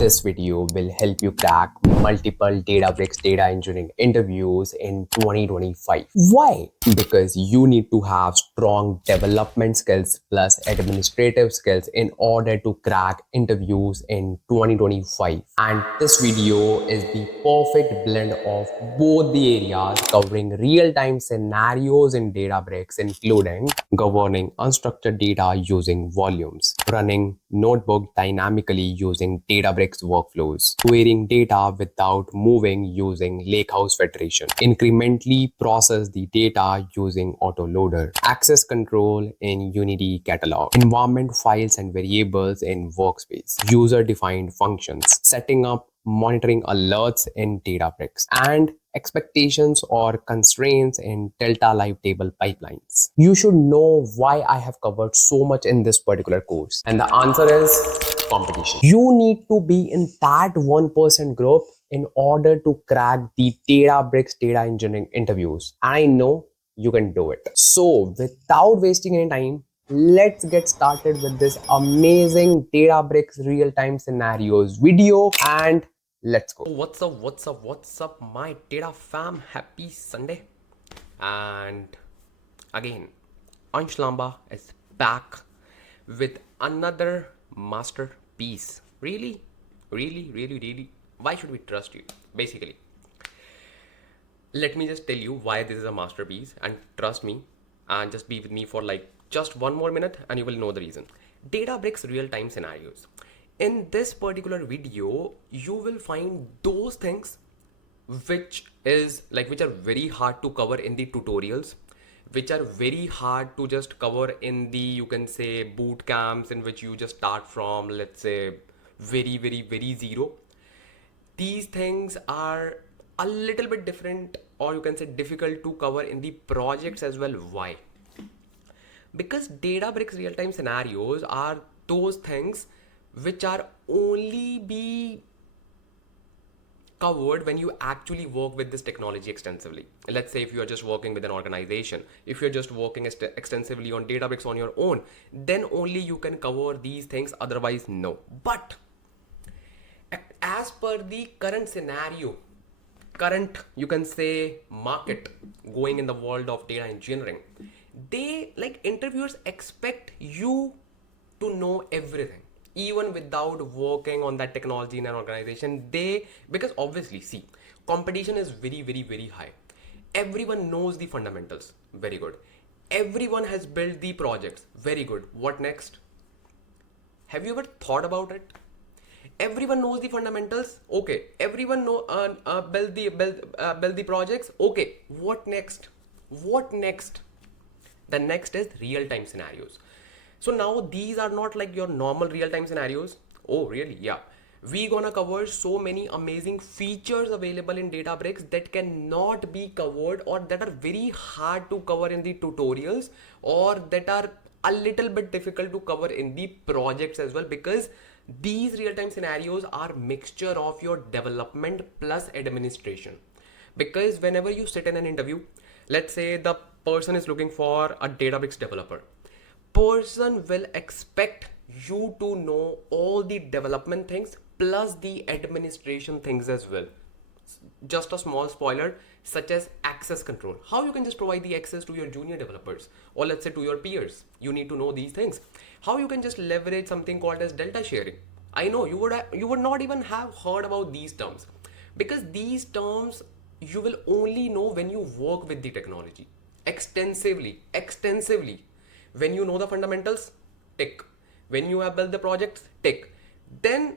This video will help you crack multiple Databricks data engineering interviews in 2025. Why? Because you need to have strong development skills plus administrative skills in order to crack interviews in 2025. And this video is the perfect blend of both the areas, covering real-time scenarios in Databricks, including governing unstructured data using volumes, running notebook dynamically using Databricks workflows, querying data without moving using Lakehouse federation, incrementally process the data using Autoloader, access control in Unity catalog, environment files and variables in Workspace, user-defined functions, setting up monitoring alerts in Databricks, and expectations or constraints in Delta Live table pipelines. You should know why I have covered so much in this particular course. And the answer is competition. You need to be in that 1% group in order to crack the Databricks data engineering interviews. I know you can do it. So without wasting any time, let's get started with this amazing Databricks real-time scenarios video and let's go. What's up, my data fam? Happy Sunday. And again, Ansh Lamba is back with another masterpiece. Really? Why should we trust you? Basically, let me just tell you why this is a masterpiece and trust me, and just be with me for like just one more minute and you will know the reason. Databricks real-time scenarios. In this particular video, you will find those things which are very hard to cover in the tutorials, which are very hard to just cover in the, you can say, boot camps, in which you just start from, let's say, very zero. These things are a little bit different, or you can say difficult to cover in the projects as well. Why? Because Databricks real-time scenarios are those things which are only be covered when you actually work with this technology extensively. Let's say if you are just working with an organization, if you're just working extensively on Databricks on your own, then only you can cover these things, otherwise no. But as per the current scenario, you can say market going in the world of data engineering, they interviewers expect you to know everything, even without working on that technology in an organization. Because obviously, see, competition is very high. Everyone knows the fundamentals, very good. Everyone has built the projects, very good. What next? Have you ever thought about it? Everyone knows the fundamentals, okay. Everyone build the projects, okay. What next? The next is real-time scenarios. So now these are not like your normal real-time scenarios. Oh really? Yeah, we gonna cover so many amazing features available in Databricks that cannot be covered, or that are very hard to cover in the tutorials, or that are a little bit difficult to cover in the projects as well, because these real-time scenarios are mixture of your development plus administration. Because whenever you sit in an interview, let's say the person is looking for a Databricks developer, person will expect you to know all the development things plus the administration things as well. Just a small spoiler, such as access control, how you can just provide the access to your junior developers, or let's say to your peers. You need to know these things. How you can just leverage something called as delta sharing. I know you would not even have heard about these terms, because these terms you will only know when you work with the technology extensively. When you know the fundamentals, tick. When you have built the projects, tick. Then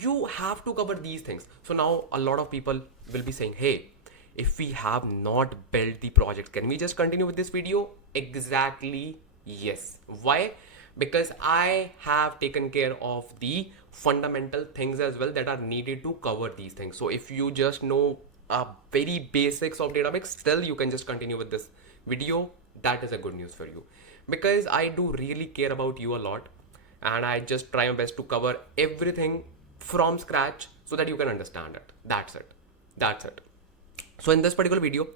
you have to cover these things. So now a lot of people will be saying, hey, if we have not built the projects, can we just continue with this video? Exactly, yes. Why? Because I have taken care of the fundamental things as well that are needed to cover these things. So if you just know very basics of Databricks, still you can just continue with this video. That is a good news for you, because I do really care about you a lot, and I just try my best to cover everything from scratch so that you can understand it. That's it. So in this particular video,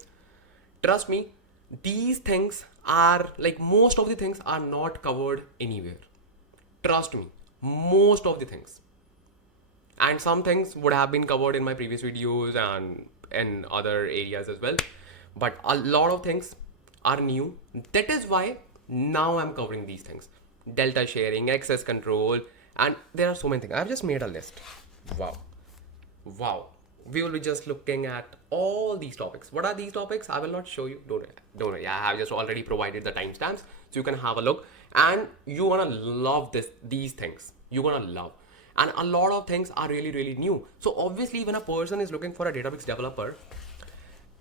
trust me, these things are most of the things are not covered anywhere. Trust me, most of the things. And some things would have been covered in my previous videos and in other areas as well. But a lot of things are new. That is why now I'm covering these things. Delta sharing, access control, and there are so many things. I've just made a list. Wow. Wow. We will be just looking at all these topics. What are these topics? I will not show you. Don't worry. I have just already provided the timestamps, so you can have a look. And you're gonna love these things. You're gonna love. And a lot of things are really, really new. So obviously, when a person is looking for a Databricks developer,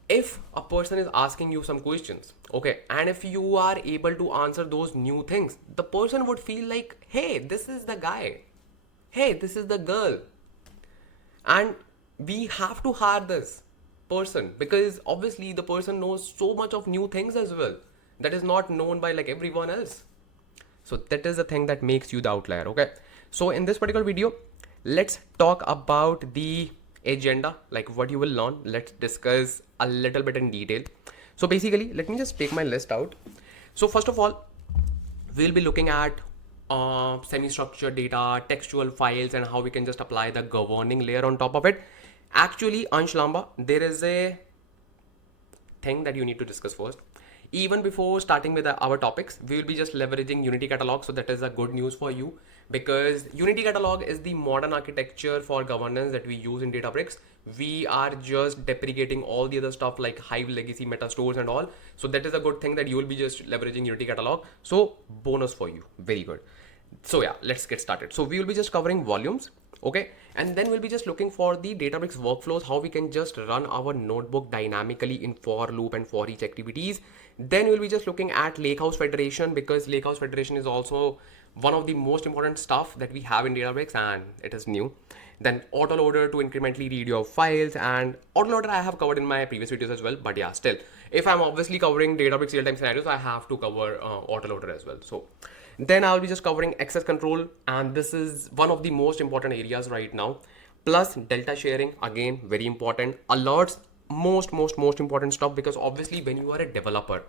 if a person is asking you some questions, okay, and if you are able to answer those new things, the person would feel like, hey, this is the guy. Hey, this is the girl. And we have to hire this person because obviously the person knows so much of new things as well that is not known by like everyone else. So that is the thing that makes you the outlier. Okay, so in this particular video, let's talk about the agenda, like what you will learn. Let's discuss a little bit in detail. So basically, let me just take my list out. So first of all, we'll be looking at semi-structured data, textual files, and how we can just apply the governing layer on top of it. Actually, Ansh, Lamba, there is a thing that you need to discuss first. Even before starting with our topics, we will be just leveraging Unity Catalog. So that is a good news for you because Unity Catalog is the modern architecture for governance that we use in Databricks. We are just deprecating all the other stuff like Hive legacy meta stores and all. So that is a good thing that you will be just leveraging Unity Catalog. So bonus for you. Very good. So yeah, let's get started. So we will be just covering volumes. Okay, and then we'll be just looking for the Databricks workflows, how we can just run our notebook dynamically in for loop and for each activities. Then we'll be just looking at Lakehouse Federation because Lakehouse Federation is also one of the most important stuff that we have in Databricks and it is new. Then Autoloader to incrementally read your files, and Autoloader I have covered in my previous videos as well. But yeah, still, if I'm obviously covering Databricks real-time scenarios, I have to cover Autoloader as well. So then I'll be just covering access control, and this is one of the most important areas right now. Plus delta sharing, again, very important. Alerts, most important stuff because obviously when you are a developer,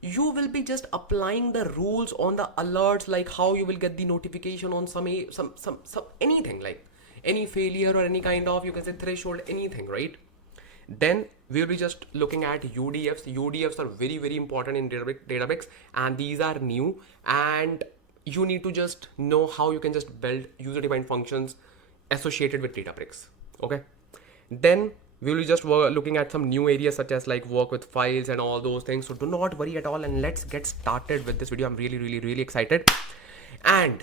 you will be just applying the rules on the alerts, like how you will get the notification on some anything like any failure or any kind of, you can say, threshold, anything, right? Then we'll be just looking at UDFs. UDFs are very important in Databricks, and these are new, and you need to just know how you can just build user-defined functions associated with Databricks. Okay. Then we will be just looking at some new areas such as like work with files and all those things. So do not worry at all, and let's get started with this video. I'm really excited. And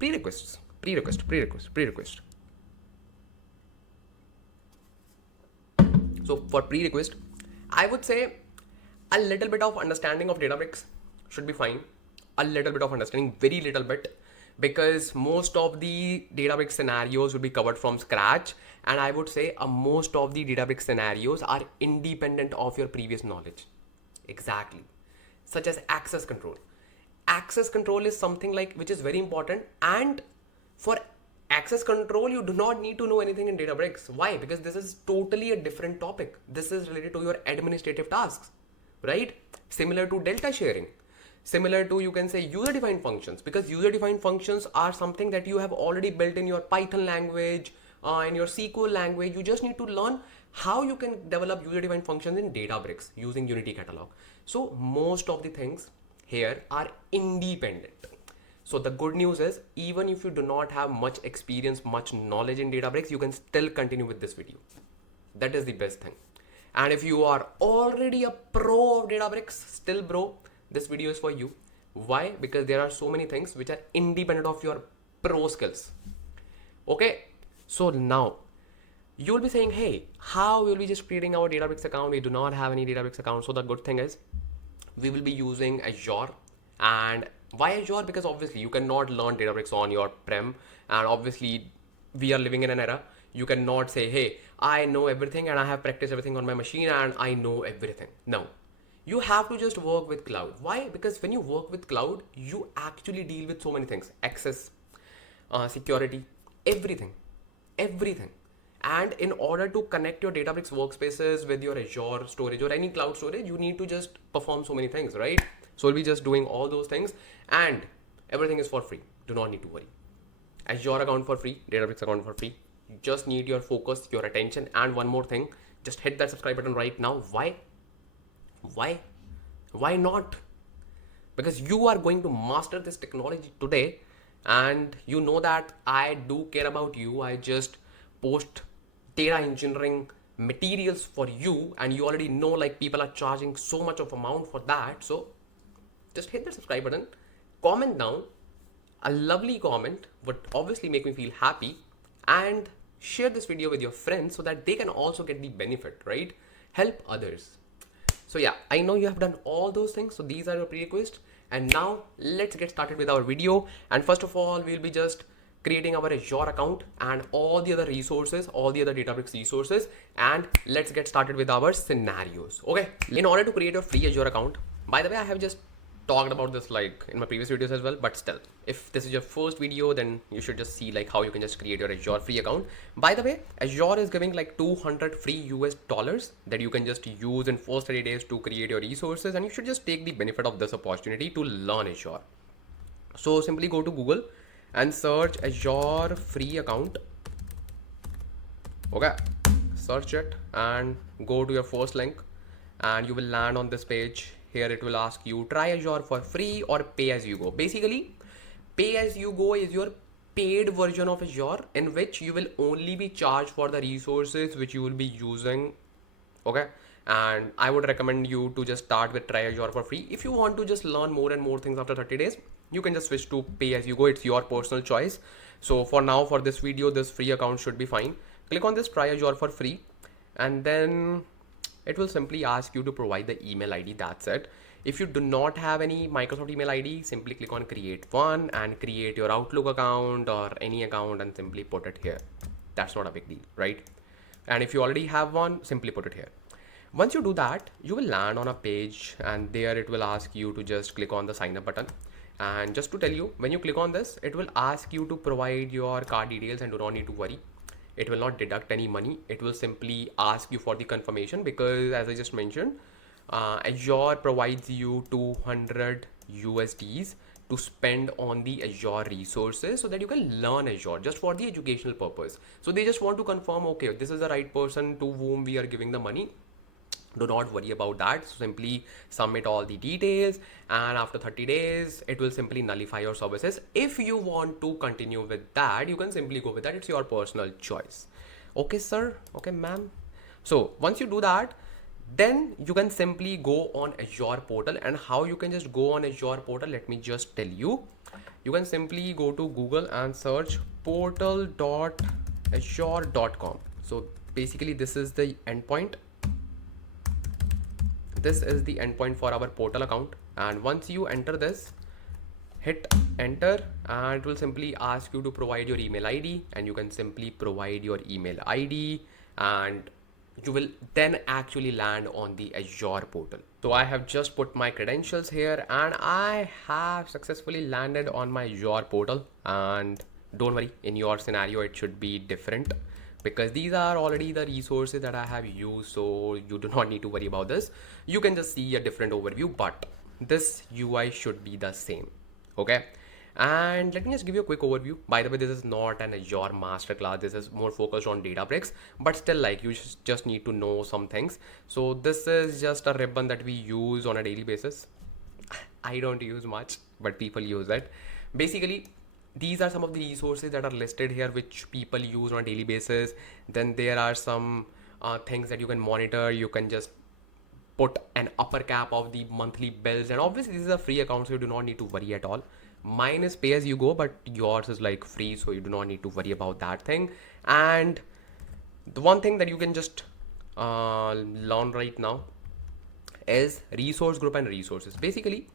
prerequest. So for prerequisite, I would say a little bit of understanding of Databricks should be fine. A little bit of understanding, very little bit, because most of the Databricks scenarios will be covered from scratch. And I would say most of the Databricks scenarios are independent of your previous knowledge. Exactly. Such as access control. Access control is something like which is very important, and for access control you do not need to know anything in Databricks. Why? Because this is totally a different topic. This is related to your administrative tasks, right? Similar to delta sharing, similar to, you can say, user defined functions, because user defined functions are something that you have already built in your Python language, in your SQL language. You just need to learn how you can develop user defined functions in Databricks using Unity Catalog. So most of the things here are independent. So the good news is, even if you do not have much experience, much knowledge in Databricks, you can still continue with this video. That is the best thing. And if you are already a pro of Databricks, still bro, this video is for you. Why? Because there are so many things which are independent of your pro skills. Okay. So now you will be saying, hey, how will we just creating our Databricks account? We do not have any Databricks account. So the good thing is we will be using Azure. And why Azure? Because obviously you cannot learn Databricks on your prem, and obviously we are living in an era you cannot say, hey, I know everything and I have practiced everything on my machine and I know everything. No, you have to just work with cloud. Why? Because when you work with cloud, you actually deal with so many things: access, security, everything. And in order to connect your Databricks workspaces with your Azure storage or any cloud storage, you need to just perform so many things, right? So we'll be just doing all those things, and everything is for free. Do not need to worry. Azure account for free, Databricks account for free. You just need your focus, your attention, and one more thing, just hit that subscribe button right now. Why? Why? Why not? Because you are going to master this technology today, and you know that I do care about you. I just post data engineering materials for you, and you already know like people are charging so much of amount for that. So just hit the subscribe button, comment down a lovely comment would obviously make me feel happy, and share this video with your friends so that they can also get the benefit, right? Help others. So yeah, I know you have done all those things. So these are your prerequisites. And now let's get started with our video. And first of all, we'll be just creating our Azure account and all the other resources, all the other Databricks resources. And let's get started with our scenarios. Okay. In order to create a free Azure account, by the way, I have just talked about this like in my previous videos as well, but still, if this is your first video, then you should just see like how you can just create your Azure free account. By the way, Azure is giving like 200 free US dollars that you can just use in first 30 days to create your resources, and you should just take the benefit of this opportunity to learn Azure. So simply go to Google and search Azure free account. Okay, search it and go to your first link, and you will land on this page. Here it will ask you try Azure for free or pay as you go. Basically, pay as you go is your paid version of Azure, in which you will only be charged for the resources which you will be using. Okay, and I would recommend you to just start with try Azure for free. If you want to just learn more and more things after 30 days, you can just switch to pay as you go. It's your personal choice. So for now, for this video, this free account should be fine. Click on this try Azure for free, and then it will simply ask you to provide the email ID. That's it. If you do not have any Microsoft email ID, simply click on create one and create your Outlook account or any account and simply put it here. That's not a big deal, right? And if you already have one, simply put it here. Once you do that, you will land on a page, and there it will ask you to just click on the sign up button. And just to tell you, when you click on this, it will ask you to provide your card details, and do not need to worry. It will not deduct any money. It will simply ask you for the confirmation, because as I just mentioned, Azure provides you 200 USDs to spend on the Azure resources so that you can learn Azure just for the educational purpose. So they just want to confirm, okay, this is the right person to whom we are giving the money. Do not worry about that. So simply submit all the details, and after 30 days, it will simply nullify your services. If you want to continue with that, you can simply go with that. It's your personal choice. Okay, sir. Okay, ma'am. So once you do that, then you can simply go on Azure portal. And how you can just go on Azure portal, let me just tell you. You can simply go to Google and search portal.azure.com. So basically this is the endpoint. This is the endpoint for our portal account, and once you enter this, hit enter, and it will simply ask you to provide your email ID, and you can simply provide your email ID, and you will then actually land on the Azure portal. So I have just put my credentials here, and I have successfully landed on my Azure portal. And don't worry, in your scenario it should be different, because these are already the resources that I have used, so you do not need to worry about this. You can just see a different overview, but this UI should be the same. Okay, and let me just give you a quick overview. By the way, this is not an Azure masterclass. This is more focused on Databricks, but still, like, you just need to know some things. So this is just a ribbon that we use on a daily basis. I don't use much, but people use it. Basically, these are some of the resources that are listed here, which people use on a daily basis. Then there are some things that you can monitor. You can just put an upper cap of the monthly bills, and obviously this is a free account, so you do not need to worry at all. Mine is pay as you go, but yours is like free, so you do not need to worry about that thing. And the one thing that you can just learn right now is resource group and resources. Basically,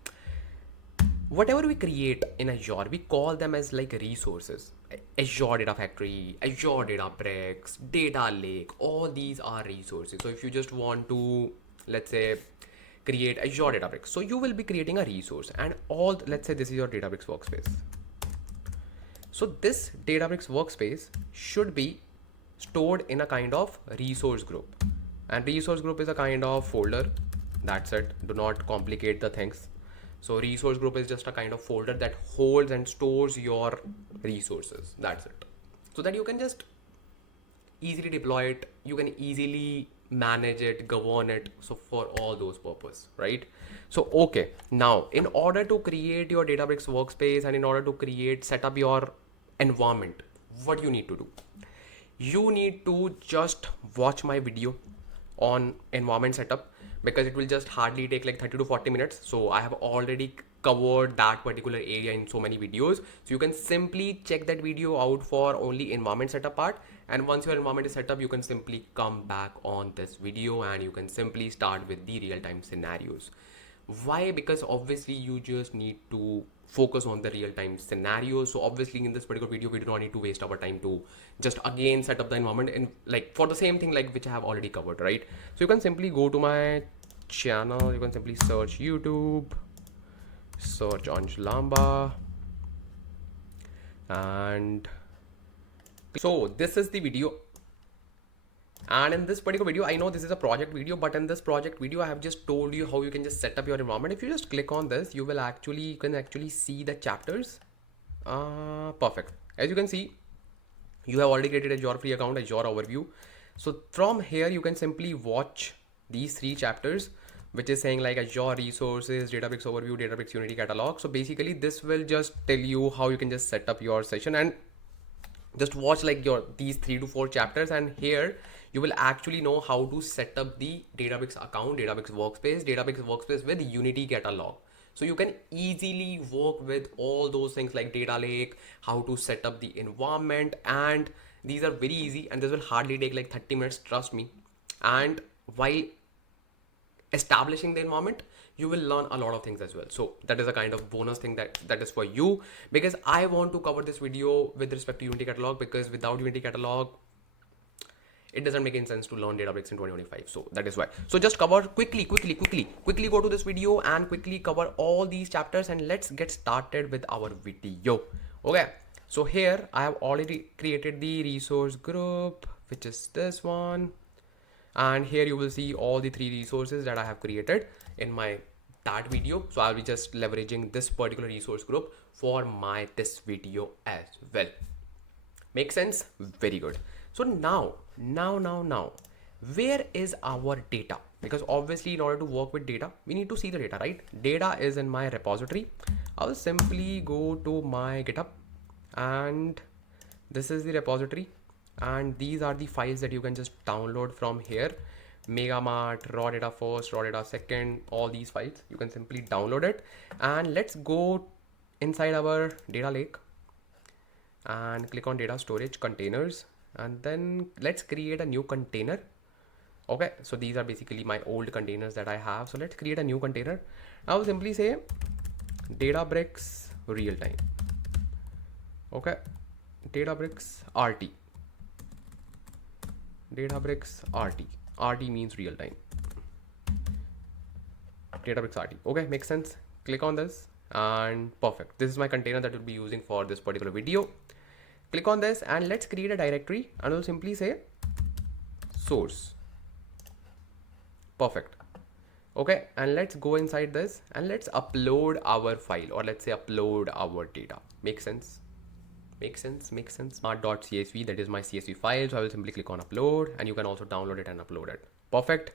whatever we create in Azure, we call them as like resources. Azure Data Factory, Azure Databricks, Data Lake, all these are resources. So if you just want to, let's say, create Azure Databricks, so you will be creating a resource, and let's say this is your Databricks workspace. So this Databricks workspace should be stored in a kind of resource group, and resource group is a kind of folder. That's it. Do not complicate the things. So resource group is just a kind of folder that holds and stores your resources. That's it. So that you can just easily deploy it, you can easily manage it, govern it, so for all those purpose, right? So okay, now in order to create your Databricks workspace and in order to create set up your environment, what you need to do, you need to just watch my video on environment setup, because it will just hardly take like 30 to 40 minutes. So I have already covered that particular area in so many videos, so you can simply check that video out for only environment setup part. And once your environment is set up, you can simply come back on this video and you can simply start with the real-time scenarios. Why? Because obviously you just need to focus on the real-time scenario. So obviously in this particular video, we do not need to waste our time to just again set up the environment and like for the same thing like which I have already covered, right? So you can simply go to my channel, you can simply search YouTube, search Ansh Lamba, and so this is the video. And in this particular video, I know this is a project video, but in this project video, I have just told you how you can just set up your environment. If you just click on this, you can actually see the chapters. Perfect. As you can see, you have already created a Azure free account, Azure overview. So from here, you can simply watch these 3 chapters, which is saying like Azure resources, Databricks overview, Databricks Unity catalog. So basically this will just tell you how you can just set up your session, and just watch like these 3 to 4 chapters, and here you will actually know how to set up the Databricks account, Databricks workspace with Unity catalog. So you can easily work with all those things like data lake, how to set up the environment, and these are very easy and this will hardly take like 30 minutes, trust me. And while establishing the environment, you will learn a lot of things as well. So that is a kind of bonus thing that is for you, because I want to cover this video with respect to Unity catalog, because without Unity catalog, it doesn't make any sense to learn Databricks in 2025. So that is why. So just cover quickly go to this video and quickly cover all these chapters, and let's get started with our video. Okay. So here I have already created the resource group, which is this one. And here you will see all the 3 resources that I have created in my that video. So I'll be just leveraging this particular resource group for this video as well. Make sense? Very good. So now, where is our data? Because obviously in order to work with data, we need to see the data, right? Data is in my repository. I'll simply go to my GitHub, and this is the repository. And these are the files that you can just download from here. Megamart, raw data first, raw data second, all these files. You can simply download it. And let's go inside our data lake and click on data storage containers. And then let's create a new container. Okay, so these are basically my old containers that I have. So let's create a new container. I will simply say Databricks real time. Okay, Databricks RT. Databricks RT. RT means real time. Databricks RT. Okay, makes sense. Click on this and perfect. This is my container that we'll be using for this particular video. Click on this and let's create a directory, and we'll simply say source. Perfect. Okay, and let's go inside this and let's upload our file, or let's say upload our data. Make sense? Makes sense. Smart.csv, that is my CSV file. So I will simply click on upload, and you can also download it and upload it. Perfect.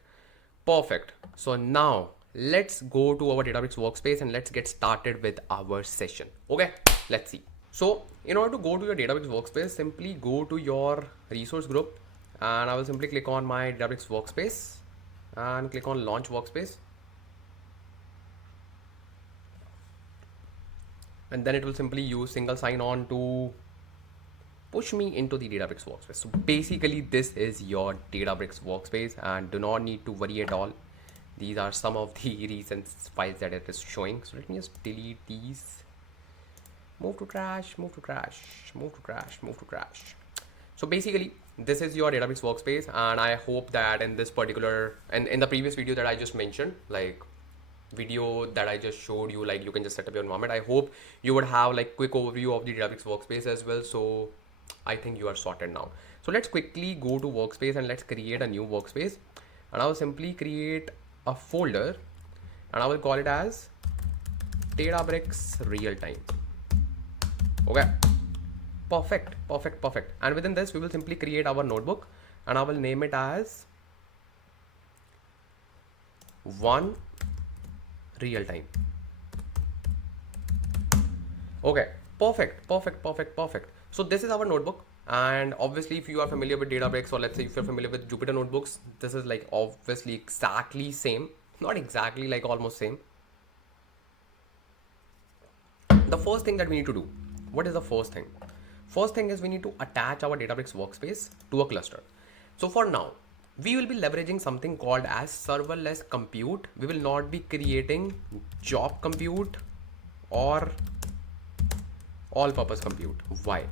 So now let's go to our Databricks workspace and let's get started with our session. Okay, let's see. So in order to go to your Databricks workspace, simply go to your resource group, and I will simply click on my Databricks workspace and click on launch workspace. And then it will simply use single sign-on to push me into the Databricks workspace. So basically this is your Databricks workspace, and do not need to worry at all. These are some of the recent files that it is showing. So let me just delete these. Move to trash. So basically this is your Databricks workspace, and I hope that in this particular, and in the previous video that I just mentioned, like video that I just showed you, like you can just set up your environment, I hope you would have like quick overview of the Databricks workspace as well. So I think you are sorted now. So let's quickly go to workspace and let's create a new workspace, and I will simply create a folder and I will call it as Databricks real time. Okay, perfect, perfect, perfect. And within this, we will simply create our notebook and I will name it as one real time. Okay, perfect, perfect, perfect, perfect. So this is our notebook. And obviously, if you are familiar with Databricks, or let's say if you're familiar with Jupyter notebooks, this is like obviously exactly same. Not exactly, like almost same. The first thing that we need to do, what is the first thing? First thing is we need to attach our Databricks workspace to a cluster. So for now, we will be leveraging something called as serverless compute. We will not be creating job compute or all-purpose compute. Why?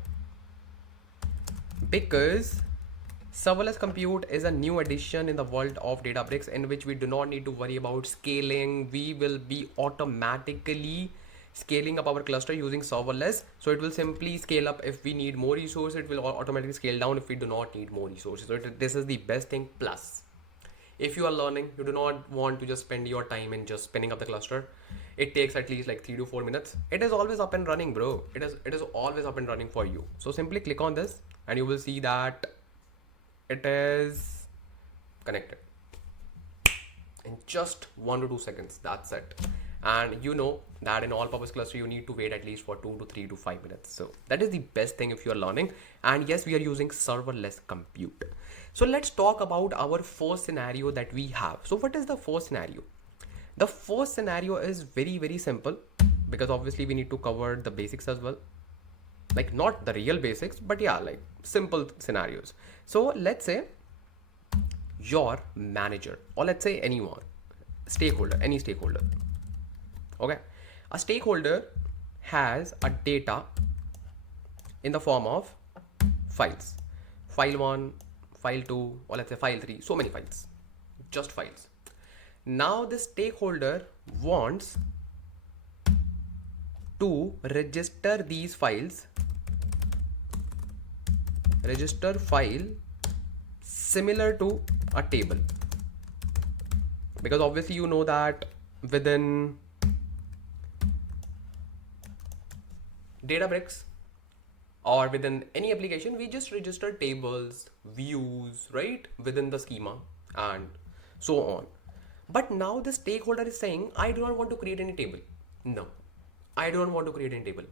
Because serverless compute is a new addition in the world of Databricks in which we do not need to worry about scaling. We will be automatically scaling up our cluster using serverless. So it will simply scale up if we need more resources. It will automatically scale down if we do not need more resources. So this is the best thing. Plus, if you are learning, you do not want to just spend your time in just spinning up the cluster. It takes at least like 3 to 4 minutes. It is always up and running, bro. It is always up and running for you. So simply click on this and you will see that it is connected in just 1 to 2 seconds. That's it. And you know that in all purpose cluster you need to wait at least for 2 to 3 to 5 minutes. So that is the best thing if you are learning. And yes, we are using serverless compute. So let's talk about our first scenario that we have. So what is the first scenario? The first scenario is very, very simple, because obviously we need to cover the basics as well. Like not the real basics, but yeah, like simple scenarios. So let's say your manager, or let's say anyone, stakeholder, any stakeholder. Okay, a stakeholder has a data in the form of files, file 1, file 2, or let's say file 3, so many files, just files. Now the stakeholder wants to register these files, register file similar to a table, because obviously you know that within Databricks or within any application, we just register tables, views, right, within the schema and so on. But now the stakeholder is saying, I do not want to create any table. No, I don't want to create any table.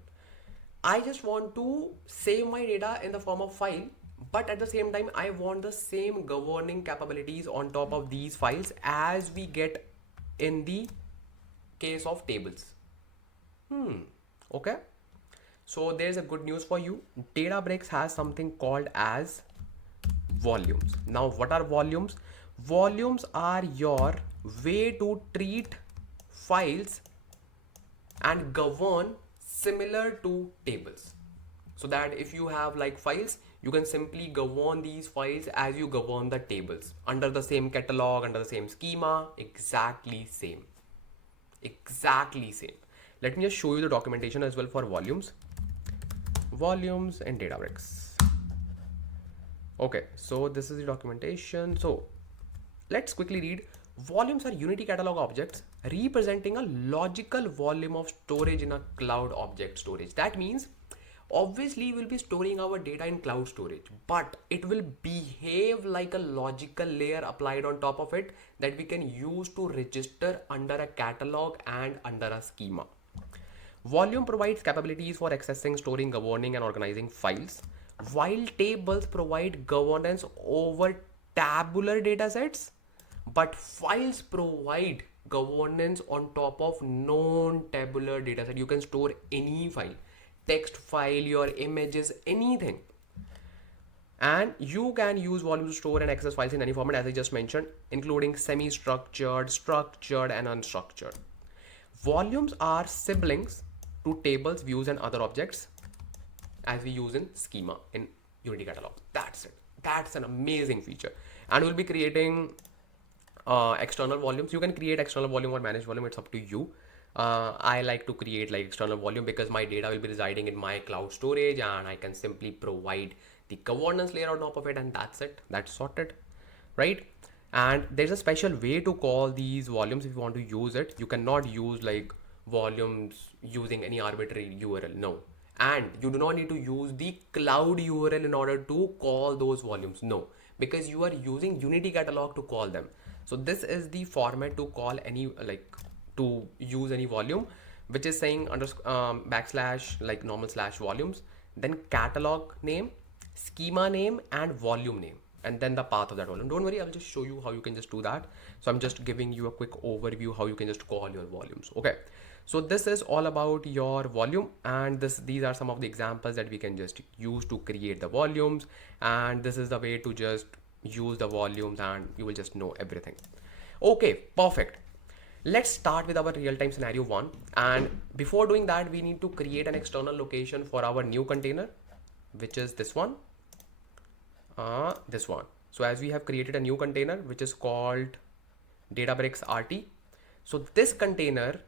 I just want to save my data in the form of file, but at the same time, I want the same governing capabilities on top of these files as we get in the case of tables. Okay. So there's a good news for you. Databricks has something called as volumes. Now, what are volumes? Volumes are your way to treat files and govern similar to tables. So that if you have like files, you can simply govern these files as you govern the tables under the same catalog, under the same schema, exactly same. Exactly same. Let me just show you the documentation as well for volumes. Volumes and Databricks. Okay, so this is the documentation. So let's quickly read. Volumes are Unity catalog objects representing a logical volume of storage in a cloud object storage. That means obviously we'll be storing our data in cloud storage, but it will behave like a logical layer applied on top of it that we can use to register under a catalog and under a schema. Volume provides capabilities for accessing, storing, governing, and organizing files, while tables provide governance over tabular datasets, but files provide governance on top of non-tabular dataset. You can store any file, text file, your images, anything. And you can use volumes to store and access files in any format, as I just mentioned, including semi-structured, structured, and unstructured. Volumes are siblings to tables, views, and other objects as we use in schema in Unity catalog. That's it. That's an amazing feature. And we'll be creating external volumes. You can create external volume or manage volume. It's up to you. I like to create like external volume because my data will be residing in my cloud storage and I can simply provide the governance layer on top of it, and that's it. That's sorted, right? And there's a special way to call these volumes if you want to use it. You cannot use like volumes using any arbitrary URL. No. And you do not need to use the cloud URL in order to call those volumes. No, because you are using Unity catalog to call them. So this is the format to call any, like, to use any volume, which is saying under backslash, like normal slash volumes, then catalog name, schema name, and volume name, and then the path of that volume. Don't worry, I'll just show you how you can just do that. So I'm just giving you a quick overview how you can just call your volumes. Okay, so this is all about your volume, and these are some of the examples that we can just use to create the volumes, and this is the way to just use the volumes, and you will just know everything. Okay, perfect. Let's start with our real-time scenario one, and before doing that we need to create an external location for our new container, which is this one. So as we have created a new container which is called Databricks RT, so this container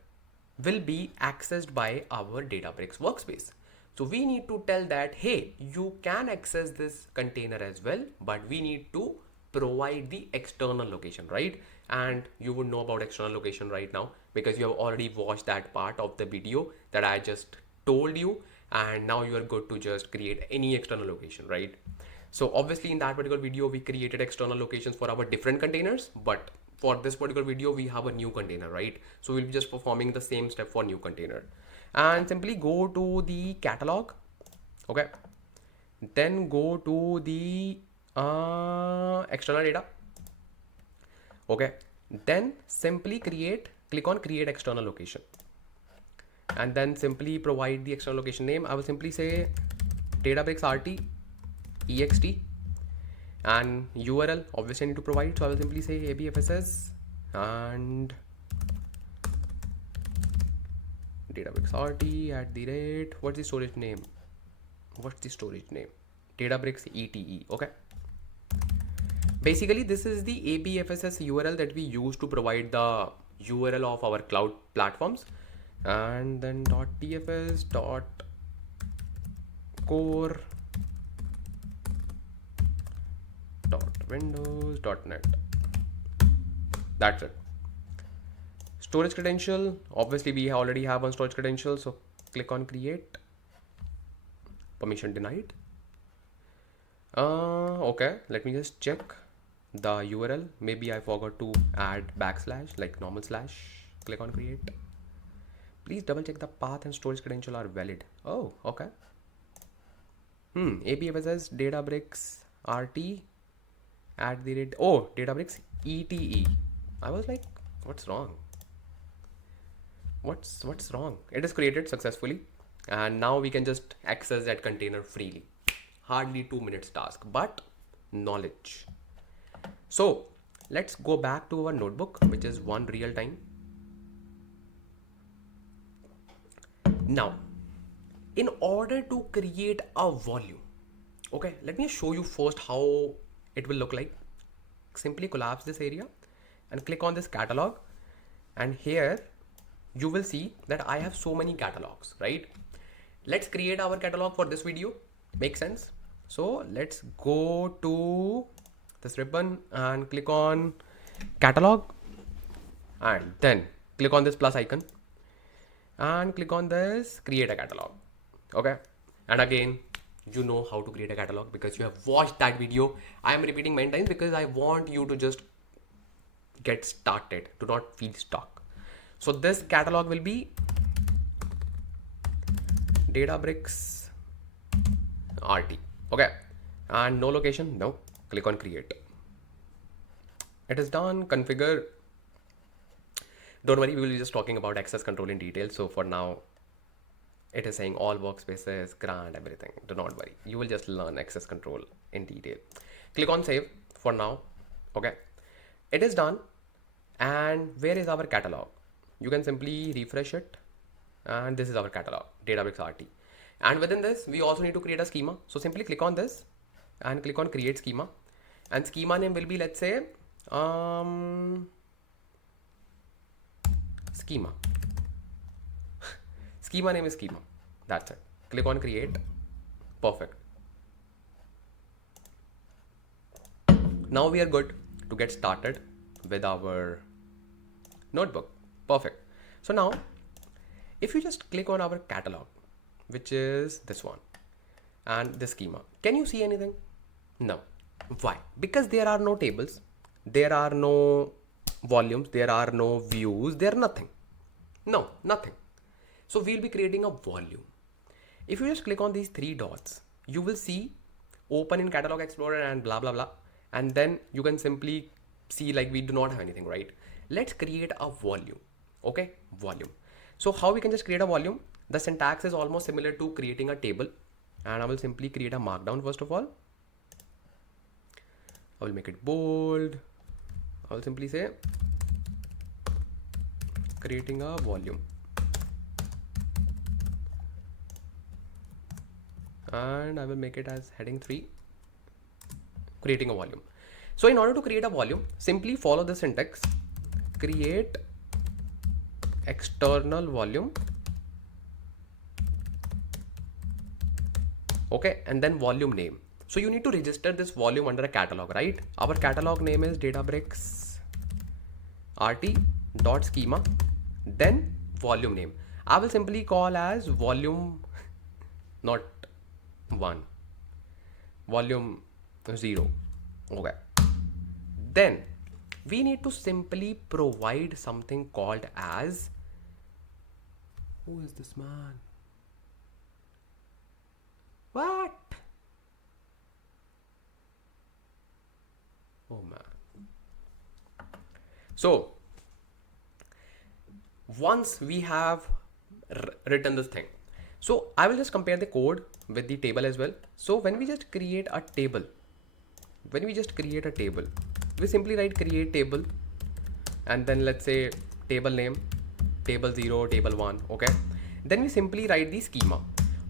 will be accessed by our Databricks workspace. So we need to tell that, hey, you can access this container as well, but we need to provide the external location, right? And you would know about external location right now because you have already watched that part of the video that I just told you, and now you are good to just create any external location, right? So obviously in that particular video we created external locations for our different containers, but for this particular video we have a new container, right? So we'll be just performing the same step for new container, and simply go to the catalog. Okay, then go to the external data. Okay, then simply click on create external location, and then simply provide the external location name. I will simply say Databricks RT ext, and URL obviously I need to provide, so I will simply say abfss and Databricks RT at the rate, what's the storage name, Databricks ETE. Okay, basically this is the abfss URL that we use to provide the URL of our cloud platforms, and then .tfs .core .windows.net. That's it. Storage credential, obviously we already have one storage credential, so click on create. Permission denied. Okay, let me just check the URL. Maybe I forgot to add backslash, like normal slash. Click on create. Please double check the path and storage credential are valid. Oh, okay. abfss Databricks RT at the rate, oh, Databricks ETE. I was like, what's wrong? What's wrong? It is created successfully, and now we can just access that container freely. Hardly 2 minutes task, but knowledge. So let's go back to our notebook, which is one real time. Now, in order to create a volume, okay, let me show you first how it will look like. Simply collapse this area and click on this catalog, and here you will see that I have so many catalogs, right? Let's create our catalog for this video. Makes sense? So let's go to this ribbon and click on catalog, and then click on this plus icon and click on this create a catalog. Okay, and again, you know how to create a catalog because you have watched that video. I am repeating many times because I want you to just get started, do not feel stuck. So this catalog will be Databricks RT. Okay, and no location, no. Click on create. It is done. Configure. Don't worry, we will be just talking about access control in detail. So for now, it is saying all workspaces, grant, everything. Do not worry. You will just learn access control in detail. Click on save for now. Okay, it is done. And where is our catalog? You can simply refresh it, and this is our catalog, Databricks RT. And within this, we also need to create a schema. So simply click on this and click on create schema, and schema name will be, let's say, schema. Schema name is schema. That's it. Click on create. Perfect. Now we are good to get started with our notebook. Perfect. So now if you just click on our catalog, which is this one, and the schema, can you see anything? No. Why? Because there are no tables, there are no volumes, there are no views, there are nothing. No, nothing. So we'll be creating a volume. If you just click on these three dots, you will see open in Catalog Explorer and blah blah blah, and then you can simply see like we do not have anything, right? Let's create a volume. Okay, volume. So how we can just create a volume? The syntax is almost similar to creating a table, and I will simply create a markdown first of all. I will make it bold. I will simply say creating a volume, and I will make it as heading 3, creating a volume. So in order to create a volume, simply follow the syntax, create external volume, okay, and then volume name. So you need to register this volume under a catalog, right? Our catalog name is Databricks rt.schema, then volume name. I will simply call as volume, not 1, volume 0. Okay. Then we need to simply provide something called as, who is this man? What? Oh man. So once we have written this thing, so I will just compare the code with the table as well. So when we just create a table, we simply write create table, and then let's say table name, table 0, table 1. Okay, then we simply write the schema.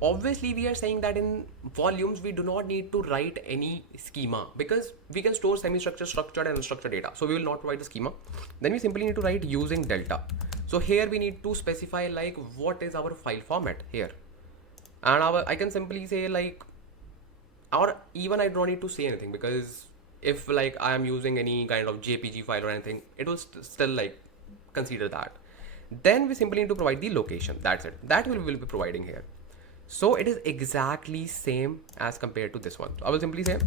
Obviously we are saying that in volumes we do not need to write any schema because we can store semi-structured, structured and unstructured data, so we will not provide the schema. Then we simply need to write using delta. So here we need to specify like what is our file format here, and I can simply say like, or even I don't need to say anything, because if like I am using any kind of JPG file or anything, it will still like consider that. Then we simply need to provide the location. That's it. That we will be providing here. So it is exactly same as compared to this one. So I will simply say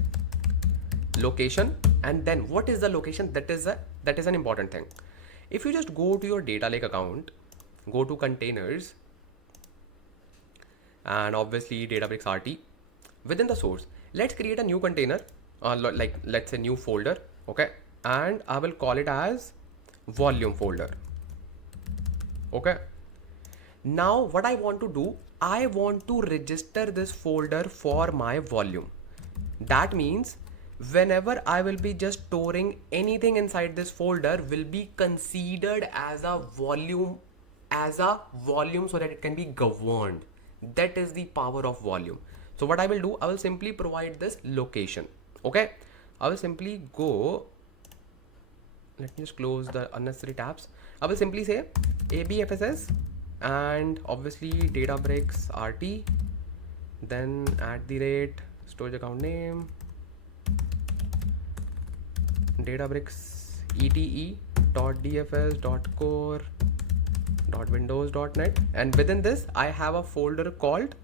location, and then what is the location? That is an important thing. If you just go to your data lake account, go to containers, and obviously Databricks RT, within the source, let's create a new container, like let's say new folder. Okay, and I will call it as volume folder. Okay, now what I want to do, I want to register this folder for my volume. That means whenever I will be just storing anything inside this folder will be considered as a volume, so that it can be governed. That is the power of volume. So what I will do, I will simply provide this location. Okay, I will simply go, let me just close the unnecessary tabs. I will simply say abfss and obviously Databricks RT, then @ storage account name, Databricks ete.dfs.core.windows.net, and within this I have a folder called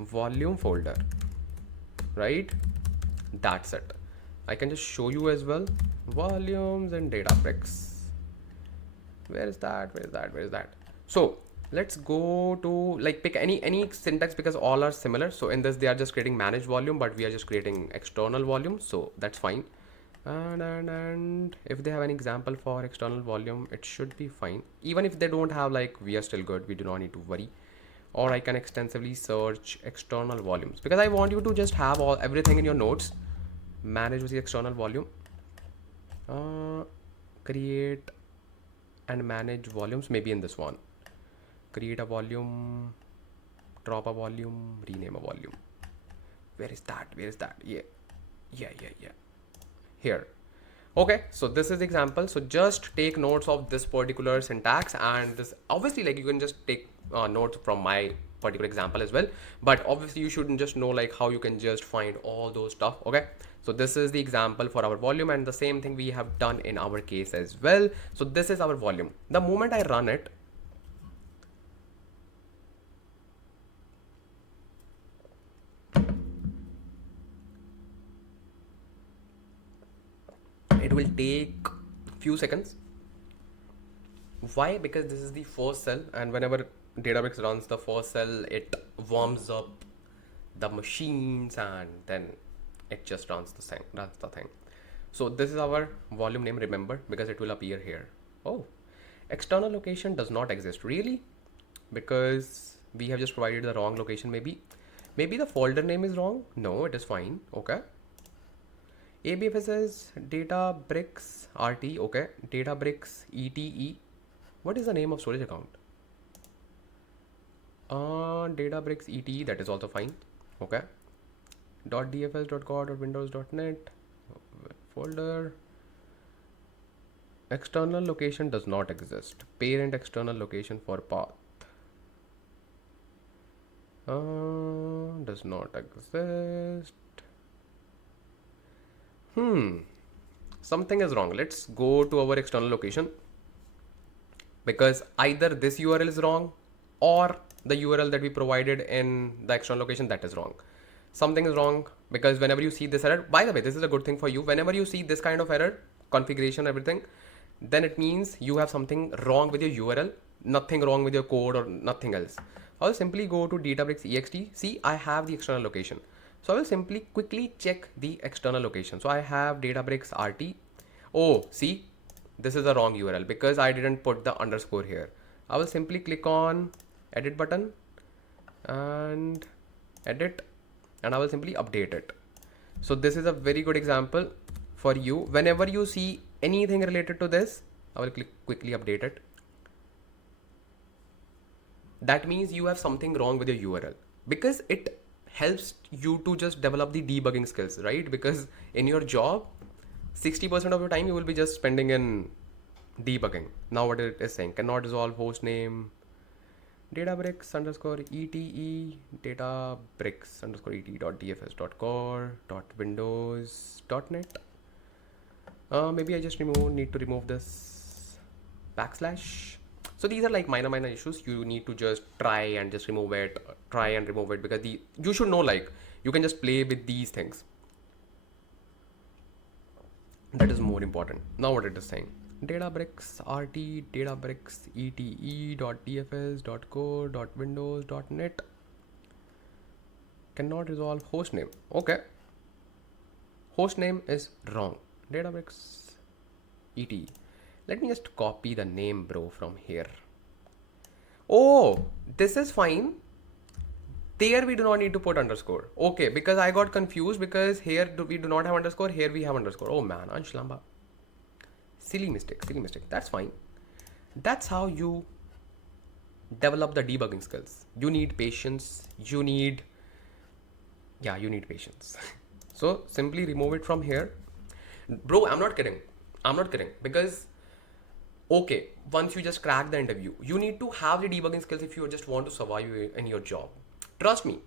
volume folder, right? That's it. I can just show you as well. Volumes and Databricks. Where is that? So let's go to like pick any syntax because all are similar. So in this they are just creating managed volume, but we are just creating external volume, so that's fine. And if they have an example for external volume, it should be fine. Even if they don't have, like, we are still good, we do not need to worry. Or I can extensively search external volumes because I want you to just have everything in your notes. Manage with the external volume, create and manage volumes, maybe in this one, create a volume, drop a volume, rename a volume. Where is that? Yeah, here. Okay, so this is the example. So just take notes of this particular syntax, and this obviously, like, you can just take notes from my particular example as well, but obviously you shouldn't just know like how you can just find all those stuff. Okay, so this is the example for our volume, and the same thing we have done in our case as well. So this is our volume. The moment I run it, It will take few seconds. Why? Because this is the first cell, and whenever Databricks runs the first cell, it warms up the machines and then it just runs the thing. That's the thing. So this is our volume name, remember, because it will appear here. Oh, external location does not exist. Really? Because we have just provided the wrong location. Maybe the folder name is wrong. No, it is fine. Okay. ABFS says Databricks RT. Okay. Databricks ETE. What is the name of storage account? Databricks ETE. That is also fine. Okay. .dfs.co, .windows.net folder. External location does not exist. Parent external location for path does not exist. Something is wrong. Let's go to our external location, because either this URL is wrong or the URL that we provided in the external location, that is wrong. Something is wrong, because whenever you see this error, by the way, this is a good thing for you. Whenever you see this kind of error, configuration, everything, then it means you have something wrong with your URL, nothing wrong with your code or nothing else. I'll simply go to Databricks ext. See, I have the external location. So I will simply quickly check the external location. So I have Databricks RT. Oh, see, this is the wrong URL because I didn't put the underscore here. I will simply click on edit button and edit, and I will simply update it. So this is a very good example for you. Whenever you see anything related to this, I will quickly update it. That means you have something wrong with your URL, because it helps you to just develop the debugging skills, right? Because in your job, 60% of your time you will be just spending in debugging. Now what it is saying, cannot resolve host name, Databricks underscore ETE, Databricks underscore ETE.dfs.core.windows.net. Maybe I just need to remove this backslash. So these are like minor issues. You need to just try and remove it, because you should know, like, you can just play with these things. That is more important. Now what it is saying, Databricks RT, Databricks ETE.dfs.core.windows.net cannot resolve host name. Okay, host name is wrong. Databricks ETE. Let me just copy the name, bro, from here. Oh, this is fine. There we do not need to put underscore. Okay, because I got confused, because here we do not have underscore, here we have underscore. Oh man, Ansh, Lamba. Silly mistake. That's fine. That's how you develop the debugging skills. You need patience. You need patience. So simply remove it from here. Bro, I'm not kidding. Because okay, once you just crack the interview, you need to have the debugging skills if you just want to survive in your job. Trust me,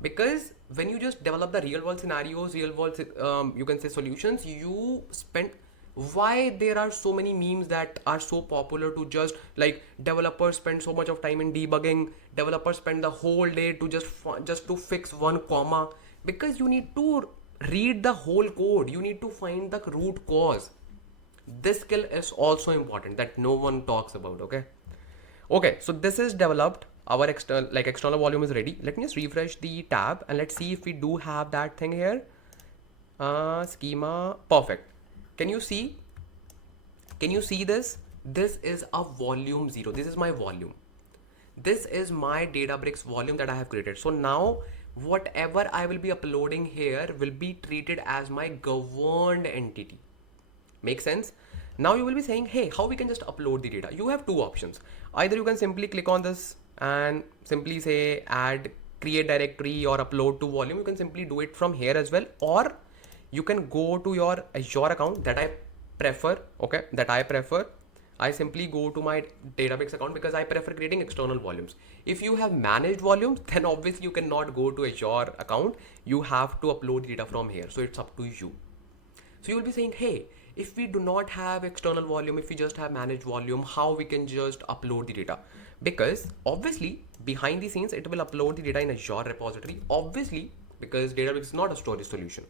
because when you just develop the real world scenarios, you can say solutions, you spend. Why there are so many memes that are so popular to just like developers spend so much of time in debugging, developers spend the whole day to just to fix one comma, because you need to read the whole code, you need to find the root cause. This skill is also important that no one talks about. Okay, so this is developed. Our external volume is ready. Let me just refresh the tab and let's see if we do have that thing here. Schema, perfect. Can you see this? This is a volume 0. This is my volume. This is my Databricks volume that I have created. So now whatever I will be uploading here will be treated as my governed entity. Make sense? Now you will be saying, hey, how we can just upload the data? You have two options. Either you can simply click on this and simply say add, create directory or upload to volume. You can simply do it from here as well, or you can go to your Azure account that I prefer. I simply go to my Databricks account because I prefer creating external volumes. If you have managed volumes, then obviously you cannot go to Azure account. You have to upload data from here. So it's up to you. So you will be saying, hey, if we do not have external volume, if we just have managed volume, how we can just upload the data? Because obviously behind the scenes, it will upload the data in Azure repository, obviously, because Databricks is not a storage solution.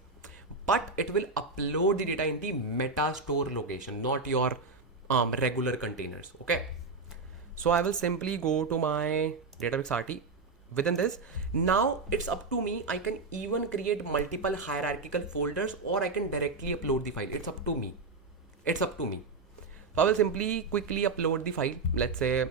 but it will upload the data in the meta store location, not your regular containers. Okay. So I will simply go to my Databricks RT. Within this, now it's up to me. I can even create multiple hierarchical folders, or I can directly upload the file. It's up to me. It's up to me. So I will simply quickly upload the file. Let's say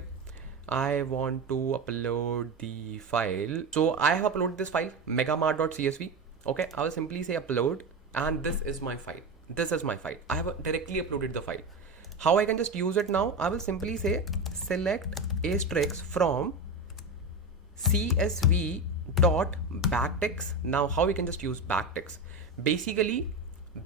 I want to upload the file. So I have uploaded this file, megamart.csv. Okay, I will simply say upload, and this is my file. This is my file. I have directly uploaded the file. How I can just use it now? I will simply say select asterisk from csv dot backticks. Now how we can just use backticks? Basically,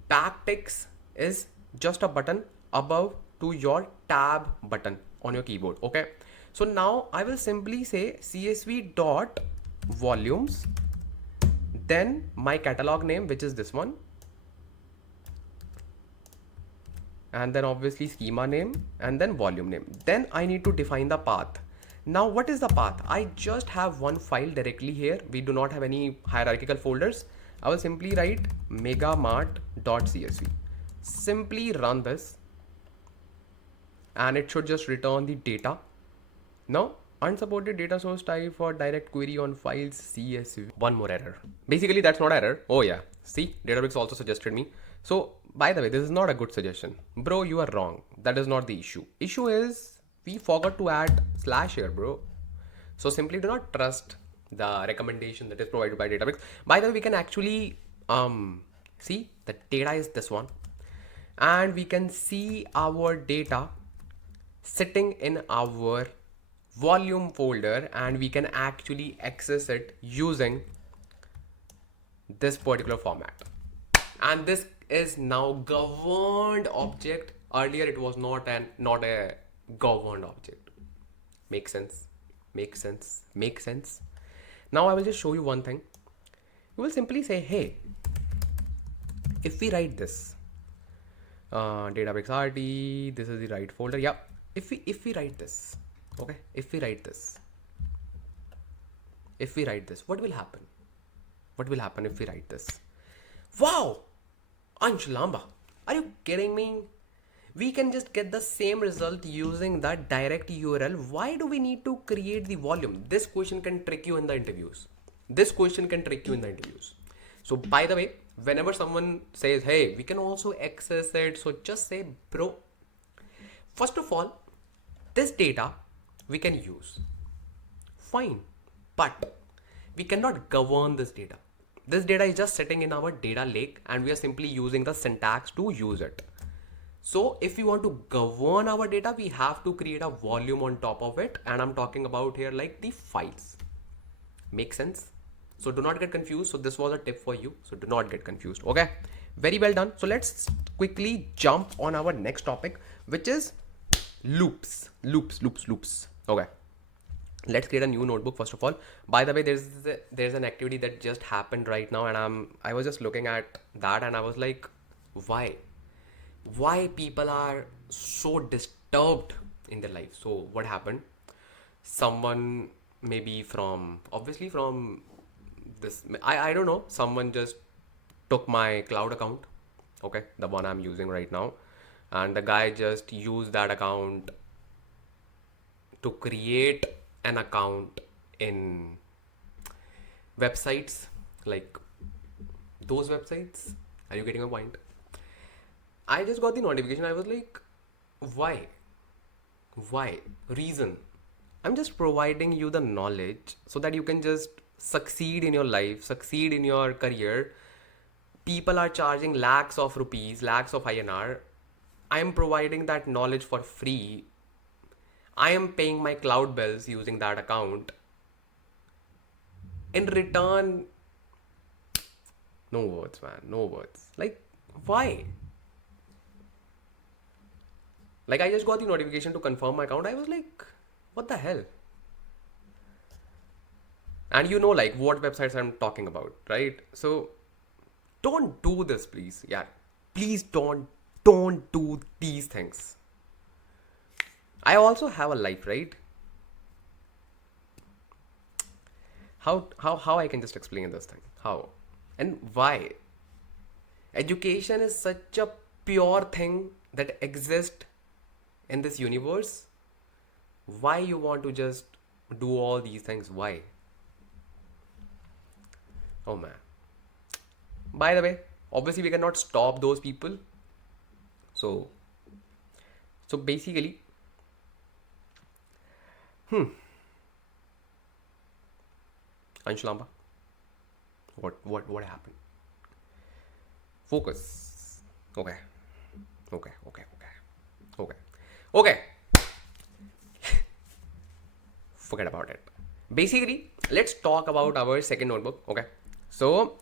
backticks is just a button above to your tab button on your keyboard. Okay, so now I will simply say csv dot volumes, then my catalog name, which is this one, and then obviously schema name, and then volume name. Then I need to define the path. Now what is the path? I just have one file directly here. We do not have any hierarchical folders. I will simply write megamart.csv. Simply run this, and it should just return the data. Now unsupported data source type for direct query on files CSV. One more error. Basically that's not error. Oh yeah, see, Databricks also suggested me. So by the way, this is not a good suggestion. Bro, you are wrong. That is not the issue. Issue is we forgot to add slash here, bro. So simply do not trust the recommendation that is provided by Databricks. By the way, we can actually see the data is this one, and we can see our data sitting in our volume folder, and we can actually access it using this particular format. And this is now governed object. Earlier it was not a governed object. Make sense? Make sense? Make sense? Now I will just show you one thing. You will simply say, hey, if we write this Databricks RT, this is the right folder. Yeah, if we write this, okay, if we write this, what will happen? What will happen if we write this? Wow, Ansh, Lamba, are you kidding me? We can just get the same result using that direct URL. Why do we need to create the volume? This question can trick you in the interviews. This question can trick you in the interviews. So by the way, whenever someone says, hey, we can also access it, so just say, bro, first of all, this data we can use. Fine. But we cannot govern this data. This data is just sitting in our data lake, and we are simply using the syntax to use it. So if we want to govern our data, we have to create a volume on top of it. And I'm talking about here like the files. Make sense? So do not get confused. So this was a tip for you. So do not get confused. Okay. Very well done. So let's quickly jump on our next topic, which is loops. Okay. Let's create a new notebook first of all. By the way, there's an activity that just happened right now, and I was just looking at that, and I was like, why people are so disturbed in their life? So what happened? Someone maybe from this, I don't know, someone just took my cloud account, okay, the one I'm using right now, and the guy just used that account to create an account in websites, like those websites. Are you getting a point? I just got the notification. I was like, why? Reason. I'm just providing you the knowledge so that you can just succeed in your life, succeed in your career. People are charging lakhs of rupees, lakhs of INR. I am providing that knowledge for free. I am paying my cloud bills using that account. In return, no words, man, no words. Like, why? Like, I just got the notification to confirm my account. I was like, what the hell? And you know, like, what websites I'm talking about, right? So don't do this, please. Yeah, please don't do these things. I also have a life, right? How I can just explain this thing? How and why? Education is such a pure thing that exists in this universe. Why you want to just do all these things? Why? Oh man. By the way, obviously we cannot stop those people. So basically, Ansh Lamba, what happened? Focus. Okay. Okay. Forget about it. Basically, let's talk about our second notebook. Okay. So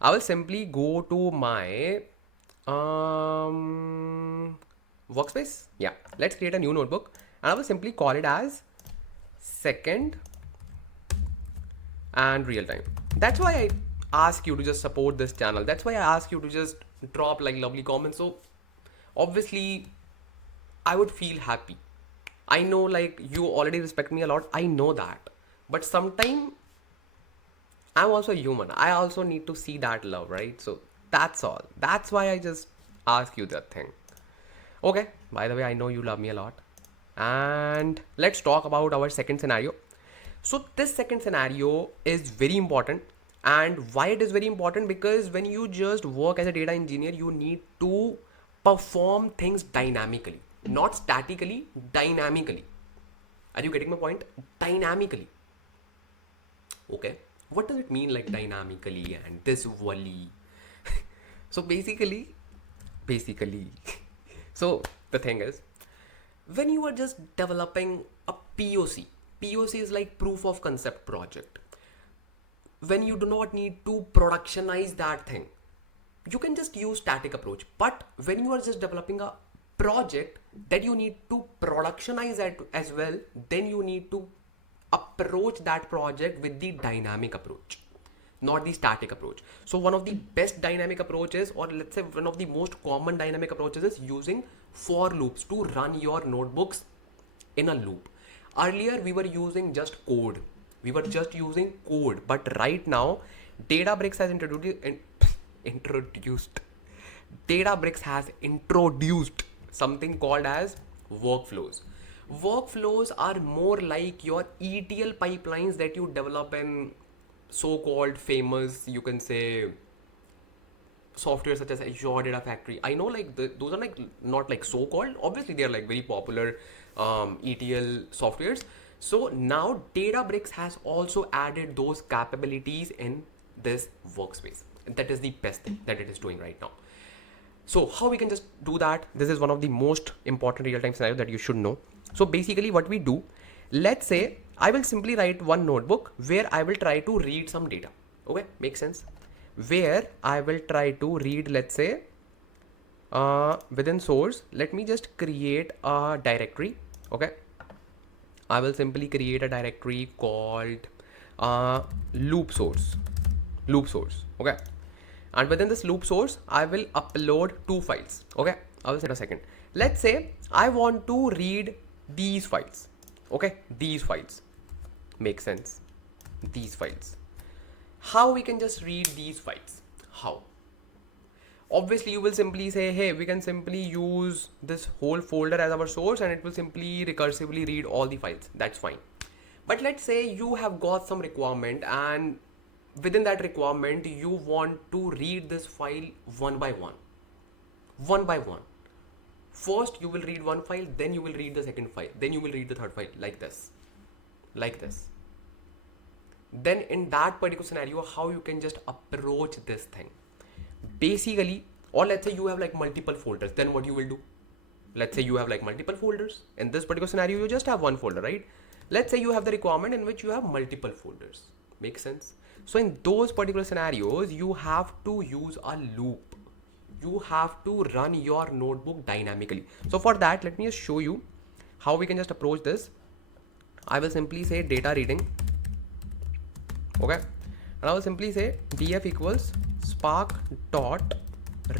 I will simply go to my workspace. Yeah. Let's create a new notebook and I will simply call it as second and real time. That's why I ask you to just support this channel. That's why I ask you to just drop like lovely comments. So obviously I would feel happy. I know like you already respect me a lot. I know that. But sometimes I'm also human. I also need to see that love, right? So that's all. That's why I just ask you that thing. Okay. By the way, I know you love me a lot. And let's talk about our second scenario. So this second scenario is very important. And why it is very important? Because when you just work as a data engineer, you need to perform things dynamically, not statically, dynamically. Are you getting my point? Dynamically. Okay. What does it mean like dynamically and this volley? So basically, so the thing is, when you are just developing a POC is like proof of concept project. When you do not need to productionize that thing, you can just use static approach. But when you are just developing a project that you need to productionize it as well, then you need to approach that project with the dynamic approach, not the static approach. So one of the best dynamic approaches, or let's say one of the most common dynamic approaches, is using for loops to run your notebooks in a loop. Earlier we were using just code. But right now Databricks has introduced something called as workflows. Workflows are more like your ETL pipelines that you develop in so-called famous, you can say, software such as Azure Data Factory. I know like those are like not like so-called. Obviously, they are like very popular ETL softwares. So now Databricks has also added those capabilities in this workspace. That is the best thing that it is doing right now. So how we can just do that? This is one of the most important real-time scenarios that you should know. So basically what we do, let's say I will simply write one notebook where I will try to read some data. Okay, makes sense. Where I will try to read, let's say, within source, let me just create a directory. Okay, I will simply create a directory called loop source. Okay, and within this loop source, I will upload two files. Okay, I will set a second. Let's say I want to read these files. Okay, these files make sense. These files. How we can just read these files? How? Obviously, you will simply say, hey, we can simply use this whole folder as our source and it will simply recursively read all the files. That's fine. But let's say you have got some requirement and within that requirement, you want to read this file one by one. First, you will read one file, then you will read the second file, then you will read the third file, like this. Then in that particular scenario, how you can just approach this thing? Basically, or let's say you have like multiple folders, then what you will do? Let's say you have like multiple folders. In this particular scenario, you just have one folder, right? Let's say you have the requirement in which you have multiple folders. Make sense? So in those particular scenarios, you have to use a loop. You have to run your notebook dynamically. So for that, let me just show you how we can just approach this. I will simply say data reading. Okay, and I will simply say df equals spark dot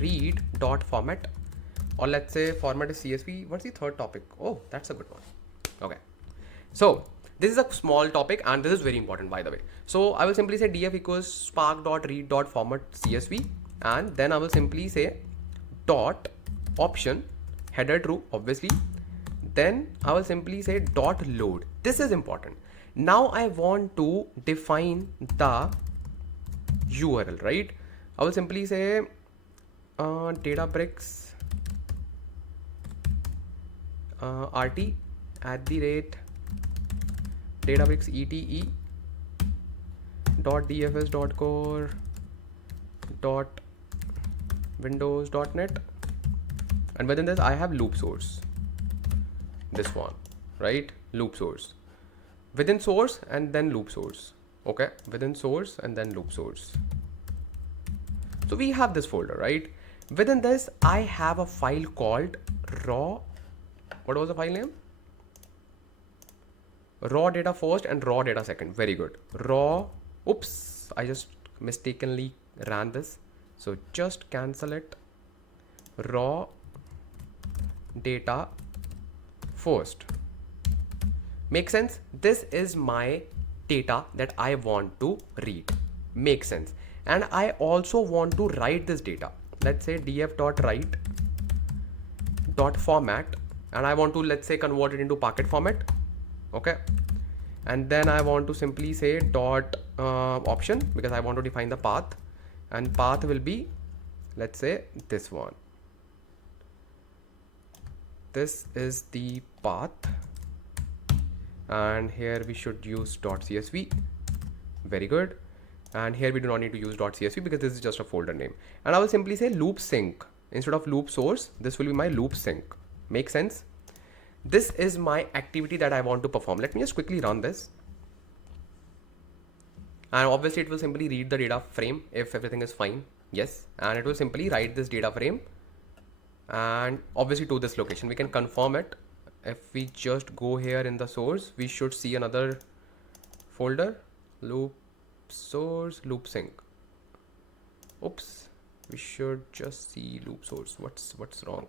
read dot format, or let's say format is CSV. What's the third topic? Oh, that's a good one. Okay, so this is a small topic and this is very important, by the way. So I will simply say df equals spark dot read dot format CSV, and then I will simply say dot option header true, obviously. Then I will simply say dot load. This is important. Now I want to define the URL, right? I will simply say Databricks RT @ Databricks ETE .dfs.core .windows.net, and within this I have loop source, this one, right? Loop source, within source and then loop source. Okay, within source and then loop source. So we have this folder, right? Within this I have a file called raw. What was the file name? Raw data first and raw data second. Very good. Raw. Oops, I just mistakenly ran this, so just cancel it. Raw data first. Make sense? This is my data that I want to read. Makes sense. And I also want to write this data. Let's say df.write.format, and I want to, let's say, convert it into Parquet format. Okay, and then I want to simply say dot option, because I want to define the path, and path will be, let's say, this one. This is the path, and here we should use .csv. Very good. And here we do not need to use .csv because this is just a folder name. And I will simply say loop sync instead of loop source. This will be my loop sync. Make sense? This is my activity that I want to perform. Let me just quickly run this. And obviously it will simply read the data frame if everything is fine. Yes. And it will simply write this data frame and obviously to this location. We can confirm it. If we just go here in the source, we should see another folder, loop source, loop sync. Oops, we should just see loop source. What's wrong?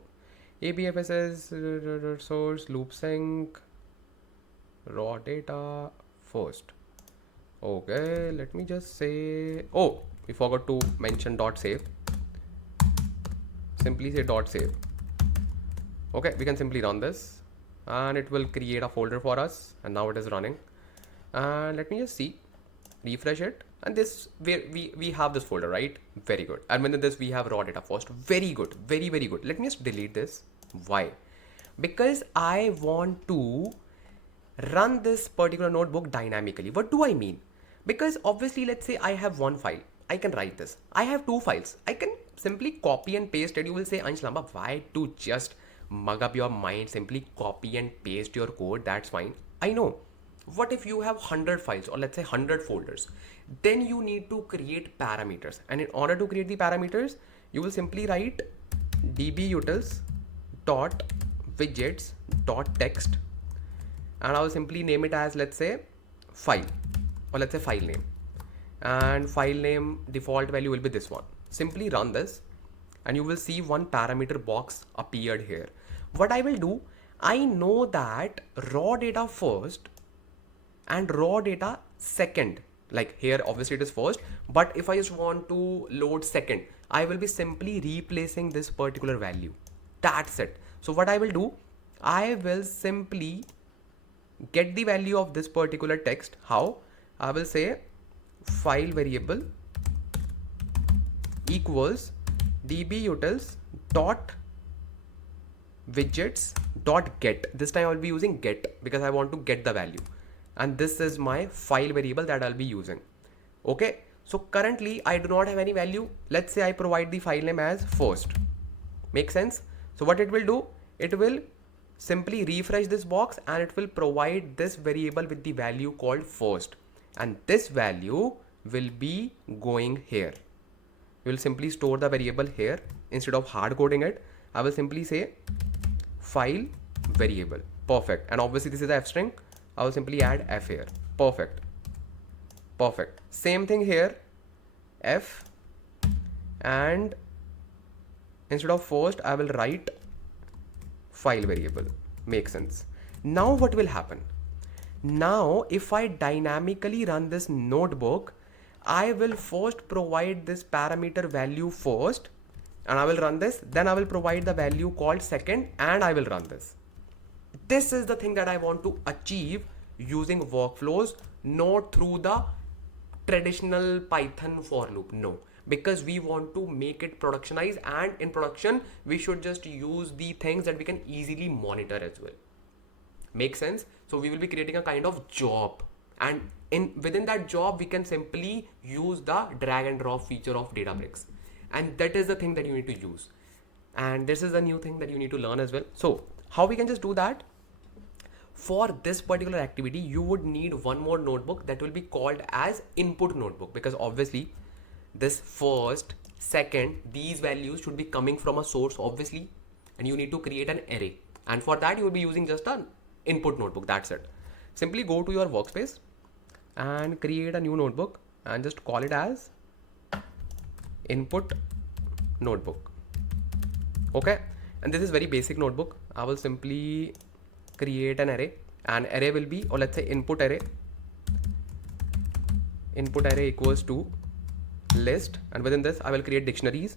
ABFSS source, loop sync, raw data first. Okay, let me just say, oh, we forgot to mention .save. Simply say .save. Okay, we can simply run this and it will create a folder for us, and now it is running. And let me just see, refresh it, and this we have this folder, right? Very good. And within this we have raw data first. Very good, very good. Let me just delete this. Why? Because I want to run this particular notebook dynamically. What do I mean? Because obviously, let's say I have one file, I can write this. I have two files, I can simply copy and paste it. You will say, Ansh Lamba, why to just mug up your mind, simply copy and paste your code? That's fine, I know. What if you have 100 files, or let's say 100 folders? Then you need to create parameters, and in order to create the parameters, you will simply write dbutils.widgets.text, and I will simply name it as, let's say, file, or let's say file name, and file name default value will be this one. Simply run this and you will see one parameter box appeared here. What I will do, I know that raw data first and raw data second, like here obviously it is first, but if I just want to load second, I will be simply replacing this particular value. That's it. So what I will do, I will simply get the value of this particular text. How? I will say file variable equals dbutils.widgets.get. This time I will be using get because I want to get the value, and this is my file variable that I'll be using. Okay, so currently I do not have any value. Let's say I provide the file name as first. Make sense? So what it will do, it will simply refresh this box and it will provide this variable with the value called first, and this value will be going here. We will simply store the variable here. Instead of hard coding it, I will simply say file variable. Perfect. And obviously this is the f string. I will simply add f here. Perfect. Perfect. Same thing here, f, and instead of first I will write file variable. Makes sense. Now what will happen? Now if I dynamically run this notebook, I will first provide this parameter value first and I will run this. Then I will provide the value called second and I will run this. This is the thing that I want to achieve using workflows, not through the traditional Python for loop. No, because we want to make it productionize, and in production we should just use the things that we can easily monitor as well. Make sense? So we will be creating a kind of job, and within that job we can simply use the drag and drop feature of Databricks, and that is the thing that you need to use. And this is a new thing that you need to learn as well. So how we can just do that? For this particular activity, you would need one more notebook that will be called as input notebook, because obviously this first, second, these values should be coming from a source obviously, and you need to create an array, and for that you will be using just an input notebook. That's it. Simply go to your workspace and create a new notebook and just call it as input notebook. Okay, and this is very basic notebook. I will simply create an array, and array will be, or let's say input array equals to list, and within this I will create dictionaries.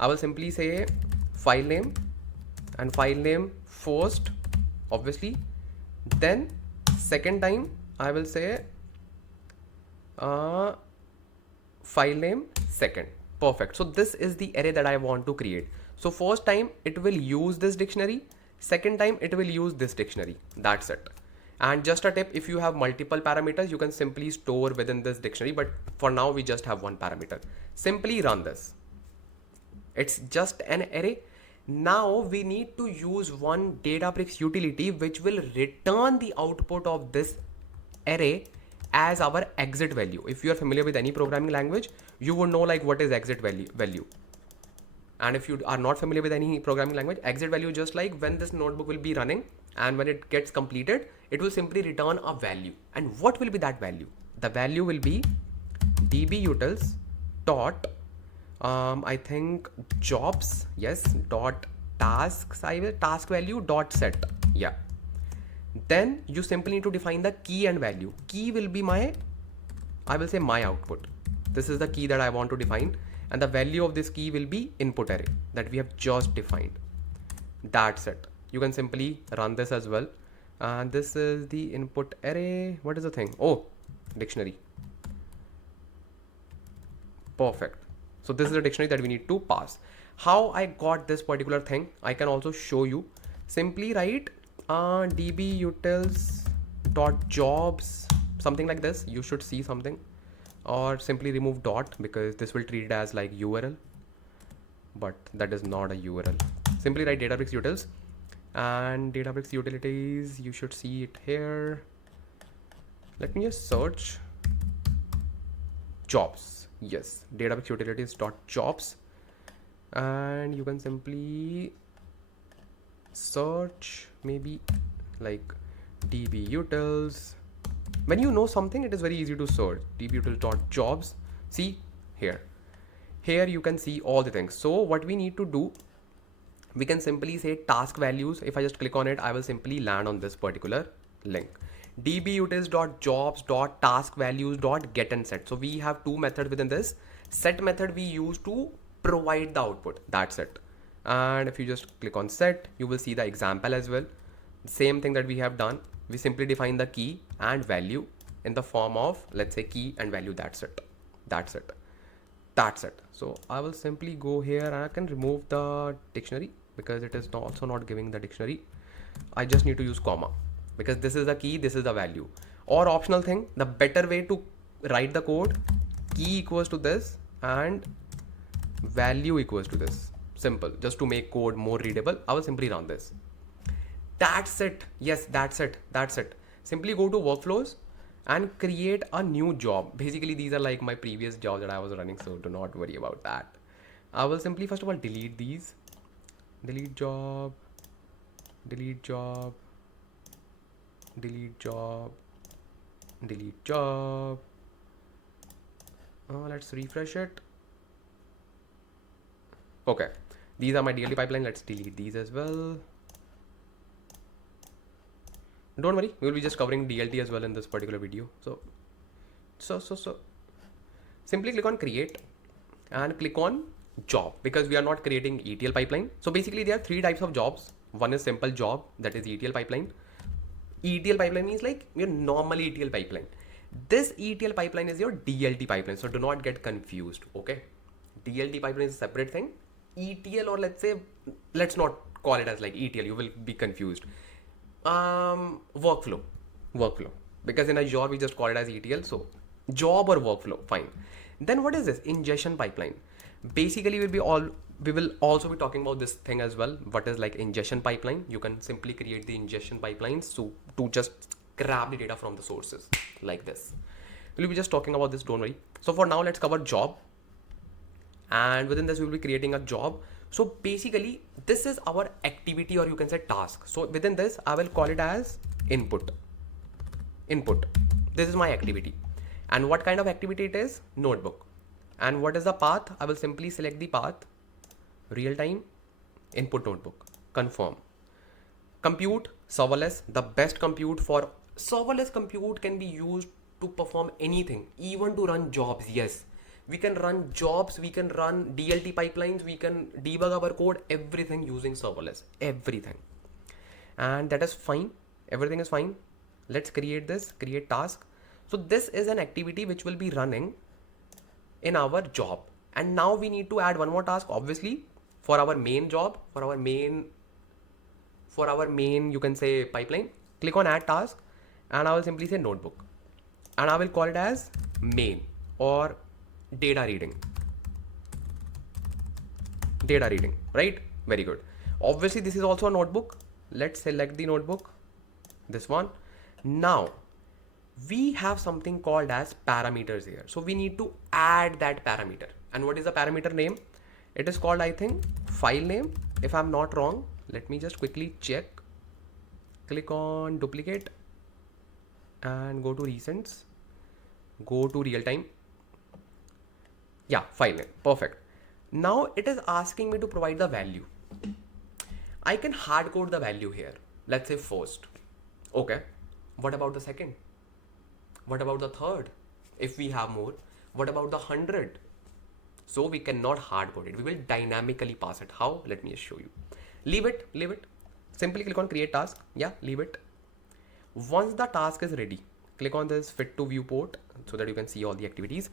I will simply say file name, and file name first obviously, then second time I will say file name second. Perfect. So this is the array that I want to create. So first time it will use this dictionary, second time it will use this dictionary. That's it. And just a tip, if you have multiple parameters, you can simply store within this dictionary, but for now we just have one parameter. Simply run this. It's just an array. Now we need to use one Databricks utility which will return the output of this array as our exit value. If you are familiar with any programming language, you would know like what is exit value. And if you are not familiar with any programming language, exit value just like when this notebook will be running, and when it gets completed, it will simply return a value. And what will be that value? The value will be dbutils dot I think jobs, yes, dot tasks, task value dot set. Yeah. Then you simply need to define the key and value. Key will be my, I will say my output. This is the key that I want to define, and the value of this key will be input array that we have just defined. That's it. You can simply run this as well. And this is the input array. What is the thing? Oh, dictionary. Perfect. So this is the dictionary that we need to pass. How I got this particular thing, I can also show you. Simply write dbutils.jobs, something like this. You should see something, or simply remove dot because this will treat it as like URL, but that is not a URL. Simply write Databricks utils, and Databricks utilities, you should see it here. Let me just search jobs. Yes, Databricks utilities dot jobs, and you can simply search maybe like dbutils. When you know something, it is very easy to search dbutils.jobs. See here you can see all the things. So what we need to do, we can simply say task values. If I just click on it, I will simply land on this particular link, dbutils.jobs.taskvalues.get and set. So we have two methods within this. Set method we use to provide the output. That's it. And if you just click on set, you will see the example as well. Same thing that we have done. We simply define the key and value in the form of, let's say, key and value. That's it. That's it. That's it. So I will simply go here and I can remove the dictionary because it is also not giving the dictionary. I just need to use comma because this is the key, this is the value. Or optional thing, the better way to write the code, key equals to this and value equals to this. Simple, just to make code more readable. I will simply run this. That's it. Yes, that's it. That's it. Simply go to workflows and create a new job. Basically, these are like my previous jobs that I was running, so do not worry about that. I will simply first of all delete these. Delete job, delete job, delete job, delete job. Let's refresh it. Okay, these are my DLT pipeline. Let's delete these as well. Don't worry, we will be just covering DLT as well in this particular video. So Simply click on create and click on job, because we are not creating ETL pipeline. So basically there are three types of jobs. One is simple job, that is ETL pipeline. ETL pipeline means like your normal ETL pipeline. This ETL pipeline is your DLT pipeline. So do not get confused. Okay. DLT pipeline is a separate thing. ETL, or let's say, let's not call it as like ETL. You will be confused. Workflow. Because in Azure we just call it as ETL. So job or workflow, fine. Then what is this? Ingestion pipeline. Basically we will also be talking about this thing as well. What is like ingestion pipeline? You can simply create the ingestion pipelines to just grab the data from the sources like this. We'll be just talking about this, don't worry. So for now, let's cover job. And within this, we'll be creating a job. So basically, this is our activity, or you can say task. So within this, I will call it as input. This is my activity. And what kind of activity it is? Notebook. And what is the path? I will simply select the path. Real-time input notebook. Confirm. Compute serverless. The best compute for serverless compute can be used to perform anything, even to run jobs. Yes, we can run jobs, we can run DLT pipelines, we can debug our code, everything using serverless, everything. And that is fine. Everything is fine. Let's create this, create task. So this is an activity which will be running in our job. And now we need to add one more task, obviously, for our main job, for our main, you can say, pipeline. Click on add task, and I will simply say notebook, and I will call it as main or data reading, right? Very good. Obviously this is also a notebook. Let's select the notebook, this one. Now we have something called as parameters here. So we need to add that parameter. And what is the parameter name? It is called, I think, file name, if I'm not wrong. Let me just quickly check. Click on duplicate and go to recents, go to real time. Yeah, file name, perfect. Now it is asking me to provide the value. I can hard code the value here. Let's say first. Okay. What about the second? What about the third? If we have more, what about the 100? So we cannot hard code it. We will dynamically pass it. How? Let me just show you. Leave it. Simply click on create task. Yeah, leave it. Once the task is ready, click on this fit to viewport so that you can see all the activities.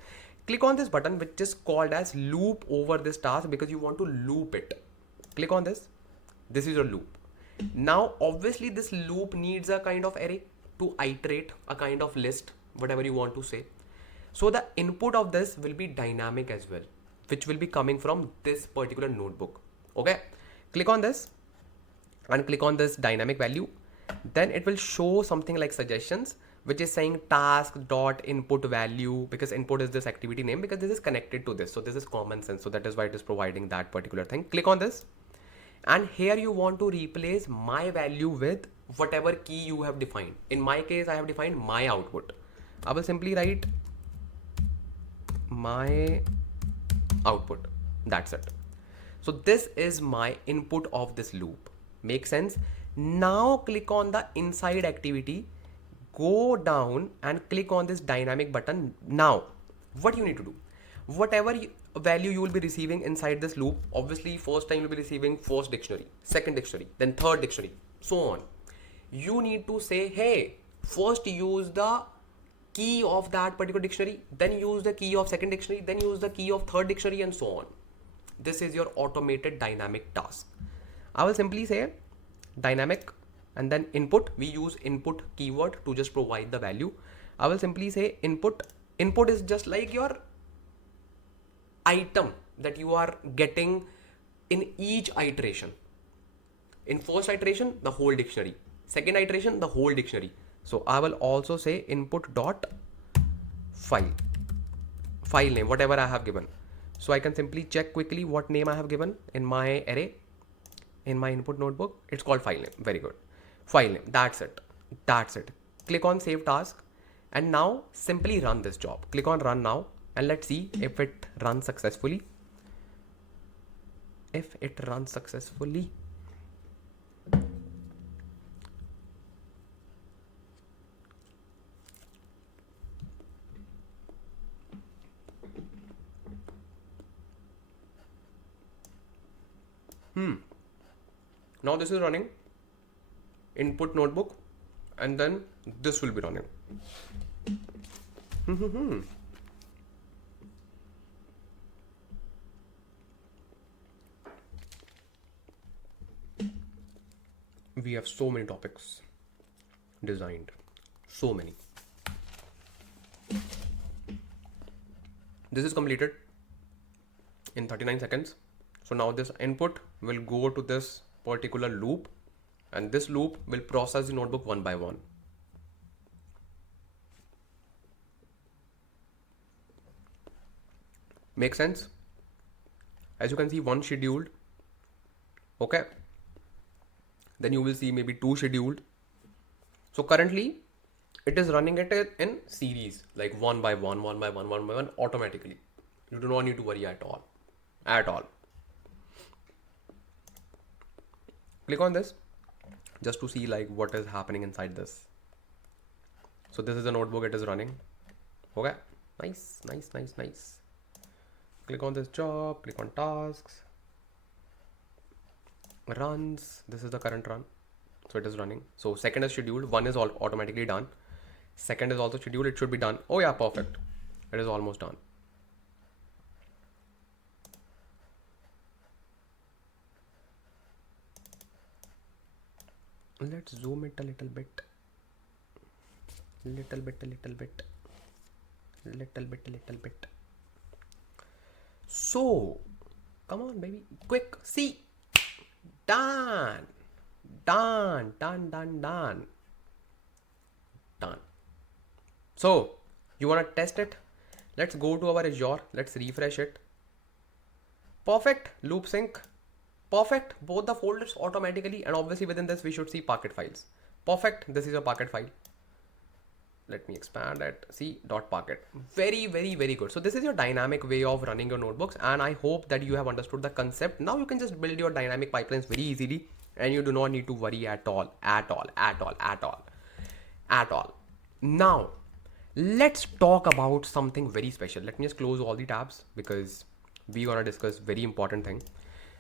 Click on this button which is called as loop over this task, because you want to loop it. Click on this. This is your loop. Now, obviously this loop needs a kind of array to iterate, a kind of list, whatever you want to say. So the input of this will be dynamic as well, which will be coming from this particular notebook. Okay. Click on this and click on this dynamic value. Then it will show something like suggestions, which is saying task dot input value, because input is this activity name, because this is connected to this. So this is common sense. So that is why it is providing that particular thing. Click on this. And here you want to replace my value with whatever key you have defined. In my case, I have defined my output. I will simply write my output. That's it. So this is my input of this loop. Make sense? Now click on the inside activity, go down and click on this dynamic button. Now what you need to do, whatever value you will be receiving inside this loop, obviously first time you'll be receiving first dictionary, second dictionary, then third dictionary, so on. You need to say, hey, first use the key of that particular dictionary, then use the key of second dictionary, then use the key of third dictionary, and so on. This is your automated dynamic task. I will simply say dynamic and then input. We use input keyword to just provide the value. I will simply say input. Input is just like your item that you are getting in each iteration. In first iteration, the whole dictionary. Second iteration, the whole dictionary. So I will also say input dot file name, whatever I have given. So I can simply check quickly what name I have given in my array, in my input notebook. It's called file name. Very good. File name. That's it. Click on save task. And now simply run this job. Click on run now. And let's see if it runs successfully. If it runs successfully. Now this is running input notebook, and then this will be running. We have so many topics designed, so many. This is completed in 39 seconds. So now this input will go to this particular loop, and this loop will process the notebook one by one. Make sense? As you can see, one scheduled. Okay. Then you will see maybe two scheduled. So currently it is running it in series, like one by one automatically. You do not need to worry at all. Click on this just to see like what is happening inside this. So this is the notebook it is running. Okay, nice. Click on this job, click on tasks, runs. This is the current run. So it is running. So second is scheduled, one is all automatically done. Second is also scheduled, it should be done. Oh yeah, perfect. It is almost done. Let's zoom it a little bit. Little bit. So, come on, baby. Quick. See. Done. So, you want to test it? Let's go to our Azure. Let's refresh it. Perfect. Loop sync. Perfect. Both the folders automatically, and obviously within this we should see Parquet files. Perfect. This is a Parquet file. Let me expand it. See, .parquet. Very good. So this is your dynamic way of running your notebooks, and I hope that you have understood the concept. Now you can just build your dynamic pipelines very easily, and you do not need to worry at all. Now, let's talk about something very special. Let me just close all the tabs because we're gonna discuss very important thing.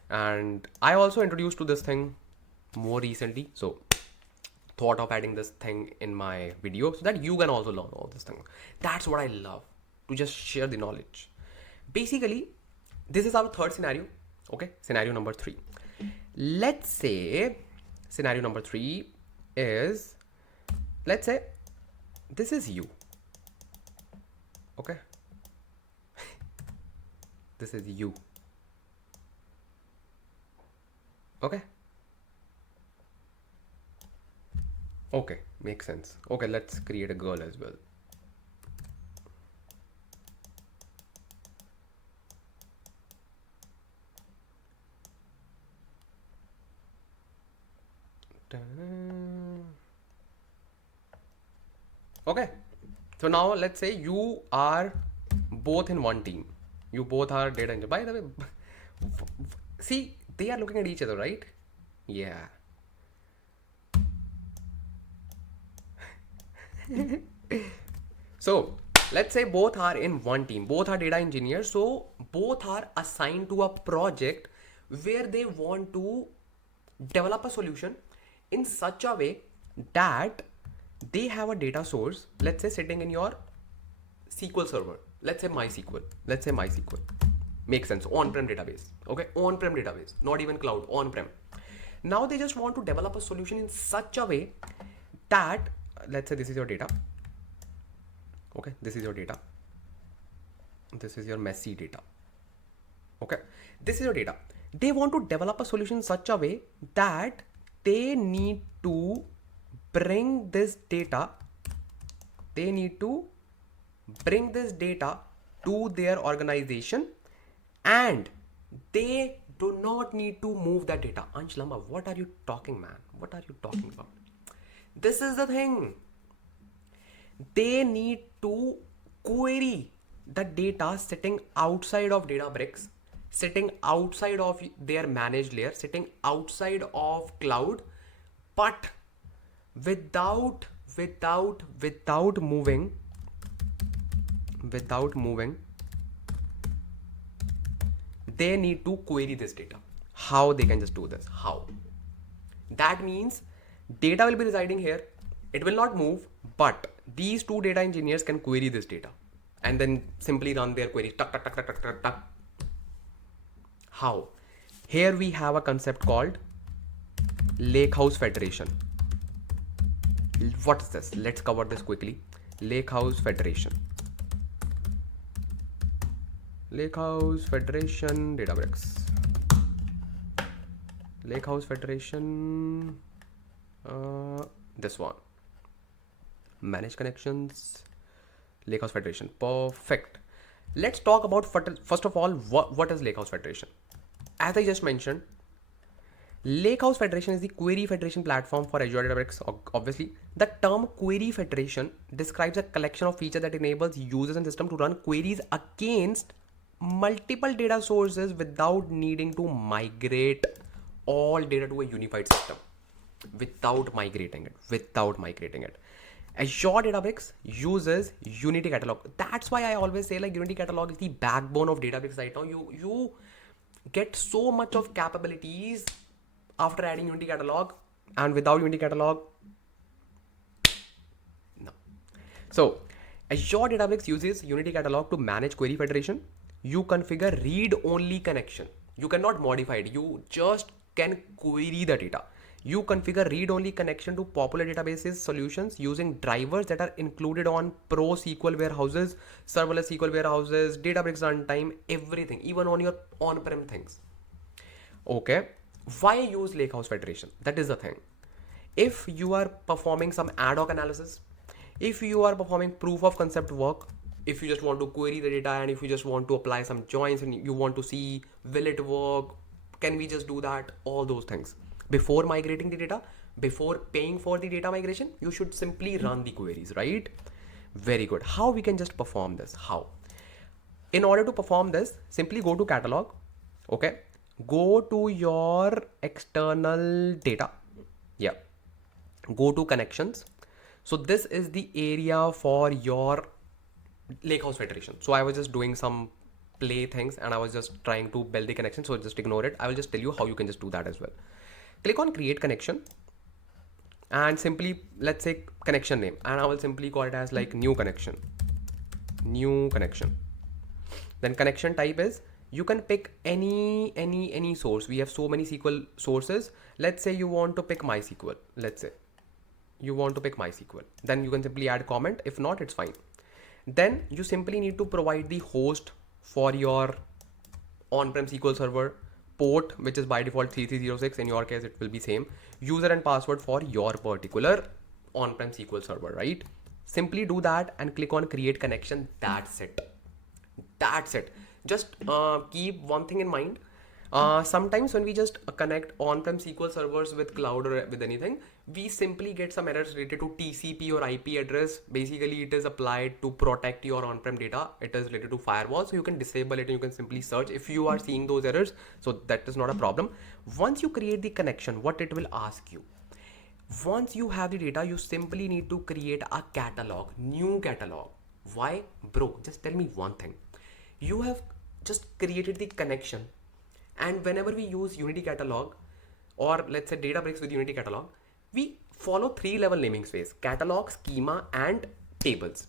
And I also introduced to this thing more recently, so thought of adding this thing in my video so that you can also learn all this thing. That's what I love, to just share the knowledge. Basically, this is our third scenario. Okay, scenario number 3. Let's say scenario number 3 is, let's say this is you. Okay. This is you. Okay. Okay, makes sense. Okay, let's create a girl as well. Okay, so now let's say you are both in one team. You both are data engineers. By the way, see, they are looking at each other, right? Yeah. So let's say both are in one team, both are data engineers, so both are assigned to a project where they want to develop a solution in such a way that they have a data source, let's say sitting in your SQL server, let's say MySQL. Makes sense. On-prem database. Okay, on-prem database, not even cloud, on-prem. Now they just want to develop a solution in such a way that, let's say this is your data. Okay, this is your data. This is your messy data. Okay, this is your data. They want to develop a solution in such a way that they need to bring this data. They need to bring this data to their organization, and they do not need to move that data. Ansh, Lamba, what are you talking, man? What are you talking about? This is the thing. They need to query the data sitting outside of Databricks, sitting outside of their managed layer, sitting outside of cloud, but without moving, they need to query this data. how they can just do this. How? That means data will be residing here. It will not move, but these two data engineers can query this data and then simply run their query. Tuck, tuck, tuck, tuck, tuck, tuck, tuck. How? Here we have a concept called Lakehouse Federation. What is this? Let's cover this quickly. Lakehouse Federation. Lakehouse Federation Databricks. Lakehouse Federation. This one. Manage connections. Lakehouse Federation. Perfect. Let's talk about first of all what is Lakehouse Federation. As I just mentioned, Lakehouse Federation is the query federation platform for Azure Databricks. Obviously, the term query federation describes a collection of features that enables users and system to run queries against multiple data sources without needing to migrate all data to a unified system. Without migrating it. Azure Databricks uses Unity Catalog. That's why I always say like Unity Catalog is the backbone of Databricks right now. You get so much of capabilities after adding Unity Catalog, and without Unity Catalog, no. So Azure Databricks uses Unity Catalog to manage query federation. You configure read-only connection. You cannot modify it. You just can query the data. You configure read-only connection to popular databases solutions using drivers that are included on Pro SQL warehouses, serverless SQL warehouses, Databricks runtime, everything, even on your on-prem things. Okay, why use Lakehouse Federation? That is the thing. If you are performing some ad hoc analysis, if you are performing proof of concept work, if you just want to query the data and if you just want to apply some joins and you want to see, will it work? Can we just do that? All those things. Before migrating the data, before paying for the data migration, you should simply run the queries, right? Very good. How we can just perform this? How? In order to perform this, simply go to catalog. Okay. Go to your external data. Yeah. Go to connections. So this is the area for your Lakehouse Federation. So I was just doing some play things and I was just trying to build the connection. So just ignore it. I will just tell you how you can just do that as well. Click on create connection and simply, let's say connection name, and I will simply call it as like new connection. Then connection type is, you can pick any source. We have so many SQL sources. Let's say you want to pick MySQL. Let's say you want to pick MySQL. Then you can simply add comment. If not, it's fine. Then you simply need to provide the host for your on-prem SQL server, port, which is by default 3306. In your case, it will be same. User and password for your particular on-prem SQL server, right? Simply do that and click on create connection. That's it. Just keep one thing in mind. Sometimes when we just connect on-prem SQL servers with cloud or with anything, we simply get some errors related to TCP or IP address. Basically, it is applied to protect your on-prem data. It is related to firewall. So you can disable it and you can simply search if you are seeing those errors. So that is not a problem. Once you create the connection, what it will ask you? Once you have the data, you simply need to create a catalog, new catalog. Why? Bro, just tell me one thing. You have just created the connection, and whenever we use Unity Catalog or let's say Databricks with Unity Catalog, we follow 3-level naming space: catalog, schema, and tables.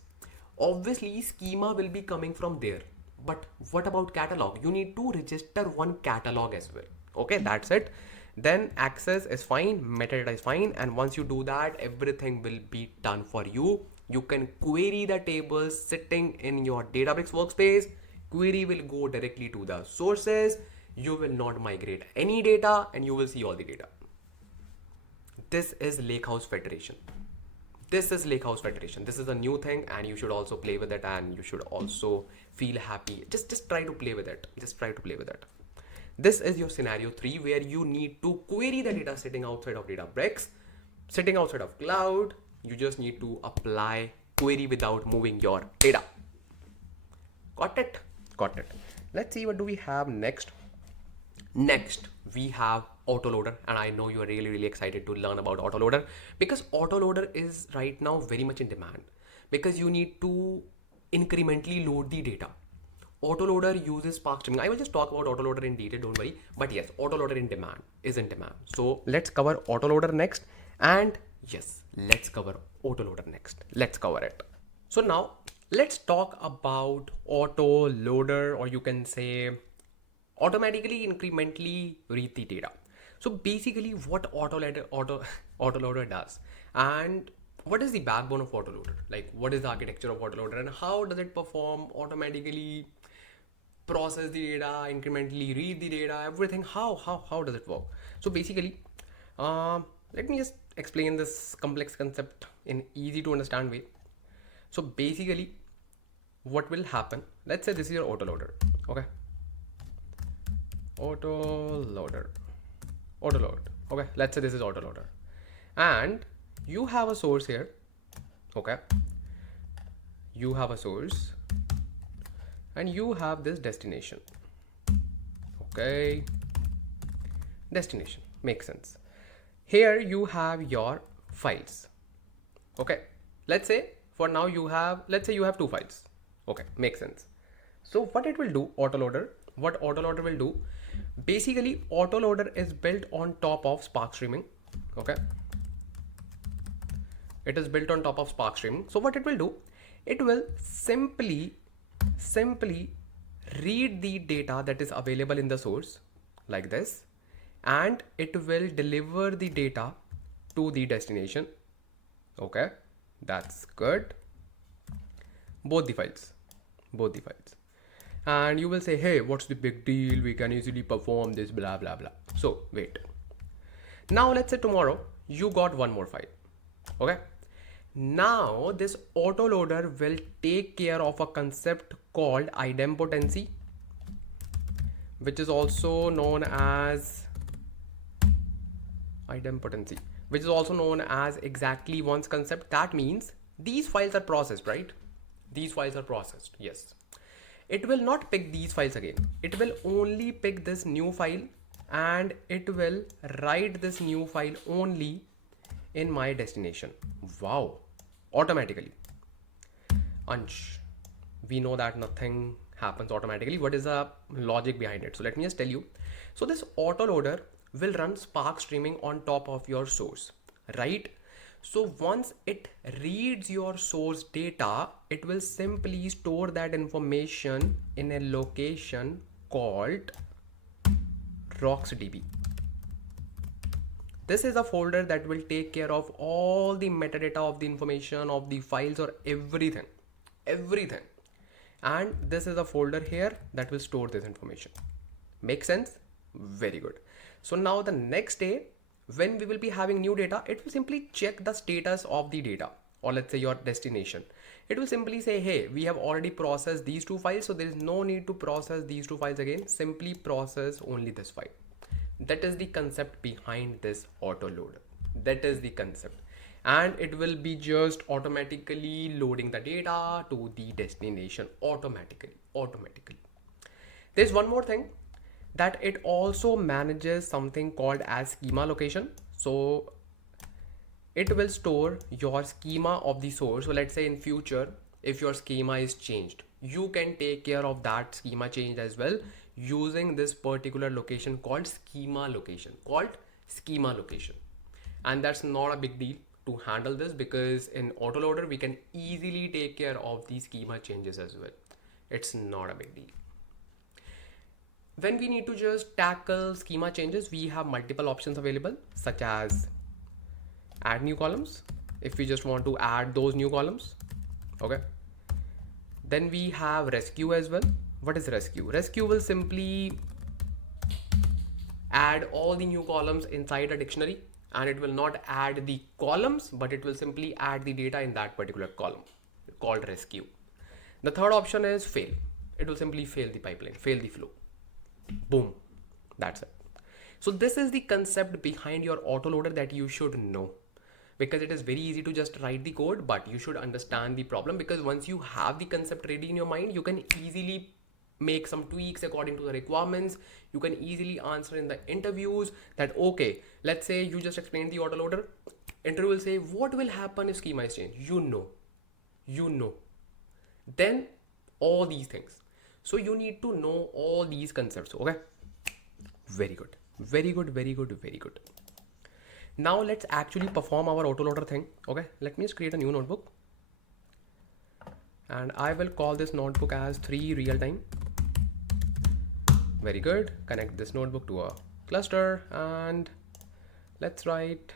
Obviously, schema will be coming from there. But what about catalog? You need to register one catalog as well. Okay, that's it. Then access is fine, metadata is fine. And once you do that, everything will be done for you. You can query the tables sitting in your Databricks workspace. Query will go directly to the sources. You will not migrate any data and you will see all the data. This is Lakehouse Federation. This is a new thing and you should also play with it and you should also feel happy. Just try to play with it. This is your scenario 3 where you need to query the data sitting outside of Databricks, sitting outside of cloud. You just need to apply query without moving your data. Got it? Let's see what do we have next. Next, we have Autoloader, and I know you are really excited to learn about Autoloader because Autoloader is right now very much in demand because you need to incrementally load the data. Autoloader uses Spark streaming. I will just talk about Autoloader in detail, don't worry. But yes, Autoloader is in demand. So let's cover Autoloader next. And yes, let's cover Autoloader next. Let's cover it. So now let's talk about Autoloader, or you can say automatically incrementally read the data. So basically what Autoloader does, and what is the backbone of Autoloader, like what is the architecture of Autoloader and how does it perform, automatically process the data, incrementally read the data, everything, how does it work? So basically, let me just explain this complex concept in easy to understand way. So basically what will happen, let's say this is your Autoloader. Okay, Autoloader. Okay, let's say this is Autoloader, and you have a source here. Okay, you have a source and you have this destination. Okay, destination makes sense. Here you have your files. Okay, let's say for now you have, let's say you have two files. Okay, makes sense. So what it will do, what Autoloader will do, basically Autoloader is built on top of Spark streaming. Okay, it is built on top of Spark streaming. So what it will do, it will simply read the data that is available in the source like this, and it will deliver the data to the destination. Okay, that's good. Both the files. And you will say, hey, what's the big deal? We can easily perform this, blah, blah, blah. So wait. Now let's say tomorrow you got one more file. Okay. Now this Autoloader will take care of a concept called idempotency, which is also known as exactly once concept. That means these files are processed, right? These files are processed. Yes. It will not pick these files again. It will only pick this new file and it will write this new file only in my destination. Wow. Automatically. Ansh, we know that nothing happens automatically. What is the logic behind it? So let me just tell you. So this Autoloader will run Spark streaming on top of your source, right? So once it reads your source data, it will simply store that information in a location called rocksdb. This is a folder that will take care of all the metadata of the information of the files or everything. And this is a folder here that will store this information. Make sense? Very good. So now the next day, when we will be having new data, it will simply check the status of the data, or let's say your destination. It will simply say, hey, we have already processed these two files, so there is no need to process these two files again. Simply process only this file. That is the concept behind this Autoloader. That is the concept. And it will be just automatically loading the data to the destination automatically. There's one more thing, that it also manages something called as schema location. So it will store your schema of the source. So let's say in future, if your schema is changed, you can take care of that schema change as well using this particular location called schema location. And that's not a big deal to handle this, because in Autoloader we can easily take care of the schema changes as well. It's not a big deal. When we need to just tackle schema changes, we have multiple options available, such as add new columns, if we just want to add those new columns. Okay. Then we have rescue as well. What is rescue? Rescue will simply add all the new columns inside a dictionary, and it will not add the columns, but it will simply add the data in that particular column, called rescue. The third option is fail. It will simply fail the pipeline, fail the flow. Boom, that's it. So this is the concept behind your Autoloader that you should know, because it is very easy to just write the code, but you should understand the problem, because once you have the concept ready in your mind, you can easily make some tweaks according to the requirements. You can easily answer in the interviews that, okay, let's say you just explained the Autoloader. Interview will say, what will happen if schema is changed? You know. Then all these things. So you need to know all these concepts. Okay, very good, very good, very good, very good. Now let's actually perform our autoloader thing. Okay, let me just create a new notebook, and I will call this notebook as 3 real time. Very good. Connect this notebook to a cluster, and let's write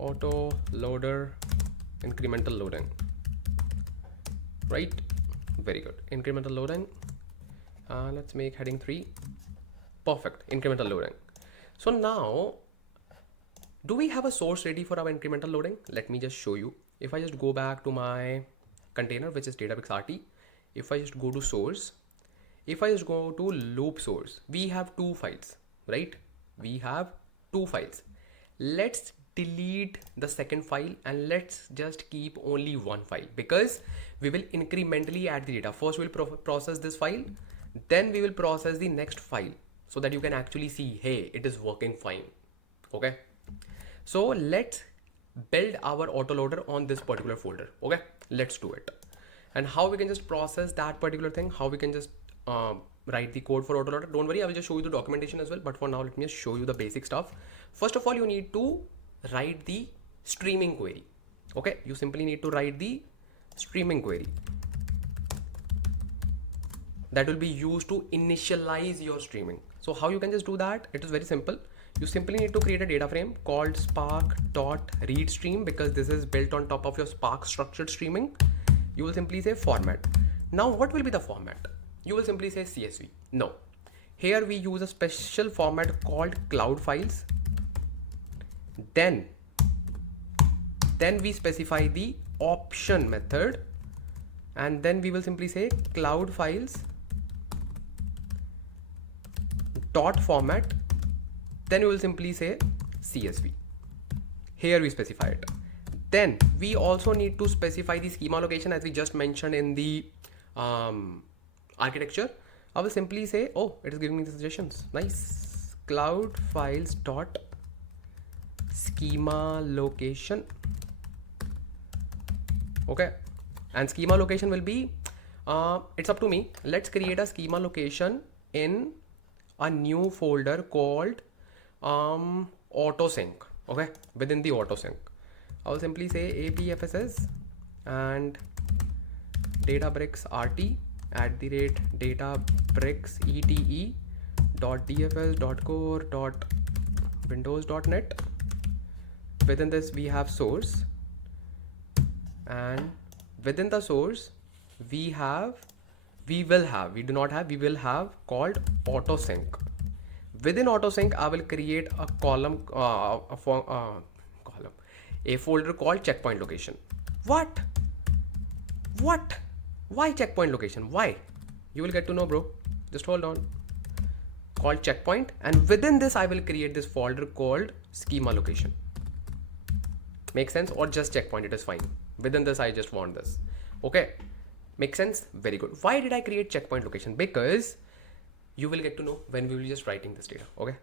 autoloader incremental loading. Right, very good. Incremental loading. Let's make heading 3. Perfect. Incremental loading. So now, do we have a source ready for our incremental loading? Let me just show you. If I just go back to my container, which is Databricks RT, if I just go to source, if I just go to loop source, we have 2 files, right? We have 2 files. Let's delete the second file and let's just keep only 1 file, because we will incrementally add the data. First we'll process this file, then we will process the next file, so that you can actually see, hey, it is working fine. Okay, so let's build our autoloader on this particular folder. Okay, let's do it. And how we can just process that particular thing, how we can just write the code for autoloader. Don't worry, I will just show you the documentation as well, but for now let me just show you the basic stuff. First of all, you need to write the streaming query. Okay, you simply need to write the streaming query that will be used to initialize your streaming. So how you can just do that? It is very simple. You simply need to create a data frame called spark.readStream, because this is built on top of your Spark structured streaming. You will simply say format. Now what will be the format? You will simply say CSV. No, here we use a special format called cloud files. Then we specify the option method, and then we will simply say cloud files dot format, then we will simply say CSV. Here we specify it. Then we also need to specify the schema location, as we just mentioned in the architecture. I will simply say, oh, it is giving me the suggestions. Nice. Cloud files dot schema location. Okay, and schema location will be it's up to me. Let's create a schema location in a new folder called autosync. Okay, within the autosync I will simply say apfss and databricks rt @databricks ete.dfs.core.windows.net. Within this we have source, and within the source we will have called autosync. Within autosync I will create a column, a folder called checkpoint location. What? Why checkpoint location? Why? You will get to know, bro. Just hold on. Called checkpoint, and within this I will create this folder called schema location. Make sense? Or just checkpoint, it is fine. Within this I just want this. Okay, make sense? Very good. Why did I create checkpoint location? Because you will get to know when we will be just writing this data. Okay,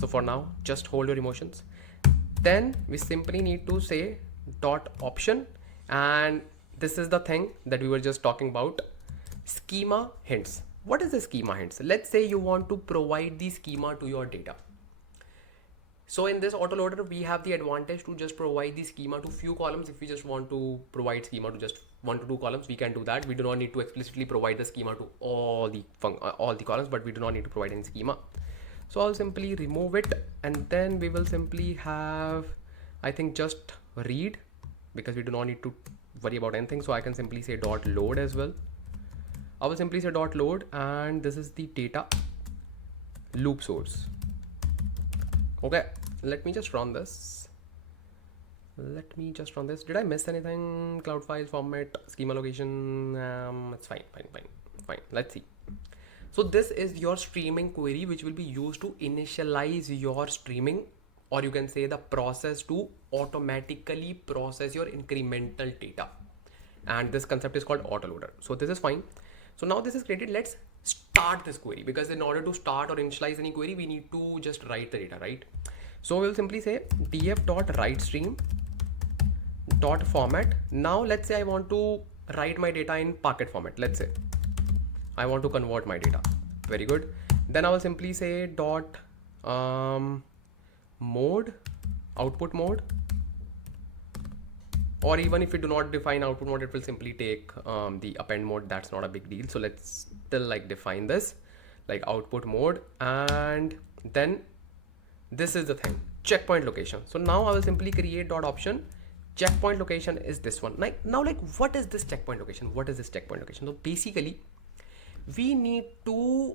so for now just hold your emotions. Then we simply need to say dot option, and this is the thing that we were just talking about, schema hints. What is the schema hints? Let's say you want to provide the schema to your data. So in this autoloader we have the advantage to just provide the schema to few columns. If we just want to provide schema to just 1 to 2 columns, we can do that. We do not need to explicitly provide the schema to all the columns, but we do not need to provide any schema. So I'll simply remove it, and then we will simply have, I think, just read, because we do not need to worry about anything. So I can simply say dot load as well. I will simply say dot load, and this is the data loop source. Okay, let me just run this. Did I miss anything? Cloud file format, schema location. It's fine. Let's see. So this is your streaming query, which will be used to initialize your streaming, or you can say the process to automatically process your incremental data. And this concept is called autoloader. So this is fine. So now this is created. Let's start this query, because in order to start or initialize any query, we need to just write the data, right? So we'll simply say df.writeStream.format. Now let's say I want to write my data in packet format. Let's say I want to convert my data. Very good. Then I will simply say dot mode, output mode, or even if you do not define output mode, it will simply take the append mode. That's not a big deal. So let's still like define this like output mode, and then this is the thing, checkpoint location. So now I will simply create dot option. Checkpoint location is this one. Now like what is this checkpoint location? What is this checkpoint location? So basically we need to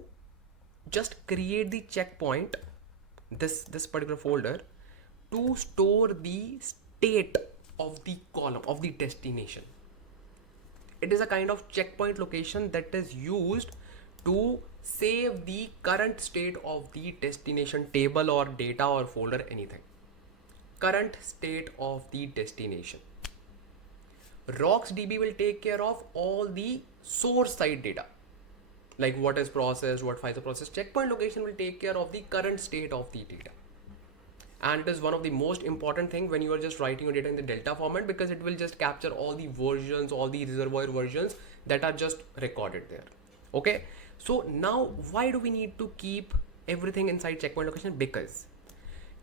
just create the checkpoint, this particular folder, to store the state of the column of the destination. It is a kind of checkpoint location that is used to save the current state of the destination table or data or folder, anything. Current state of the destination. RocksDB will take care of all the source side data, like what is processed, what files are processed. Checkpoint location will take care of the current state of the data. And it is one of the most important thing when you are just writing your data in the delta format, because it will just capture all the versions, all the reservoir versions that are just recorded there. Okay, so now why do we need to keep everything inside checkpoint location? Because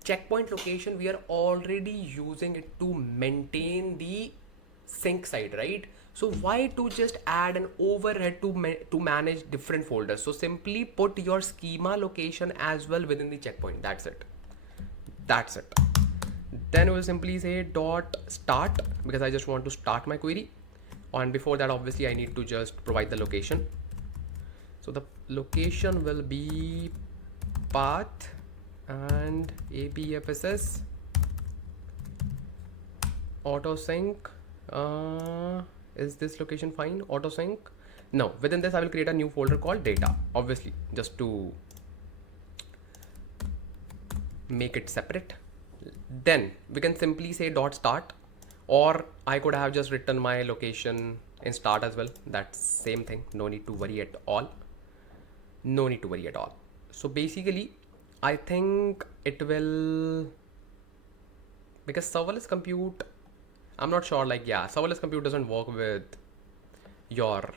checkpoint location, we are already using it to maintain the sync side, right? So why to just add an overhead to manage different folders? So simply put your schema location as well within the checkpoint. That's it. That's it. Then we'll simply say dot start, because I just want to start my query. And before that, obviously I need to just provide the location. So the location will be path and apfss auto sync. Is this location fine? Auto sync? No. Within this I will create a new folder called data, obviously, just to make it separate. Then we can simply say dot start, or I could have just written my location in start as well. That's same thing. No need to worry at all. No need to worry at all. So basically I think it will, because serverless compute, I'm not sure, like, yeah, serverless compute doesn't work with your,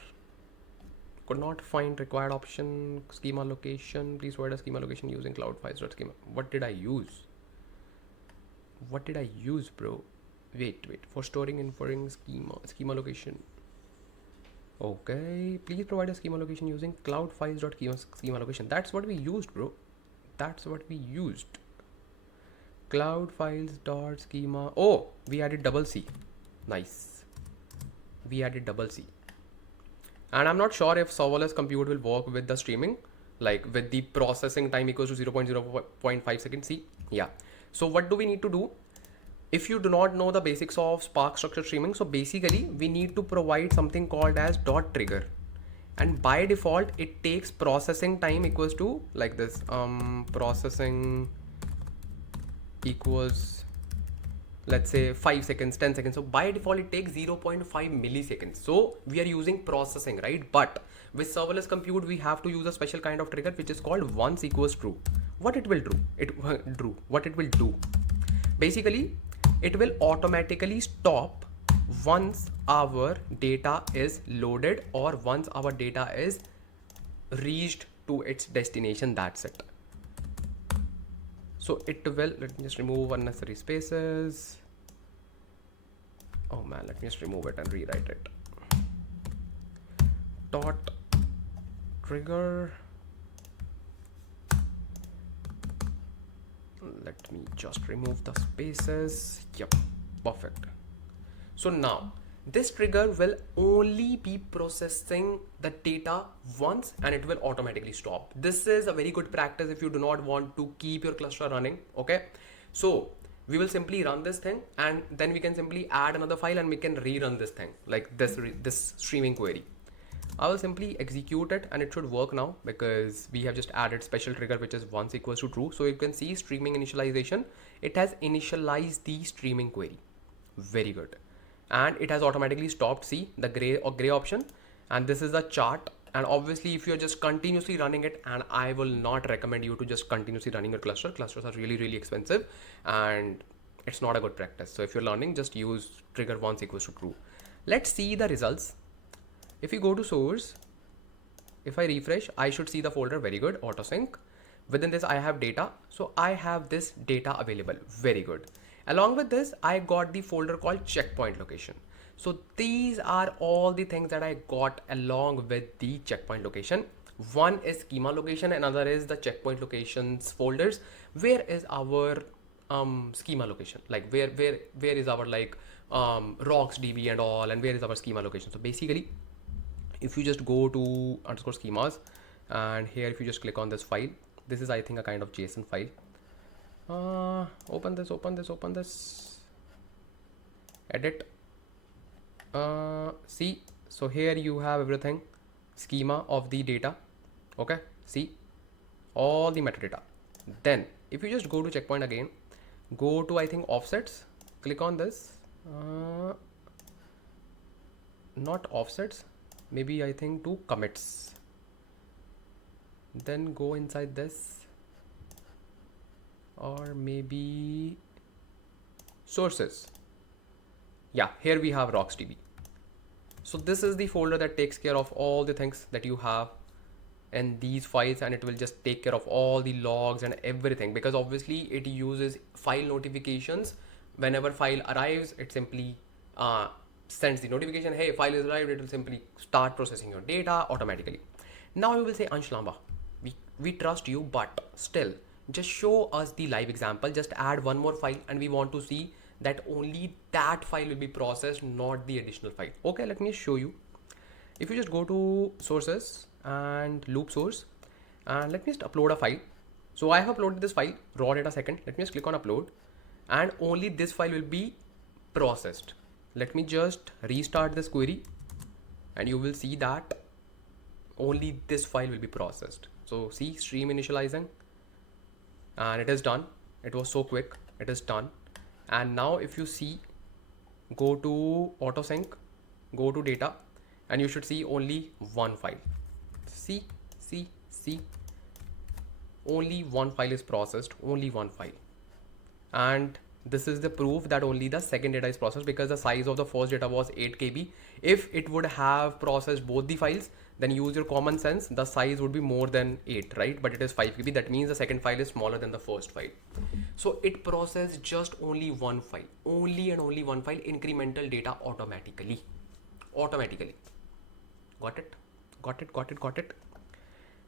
could not find required option, schema location, please provide a schema location using cloud files.schema. What did I use? What did I use, bro? Wait, for storing, inferring schema location. Okay, please provide a schema location using cloud files.schema location. That's what we used, bro. That's what we used. Cloud files.schema. Oh, we added double C. Nice. We added double C. And I'm not sure if serverless compute will work with the streaming, like with the processing time equals to 0.05 seconds. See, yeah. So what do we need to do? If you do not know the basics of Spark structured streaming, so basically we need to provide something called as dot trigger, and by default it takes processing time equals to like this, processing equals, let's say 5 seconds, 10 seconds. So by default it takes 0.5 milliseconds. So we are using processing, right? But with serverless compute we have to use a special kind of trigger which is called once equals true. What it will do? What it will do? Basically it will automatically stop once our data is loaded or once our data is reached to its destination. That's it. So it will, let me just remove unnecessary spaces. Oh man, let me just remove it and rewrite it. Dot trigger. Let me just remove the spaces. Yep, perfect. So now this trigger will only be processing the data once and it will automatically stop. This is a very good practice if you do not want to keep your cluster running. Okay, so we will simply run this thing and then we can simply add another file and we can rerun this thing, like this streaming query. I will simply execute it and it should work now because we have just added special trigger which is once equals to true. So you can see streaming initialization. It has initialized the streaming query. Very good. And it has automatically stopped. See the gray option, and this is the chart. And obviously if you're just continuously running it, and I will not recommend you to just continuously running your clusters are really expensive and it's not a good practice. So if you're learning, just use trigger once equals to true. Let's see the results. If you go to source, if I refresh, I should see the folder. Very good. Auto sync. Within this, I have data. So I have this data available. Very good. Along with this, I got the folder called checkpoint location. So these are all the things that I got along with the checkpoint location. One is schema location, another is the checkpoint locations folders. Where is our schema location? Like where is our like rocks db and all, and where is our schema location? So basically, if you just go to underscore schemas, and here if you just click on this file, this is I think a kind of JSON file. Open this, edit. See, so here you have everything, schema of the data. Okay, see all the metadata. Then if you just go to checkpoint again, go to I think offsets, click on this, not offsets, maybe I think to commits, then go inside this, or maybe sources. Yeah, here we have rocksdb. So this is the folder that takes care of all the things that you have in these files, and it will just take care of all the logs and everything, because obviously it uses file notifications. Whenever file arrives, it simply sends the notification, hey, file is arrived. It will simply start processing your data automatically. Now you will say, Ansh, Lamba, we trust you, but still just show us the live example. Just add one more file, and we want to see that only that file will be processed, not the additional file. Okay, let me show you. If you just go to sources and loop source, and let me just upload a file. So I have uploaded this file, raw data second. Let me just click on upload, and only this file will be processed. Let me just restart this query, and you will see that only this file will be processed. So see, stream initializing, and it is done. It was so quick. It is done. And now if you see, go to auto sync, go to data, and you should see only one file. See, only one file is processed, only one file. And this is the proof that only the second data is processed, because the size of the first data was 8 KB. If it would have processed both the files, then use your common sense, the size would be more than 8, right? But it is 5 KB. That means the second file is smaller than the first file. So it processed just only one file, only and only one file, incremental data automatically. Got it.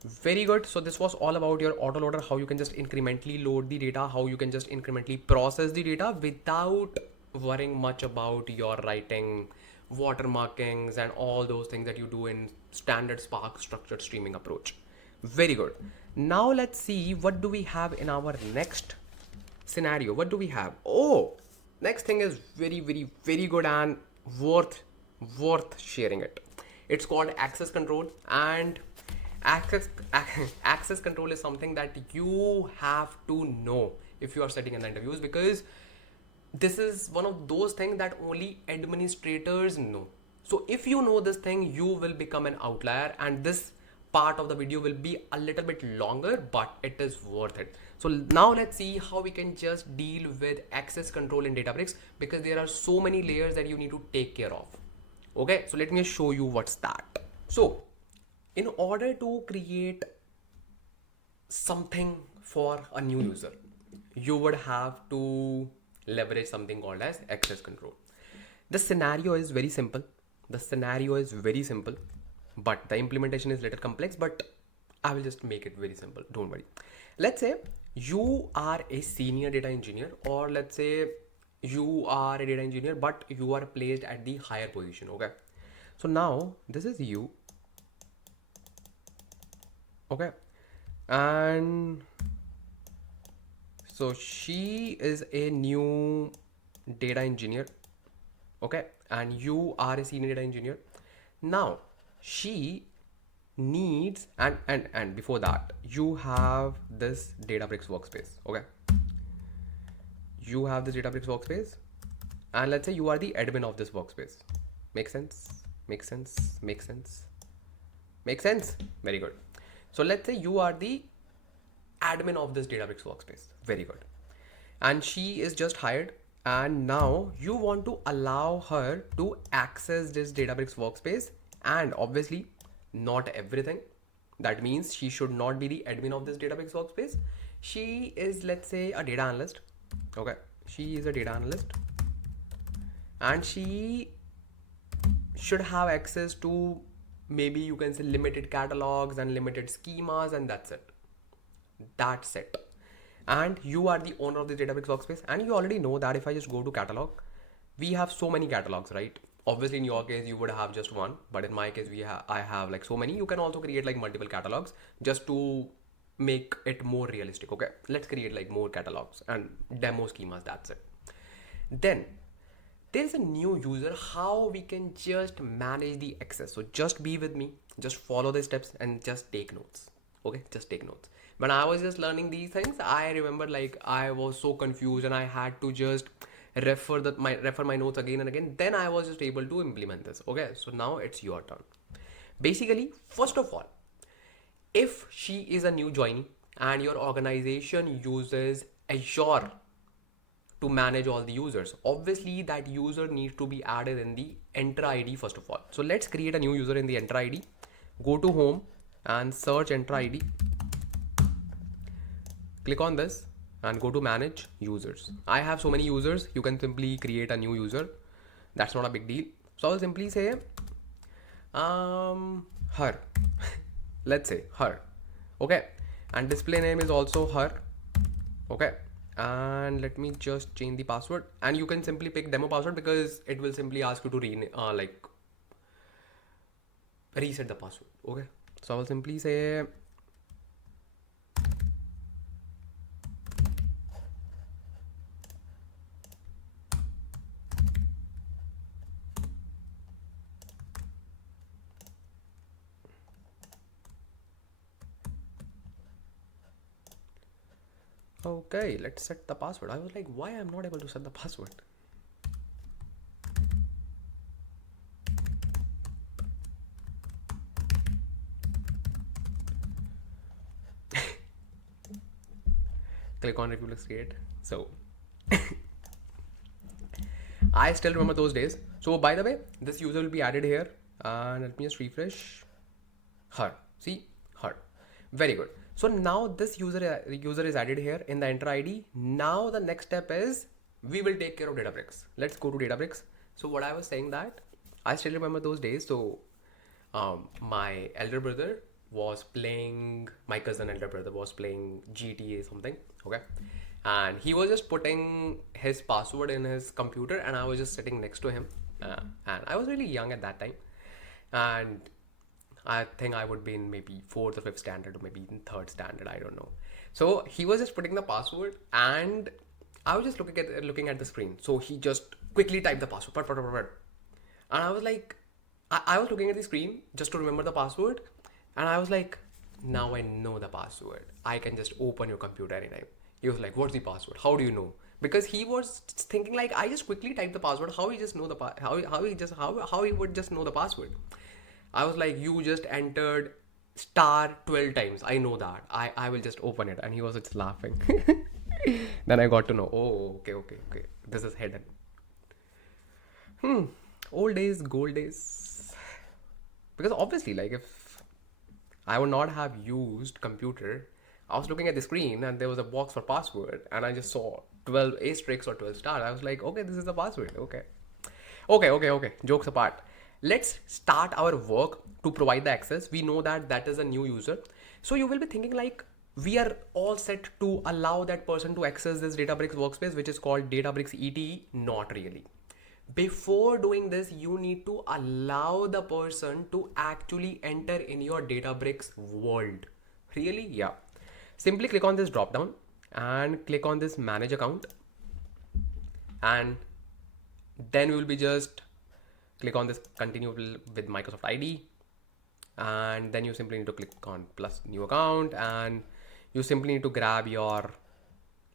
Very good. So this was all about your autoloader, how you can just incrementally load the data, how you can just incrementally process the data without worrying much about your writing, watermarkings, and all those things that you do in standard Spark structured streaming approach. Very good. Now let's see, what do we have in our next scenario? What do we have? Oh, next thing is very good and worth sharing it. It's called access control, and access control is something that you have to know if you are sitting in the interviews, because this is one of those things that only administrators know. So if you know this thing, you will become an outlier, and this part of the video will be a little bit longer, but it is worth it. So now let's see how we can just deal with access control in Databricks, because there are so many layers that you need to take care of. Okay, so let me show you what's that. So in order to create something for a new user, you would have to leverage something called as access control. The scenario is very simple. But the implementation is a little complex, but I will just make it very simple. Don't worry. Let's say you are a senior data engineer, or let's say you are a data engineer, but you are placed at the higher position. Okay. So now this is you. Okay. And so she is a new data engineer. Okay. And you are a senior data engineer. Now she needs, and before that, you have this Databricks workspace. Okay. You have this Databricks workspace, and let's say you are the admin of this workspace. Make sense? Very good. So let's say you are the admin of this Databricks workspace. Very good. And she is just hired, and now you want to allow her to access this Databricks workspace And obviously not everything. That means she should not be the admin of this database workspace. She is, let's say, a data analyst. Okay, she is a data analyst, and she should have access to, maybe you can say, limited catalogs and limited schemas, and that's it. And you are the owner of the database workspace, and you already know that if I just go to catalog, we have so many catalogs, right? Obviously in your case you would have just one, but in my case I have like so many. You can also create like multiple catalogs just to make it more realistic. Okay, let's create like more catalogs and demo schemas, that's it. Then there is a new user, how we can just manage the access. So just be with me, just follow the steps and just take notes. Okay, just take notes. When I was just learning these things, I remember like I was so confused and I had to just refer my notes again and again. Then I was just able to implement this. Okay, so now it's your turn. Basically, first of all, if she is a new joinee and your organization uses Azure to manage all the users, obviously that user needs to be added in the enter ID first of all. So let's create a new user in the enter ID. Go to home and search enter ID. Click on this and go to manage users. I have so many users, you can simply create a new user. That's not a big deal. So I'll simply say her. Let's say her. Okay, and display name is also her. Okay, and let me just change the password, and you can simply pick demo password because it will simply ask you to reset the password. Okay, so I'll simply say okay, let's set the password. I was like, why I'm not able to set the password? Click on review, let's create. So I still remember those days. So by the way, this user will be added here, and let me just refresh. Her, see, her, very good. So now this user is added here in the enter ID. Now the next step is we will take care of Databricks. Let's go to Databricks. So what I was saying, that I still remember those days. So my elder brother was playing, my cousin elder brother was playing GTA something. Okay, and he was just putting his password in his computer, and I was just sitting next to him, and I was really young at that time, and I think I would be in maybe fourth or fifth standard, or maybe in third standard, I don't know. So he was just putting the password, and I was just looking at the screen. So he just quickly typed the password, and I was like, I was looking at the screen just to remember the password, and I was like, now I know the password. I can just open your computer anytime. He was like, what's the password? How do you know? Because he was thinking like, I just quickly typed the password. How he just know the how he would just know the password? I was like, you just entered star 12 times. I know that. I will just open it. And he was just laughing. Then I got to know, oh, okay. This is hidden. Old days, gold days. Because obviously, like, if I would not have used computer, I was looking at the screen and there was a box for password, and I just saw 12 asterisks or 12 stars. I was like, okay, this is the password. Okay. Jokes apart. Let's start our work to provide the access. We know that that is a new user. So you will be thinking like, we are all set to allow that person to access this Databricks workspace, which is called Databricks ETE. Not really. Before doing this, you need to allow the person to actually enter in your Databricks world. Really? Yeah. Simply click on this drop down and click on this manage account, and then we will be just click on this continue with Microsoft ID, and then you simply need to click on plus new account, and you simply need to grab your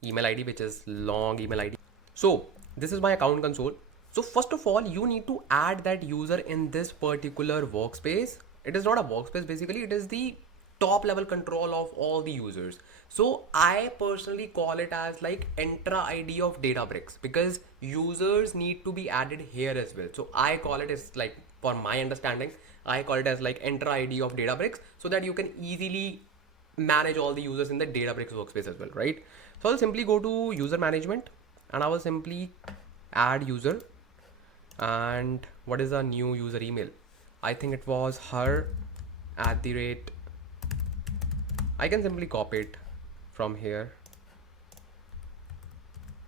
email ID, which is long email ID. So this is my account console. So first of all, you need to add that user in this particular workspace. It is not a workspace, basically it is the top level control of all the users. So I personally call it as like enter ID of Databricks, because users need to be added here as well. So I call it as, like, for my understanding, I call it as like enter ID of Databricks, so that you can easily manage all the users in the Databricks workspace as well, right? So I'll simply go to user management and I will simply add user. And what is our new user email? I think it was her at the rate. I can simply copy it from here.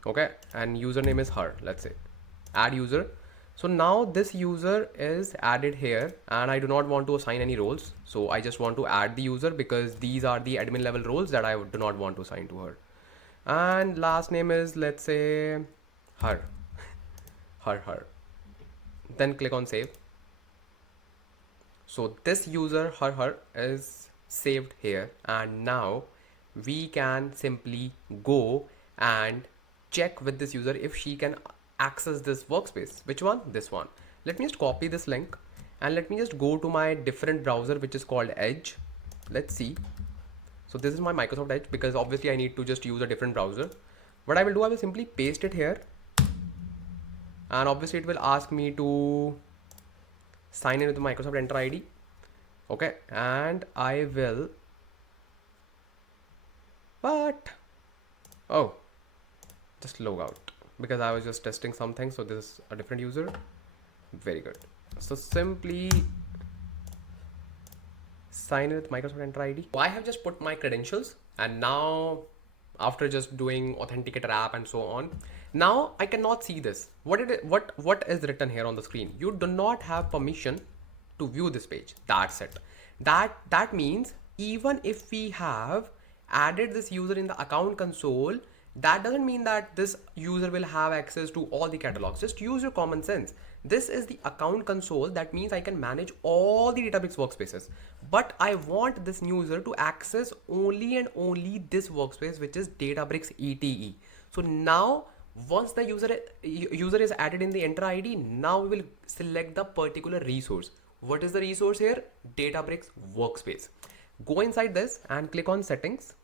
Okay, and username is her, let's say. Add user. So now this user is added here and I do not want to assign any roles. So I just want to add the user because these are the admin level roles that I do not want to assign to her. And last name is, let's say, her. her. Then click on save. So this user her is saved here, and now we can simply go and check with this user if she can access this workspace. Which one? This one. Let me just copy this link and let me just go to my different browser, which is called Edge. Let's see. So this is my Microsoft Edge because obviously I need to just use a different browser. What I will do, I will simply paste it here, and obviously it will ask me to sign in with Microsoft Enter ID. Okay, and I will, but oh, just log out because I was just testing something. So this is a different user. Very good. So simply sign in with Microsoft Enter ID. So I have just put my credentials, and now after just doing authenticator app and so on, now I cannot see this. What is written here on the screen? You do not have permission to view this page. That's it. That means even if we have added this user in the account console, that doesn't mean that this user will have access to all the catalogs. Just use your common sense. This is the account console. That means I can manage all the Databricks workspaces, but I want this new user to access only and only this workspace, which is Databricks ETE. So now once the user is added in the enter ID, now we will select the particular resource. What is the resource here? Databricks workspace. Go inside this and click on settings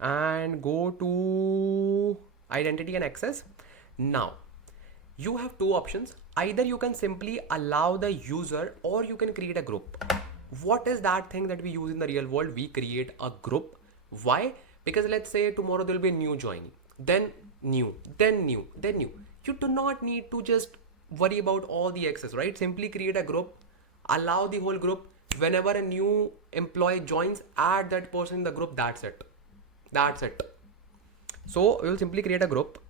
and go to identity and access. Now you have two options. Either you can simply allow the user or you can create a group. What is that thing that we use in the real world? We create a group. Why? Because let's say tomorrow there will be a new joining, then new, then new, then new. You do not need to just worry about all the access, right? Simply create a group, allow the whole group. Whenever a new employee joins, add that person in the group. That's it. That's it. So we will simply create a group.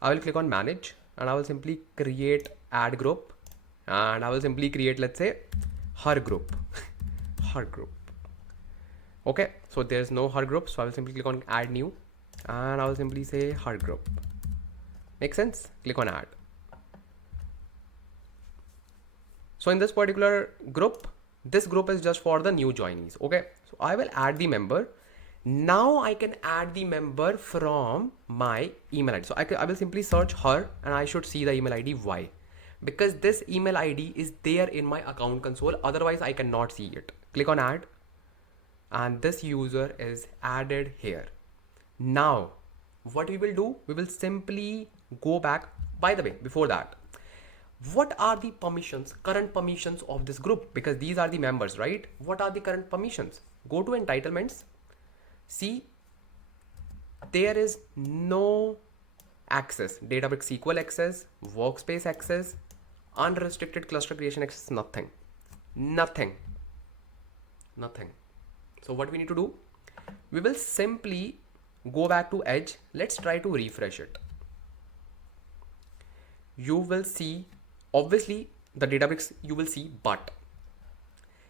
I will click on manage and I will simply create add group, and I will simply create, let's say, her group. her group. Okay, so there's no her group, so I will simply click on add new and I will simply say her group. Make sense? Click on add. So in this particular group, this group is just for the new joinees. Okay, so I will add the member. Now I can add the member from my email ID. So I will simply search her and I should see the email ID. Why? Because this email ID is there in my account console. Otherwise I cannot see it. Click on add and this user is added here. Now what we will do, we will simply go back. By the way, before that, what are the permissions, current permissions of this group? Because these are the members, right? What are the current permissions? Go to entitlements. See, there is no access, Databricks SQL access, Workspace access, unrestricted cluster creation access, nothing. So what we need to do, we will simply go back to Edge. Let's try to refresh it. You will see, obviously the Databricks you will see, but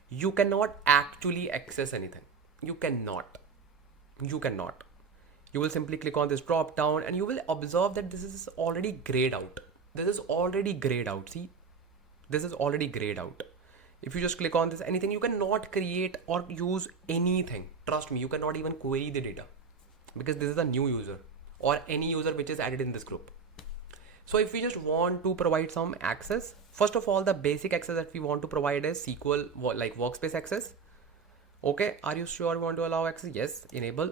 you cannot actually access anything. You cannot. You will simply click on this drop down and you will observe that this is already grayed out. See, this is already grayed out. If you just click on this, anything, you cannot create or use anything. Trust me, you cannot even query the data because this is a new user or any user which is added in this group. So if we just want to provide some access, first of all, the basic access that we want to provide is SQL, like Workspace access. Okay, are you sure you want to allow access? Yes, enable.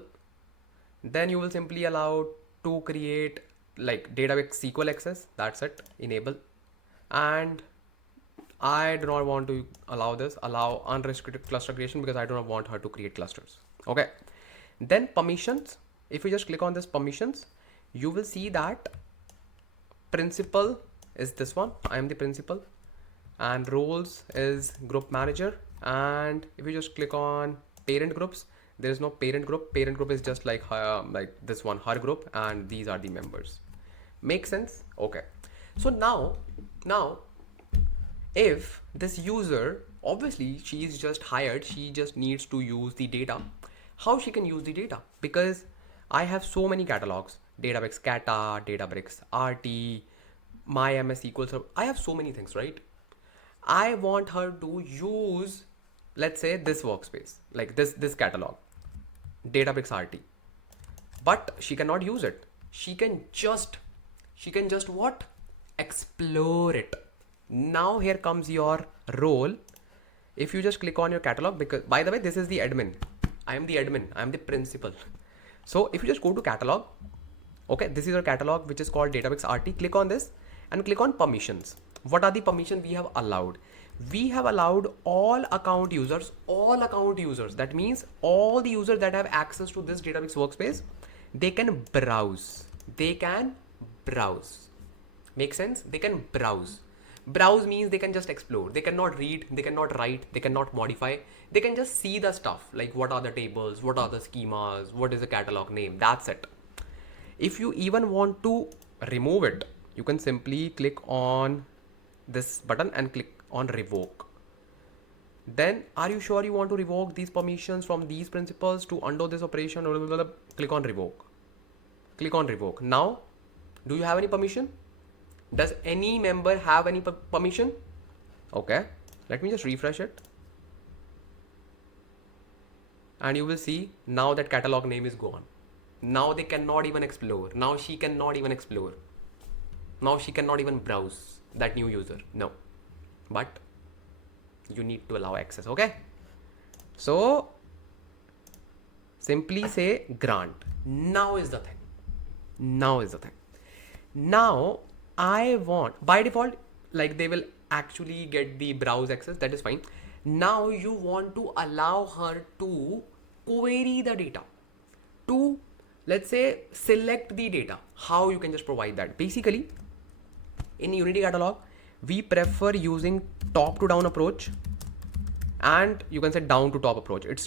Then you will simply allow to create like Databricks SQL access. That's it, enable. And I do not want to allow this, allow unrestricted cluster creation, because I do not want her to create clusters. Okay. Then permissions, if you just click on this permissions, you will see that principal is this one. I am the principal, and roles is group manager. And if you just click on parent groups, there is no parent group. Parent group is just like this one, her group, and these are the members. Make sense? Okay. So now if this user, obviously she is just hired, she just needs to use the data. How she can use the data? Because I have so many catalogs, Databricks Kata, Databricks RT, my MS SQL. I have so many things, right? I want her to use, let's say, this workspace, like this catalog, Databricks RT, but she cannot use it. She can just what? Explore it. Now here comes your role. If you just click on your catalog, because by the way, this is the admin. I am the admin. I am the principal. So if you just go to catalog, okay, this is your catalog, which is called Databricks RT. Click on this and click on permissions. What are the permissions we have allowed? We have allowed all account users, that means all the users that have access to this Databricks workspace, they can browse. Make sense? They can browse. Browse means they can just explore. They cannot read, they cannot write, they cannot modify. They can just see the stuff, like what are the tables, what are the schemas, what is the catalog name. That's it. If you even want to remove it, you can simply click on this button and click on revoke. Then, are you sure you want to revoke these permissions from these principals to undo this operation? Click on revoke. Click on revoke. Now, do you have any permission? Does any member have any permission? Okay, let me just refresh it. And you will see now that catalog name is gone. Now they cannot even explore. Now she cannot even explore. Now she cannot even browse that new user. No. But you need to allow access. Okay. So simply say grant. Now is the thing. Now I want, by default, like they will actually get the browse access. That is fine. Now you want to allow her to query the data, to, let's say, select the data. How you can just provide that? Basically, in Unity Catalog, we prefer using top to down approach, and you can say down to top approach. It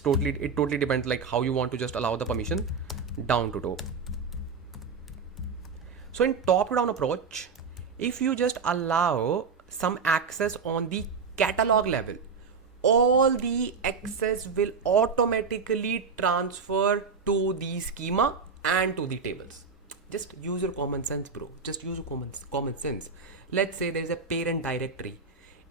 totally depends like how you want to just allow the permission, down to top. So in top to down approach, if you just allow some access on the catalog level, all the access will automatically transfer to the schema and to the tables. Just use your common sense, bro. Just use your common sense. Let's say there is a parent directory.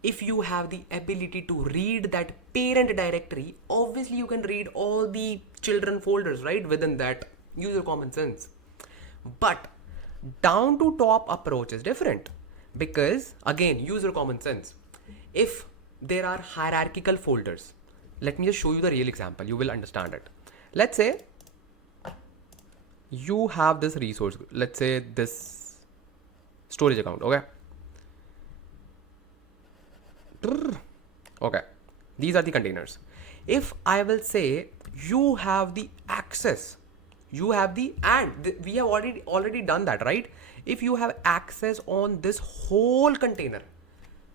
If you have the ability to read that parent directory, obviously you can read all the children folders, right? Within that, use your common sense. But down to top approach is different, because again, use your common sense. If there are hierarchical folders, let me just show you the real example. You will understand it. Let's say you have this resource, let's say this storage account. Okay, these are the containers. If I will say you have the access, we have already done that, right? If you have access on this whole container,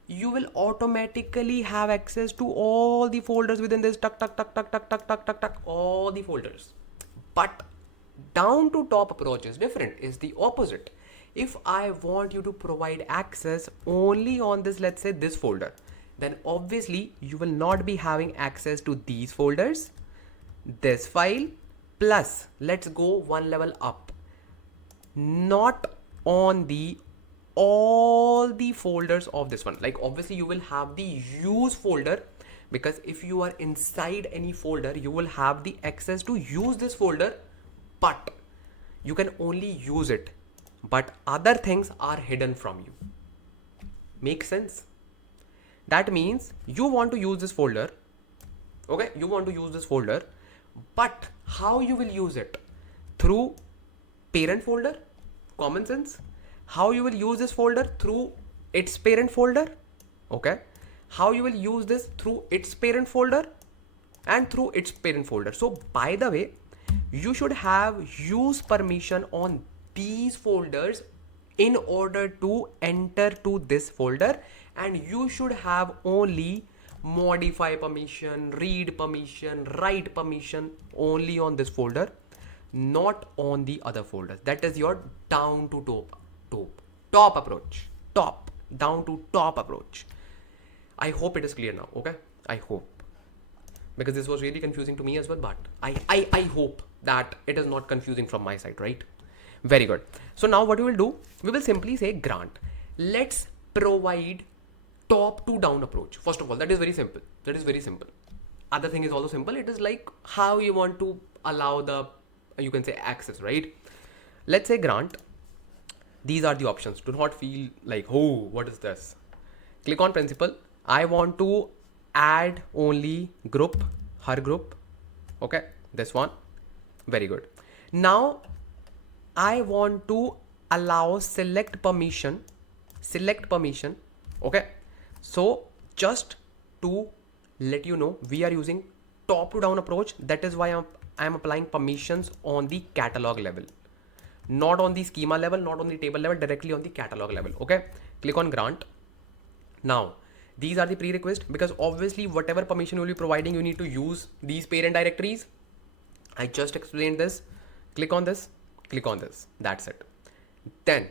you will automatically have access to all the folders within this, all the folders. But down to top approach is different, is the opposite. If I want you to provide access only on this, let's say this folder, then obviously you will not be having access to these folders, this file, plus let's go one level up, not on the all the folders of this one. Like obviously you will have the use folder, because if you are inside any folder, you will have the access to use this folder, but you can only use it, but other things are hidden from you. Make sense? That means you want to use this folder. Okay, you want to use this folder, but how you will use it? Through parent folder? Common sense. How you will use this folder? Through its parent folder. Okay. How you will use this? Through its parent folder and through its parent folder. So by the way, you should have use permission on these folders in order to enter to this folder, and you should have only modify permission, read permission, write permission only on this folder, not on the other folders. That is your down to top approach, top down to top approach. I hope it is clear now. Okay, I hope, because this was really confusing to me as well, but I hope that it is not confusing from my side, right? Very good. So now what we will do, we will simply say grant. Let's provide top to down approach. First of all, that is very simple. That is very simple. Other thing is also simple. It is like how you want to allow the, you can say, access, right? Let's say grant. These are the options. Do not feel like, oh, what is this? Click on principal. I want to add only group, her group. Okay, this one. Very good. Now I want to allow select permission. Okay, so just to let you know, we are using top to down approach. That is why I'm applying permissions on the catalog level, not on the schema level, not on the table level, directly on the catalog level. Okay, click on grant. Now these are the prerequisites, because obviously whatever permission you will be providing, you need to use these parent directories. I just explained this. Click on this, click on this. That's it. Then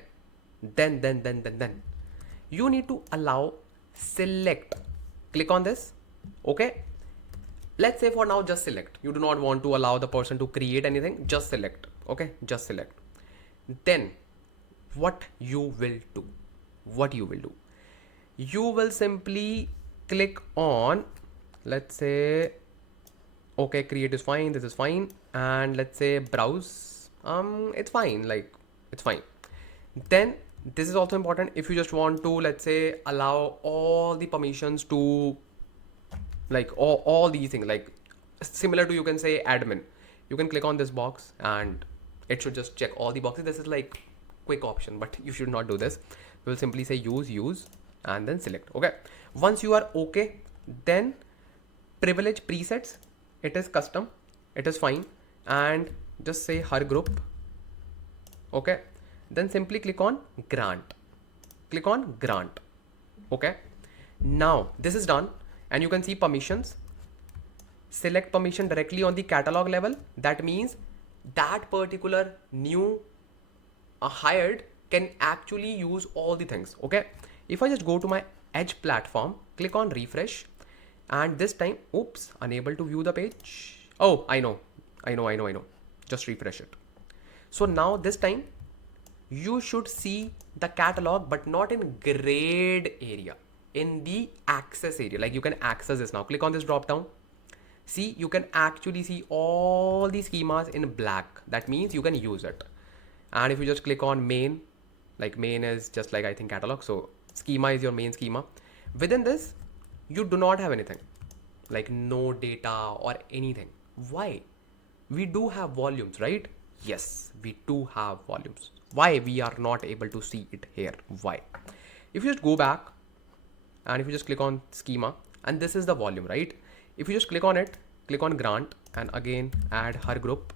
you need to allow select. Click on this. Okay. Let's say for now, just select. You do not want to allow the person to create anything. Just select. Okay. Just select. Then what you will do, you will simply click on, let's say, okay, create is fine, this is fine, and let's say browse, it's fine, like it's fine. Then this is also important. If you just want to, let's say, allow all the permissions to, like all these things, like similar to, you can say, admin, you can click on this box and it should just check all the boxes. This is like quick option, but you should not do this. We will simply say use and then select. Okay, once you are okay, then privilege presets, it is custom, it is fine, and just say her group. Okay, then simply click on grant. Okay, now this is done, and you can see permissions. Select permission directly on the catalog level. That means that particular new hired can actually use all the things. Okay, if I just go to my Edge platform, click on refresh, and this time, oops, unable to view the page. Oh, I know. Just refresh it. So now this time you should see the catalog, but not in grade area, in the access area. Like you can access this now. Click on this drop down. See, you can actually see all the schemas in black. That means you can use it. And if you just click on main, like main is just like, I think, catalog. So schema is your main schema. Within this, you do not have anything like no data or anything. Why? We do have volumes, right? Yes, we do have volumes. Why we are not able to see it here? Why? If you just go back and if you just click on schema, and this is the volume, right? If you just click on it, click on grant, and again add her group.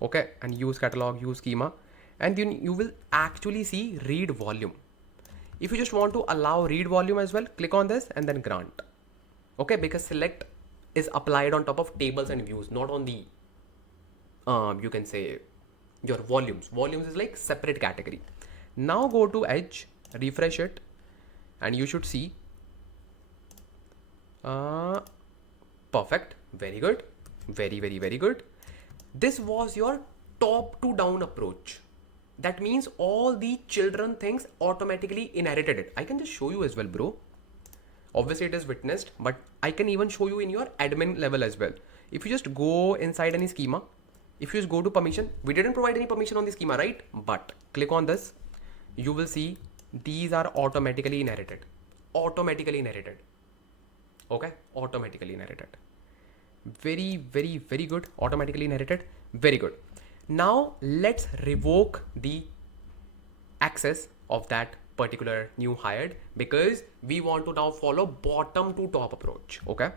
Okay, and use catalog, use schema, and then you will actually see read volume. If you just want to allow read volume as well, click on this and then grant. Okay, because select is applied on top of tables and views, not on the, you can say, your volumes. Volumes is like separate category. Now go to Edge, refresh it, and you should see, perfect, very good, very good. This was your top to down approach. That means all the children things automatically inherited it. I can just show you as well, bro. Obviously it is witnessed, but I can even show you in your admin level as well. If you just go inside any schema, if you just go to permission, we didn't provide any permission on the schema, right? But click on this, you will see these are automatically inherited. Okay, automatically inherited. Very good. Automatically inherited. Very good. Now let's revoke the access of that particular new hired, because we want to now follow bottom to top approach. Okay,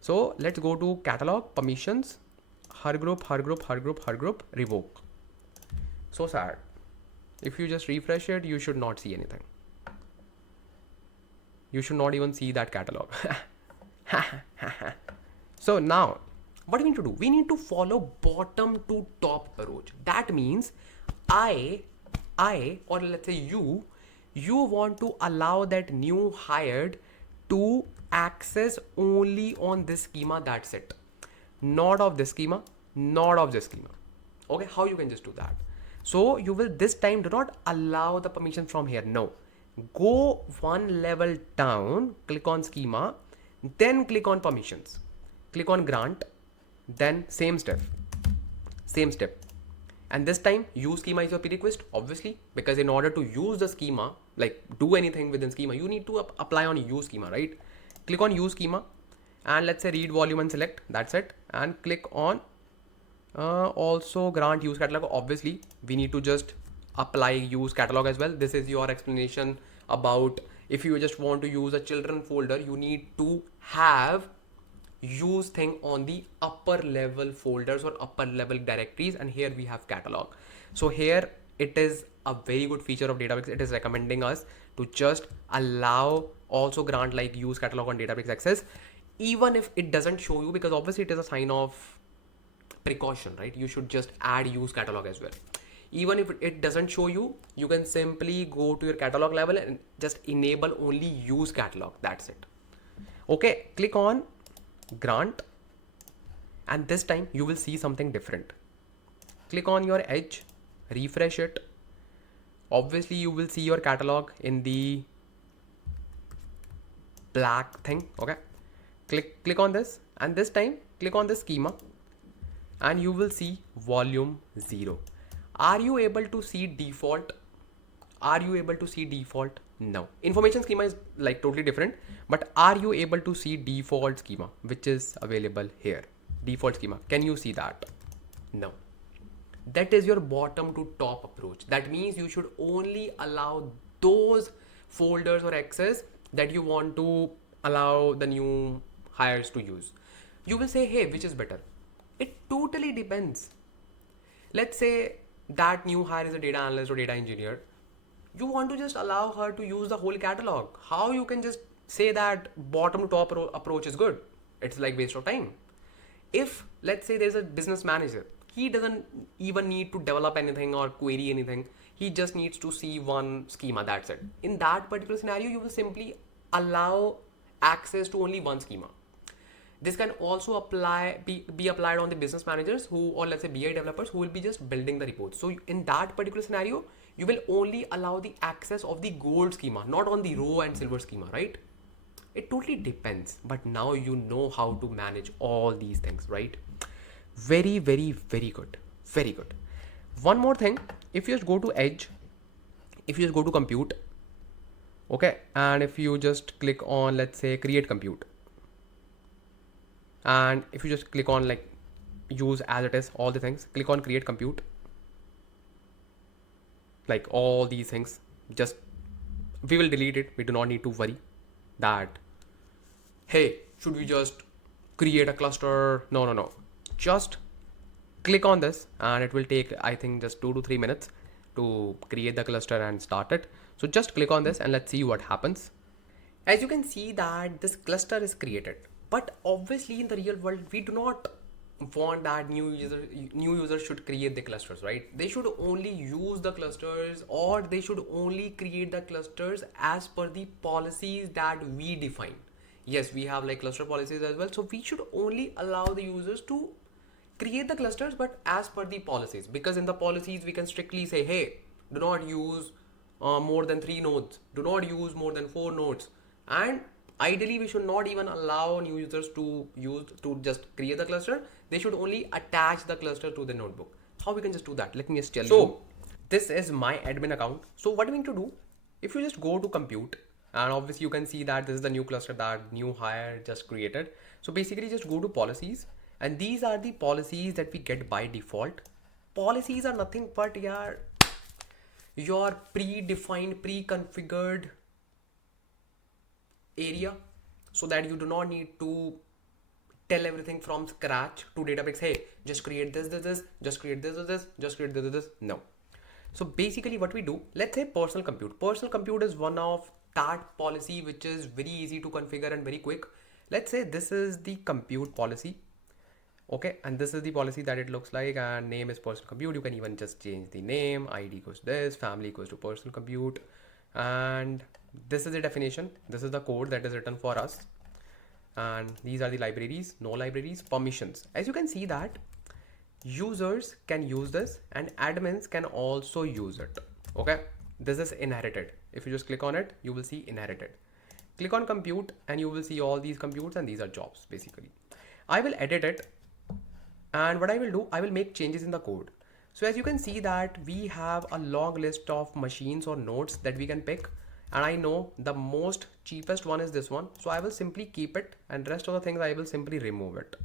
so let's go to catalog, permissions, her group, revoke. So sad. If you just refresh it, you should not see anything. You should not even see that catalog. So now what do we need to do? We need to follow bottom to top approach. That means I or let's say you want to allow that new hired to access only on this schema. That's it. Not of this schema, not of this schema. Okay, how you can just do that? So you will this time do not allow the permission from here. No, go one level down, click on schema, then click on permissions, click on grant, then same step. And this time use schema is your prerequisite, obviously, because in order to use the schema, like do anything within schema, you need to apply on use schema, right? Click on use schema and let's say read volume and select, that's it. And click on also grant use catalog. Obviously we need to just apply use catalog as well. This is your explanation about if you just want to use a children folder, you need to have use thing on the upper level folders or upper level directories, and here we have catalog. So here it is a very good feature of Databricks. It is recommending us to just allow also grant like use catalog on Databricks access, even if it doesn't show you, because obviously it is a sign of precaution, right? You should just add use catalog as well. Even if it doesn't show you, you can simply go to your catalog level and just enable only use catalog. That's it. Okay, click on grant and this time you will see something different. Click on your edge, refresh it. Obviously you will see your catalog in the black thing. Okay, click on this and this time click on the schema and you will see volume 0. Are you able to see default? No. Information schema is like totally different, but are you able to see default schema, which is available here? Default schema, can you see that? No. That is your bottom to top approach. That means you should only allow those folders or access that you want to allow the new hires to use. You will say, hey, which is better? It totally depends. Let's say that new hire is a data analyst or data engineer. You want to just allow her to use the whole catalog. How you can just say that bottom to top approach is good? It's like waste of time. If let's say there's a business manager, he doesn't even need to develop anything or query anything. He just needs to see one schema, that's it. In that particular scenario, you will simply allow access to only one schema. This can also be applied on the business managers who, or let's say BI developers who will be just building the reports. So in that particular scenario, you will only allow the access of the gold schema, not on the raw and silver schema, right? It totally depends, but now you know how to manage all these things, right? Very, very, very good. Very good. One more thing, if you just go to Edge, if you just go to compute, okay, and if you just click on, let's say, create compute, and if you just click on like use as it is, all the things, click on create compute, like all these things, just we will delete it. We do not need to worry that, hey, should we just create a cluster? No. Just click on this and it will take, I think, just 2 to 3 minutes to create the cluster and start it. So just click on this and let's see what happens. As you can see that this cluster is created, but obviously in the real world, we do not want that new users should create the clusters, right? They should only use the clusters, or they should only create the clusters as per the policies that we define. Yes, we have like cluster policies as well. So we should only allow the users to create the clusters, but as per the policies, because in the policies we can strictly say, hey, do not use more than 3 nodes, do not use more than 4 nodes, and ideally we should not even allow new users to just create the cluster. They should only attach the cluster to the notebook. How we can just do that? Let me just tell you. So this is my admin account. So what we need to do, if you just go to compute, and obviously you can see that this is the new cluster that new hire just created. So basically just go to policies, and these are the policies that we get by default. Policies are nothing but your predefined, pre-configured area, so that you do not need to tell everything from scratch to Databricks. Hey, just create this, just create this, just create this. No. So basically what we do, let's say personal compute. Personal compute is one of that policy which is very easy to configure and very quick. Let's say this is the compute policy. Okay, and this is the policy that it looks like, and name is personal compute. You can even just change the name, ID equals this, family equals to personal compute, and this is the definition. This is the code that is written for us, and these are the libraries. No libraries, permissions. As you can see that users can use this and admins can also use it. Okay, this is inherited. If you just click on it, you will see inherited. Click on compute and you will see all these computes, and these are jobs basically. I will edit it, and what I will do, I will make changes in the code. So as you can see that we have a long list of machines or nodes that we can pick, and I know the most cheapest one is this one, so I will simply keep it, and rest of the things I will simply remove it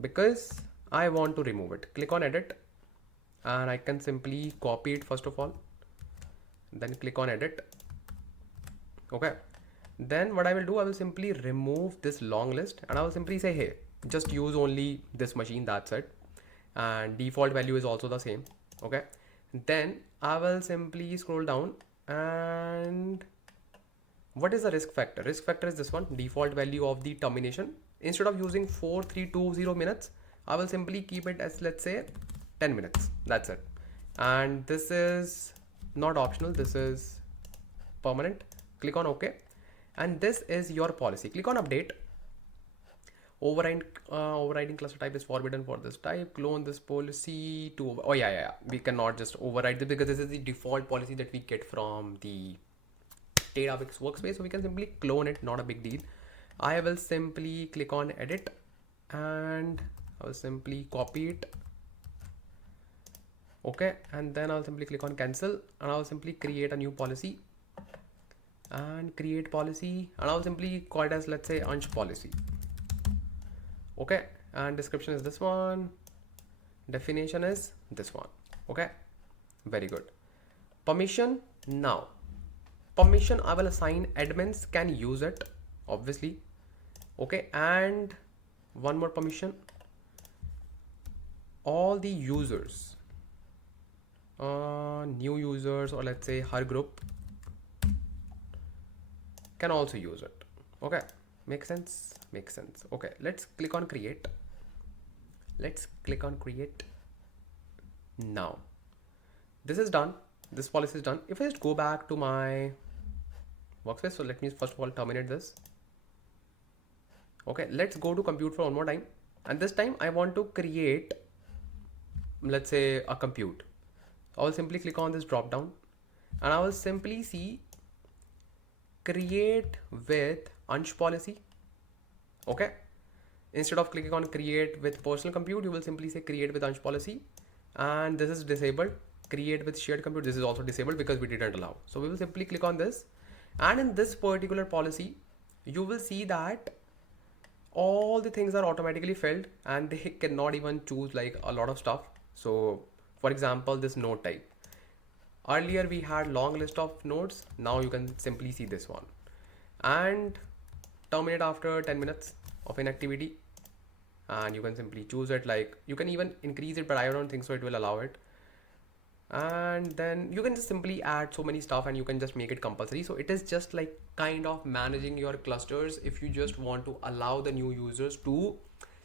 because I want to remove it. Click on edit, and I can simply copy it first of all, then click on edit. Okay, then what I will do, I will simply remove this long list, and I will simply say, hey, just use only this machine, that's it, and default value is also the same. Okay, then I will simply scroll down, and what is the risk factor? Risk factor is this one, default value of the termination. Instead of using 4320 minutes, I will simply keep it as, let's say, 10 minutes. That's it. And this is not optional, this is permanent. Click on OK, and this is your policy. Click on update. Overriding cluster type is forbidden for this type. Clone this policy to, oh yeah, we cannot just override this because this is the default policy that we get from the Databricks workspace, so we can simply clone it, not a big deal. I will simply click on edit, and I will simply copy it. Okay, and then I'll simply click on cancel, and I'll simply create a new policy, and create policy, and I'll simply call it as, let's say, Ansh policy. Okay, and description is this one, definition is this one. Okay, very good. Permission, now permission I will assign admins can use it, obviously. Okay, and one more permission, all the users, new users, or let's say her group, can also use it. Okay, makes sense, makes sense. Okay, let's click on create. Let's click on create. Now this is done, this policy is done. If I just go back to my workspace, so let me first of all terminate this. Okay, let's go to compute for one more time, and this time I want to create, let's say, a compute. I will simply click on this drop down, and I will simply see create with Ansh policy. Okay, instead of clicking on create with personal compute, you will simply say create with Ansh policy, and this is disabled. Create with shared compute, this is also disabled because we didn't allow. So we will simply click on this, and in this particular policy you will see that all the things are automatically filled, and they cannot even choose like a lot of stuff. So for example, this node type, earlier we had long list of nodes, now you can simply see this one, and terminate after 10 minutes of inactivity, and you can simply choose it. Like, you can even increase it, but I don't think so it will allow it. And then you can just simply add so many stuff, and you can just make it compulsory. So it is just like kind of managing your clusters if you just want to allow the new users to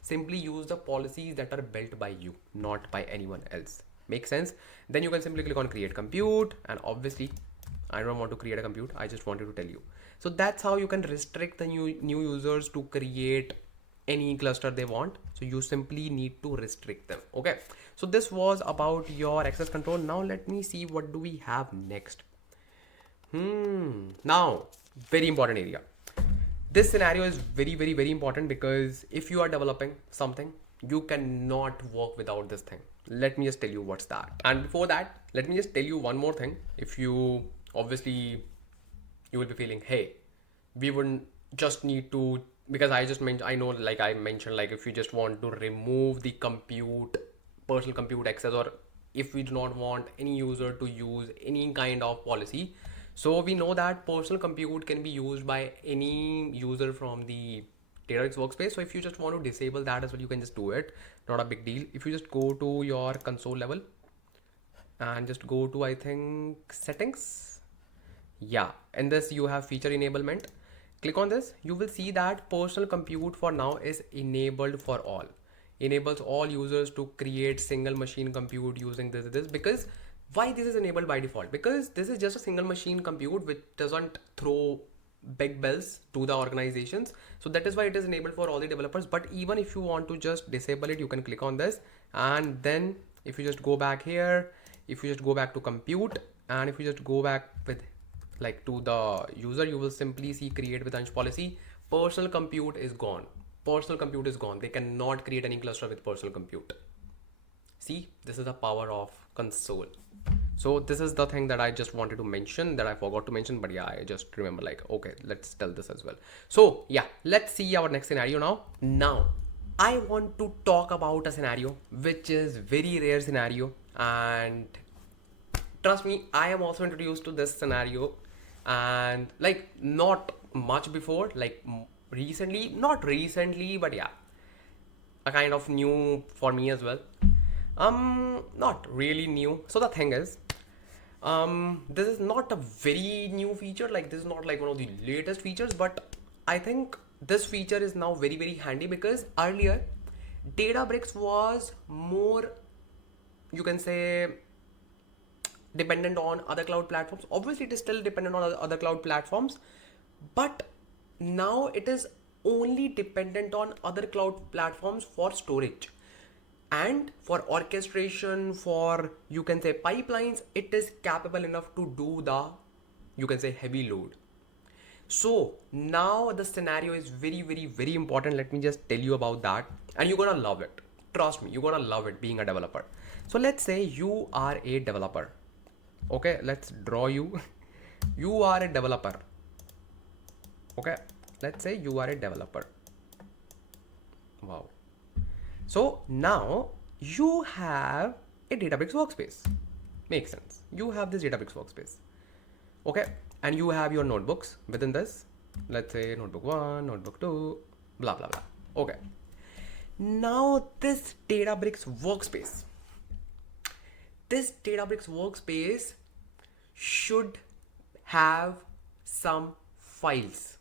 simply use the policies that are built by you, not by anyone else. Make sense? Then you can simply click on create compute, and obviously I don't want to create a compute, I just wanted to tell you. So that's how you can restrict the new users to create any cluster they want. So you simply need to restrict them. Okay, so this was about your access control. Now let me see what do we have next. Now, very important area. This scenario is very important, because if you are developing something, you cannot work without this thing. Let me just tell you what's that. And before that, let me just tell you one more thing. If you obviously, you will be feeling, hey, we wouldn't just need to, because I just mentioned, I know, like I mentioned, like if you just want to remove the compute, personal compute access, or if we do not want any user to use any kind of policy. So we know that personal compute can be used by any user from the Databricks workspace. So if you just want to disable that as well, you can just do it. Not a big deal. If you just go to your console level and just go to, I think, settings. Yeah, in this you have feature enablement. Click on this. You will see that personal compute for now is enabled for all. Enables all users to create single machine compute using this because why this is enabled by default? Because this is just a single machine compute which doesn't throw big bells to the organizations. So that is why it is enabled for all the developers. But even if you want to just disable it, you can click on this, and then if you just go back here, if you just go back to compute, and if you just go back with like to the user, you will simply see create with Ansh policy. Personal compute is gone. Personal compute is gone. They cannot create any cluster with personal compute. See, this is the power of console. So this is the thing that I just wanted to mention that I forgot to mention, but yeah, I just remember like, okay, let's tell this as well. So yeah, let's see our next scenario now. Now, I want to talk about a scenario which is very rare scenario, and trust me, I am also introduced to this scenario, and like not much before, like recently, not recently, but yeah, a kind of new for me as well. Not really new. So the thing is, this is not a very new feature. Like this is not like one of the latest features, but I think this feature is now very, very handy because earlier Databricks was more, you can say, dependent on other cloud platforms. Obviously, it is still dependent on other cloud platforms, but now it is only dependent on other cloud platforms for storage and for orchestration, for, you can say, pipelines. It is capable enough to do the, you can say, heavy load. So now the scenario is very, very, very important. Let me just tell you about that, and you're gonna love it. Trust me, you're gonna love it being a developer. So let's say you are a developer. Okay, let's draw you. You are a developer. Okay, let's say you are a developer. Wow. So now you have a Databricks workspace. Makes sense. You have this Databricks workspace. Okay, and you have your notebooks within this. Let's say notebook 1, notebook 2, blah blah blah. Okay. Now this Databricks workspace should have some files.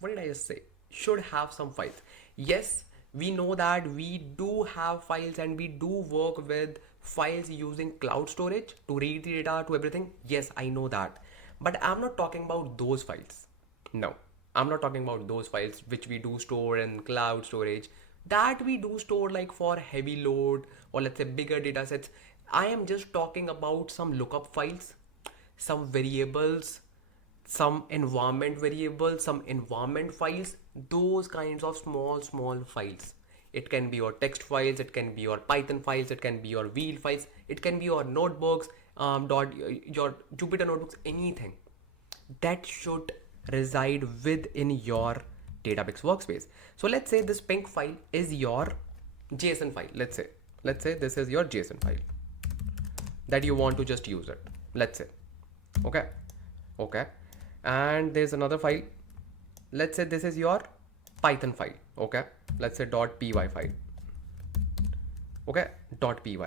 What did I just say? Should have some files. Yes, we know that we do have files and we do work with files using cloud storage to read the data to everything. Yes, I know that. But I'm not talking about those files. No, I'm not talking about those files which we do store in cloud storage. That we do store like for heavy load or let's say bigger data sets. I am just talking about some lookup files, some variables, some environment variables, some environment files, those kinds of small files. It can be your text files, it can be your Python files, it can be your wheel files, it can be your notebooks, your Jupyter notebooks, anything that should reside within your Databricks workspace. So let's say this pink file is your JSON file. Let's say this is your JSON file that you want to just use it. Let's say, okay. And there's another file. Let's say this is your Python file. Okay. Let's say .py file. Okay. .py.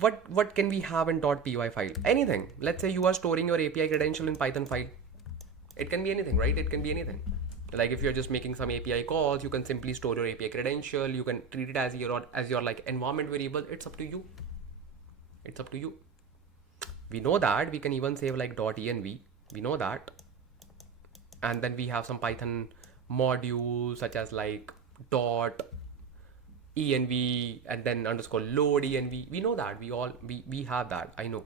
What can we have in .py file? Anything. Let's say you are storing your API credential in Python file. It can be anything, right? It can be anything. Like if you're just making some API calls, you can simply store your API credential. You can treat it as your like environment variable. It's up to you. It's up to you. We know that we can even save like .env. We know that. And then we have some Python modules such as like .env and then underscore load env. We know that. We have that. I know.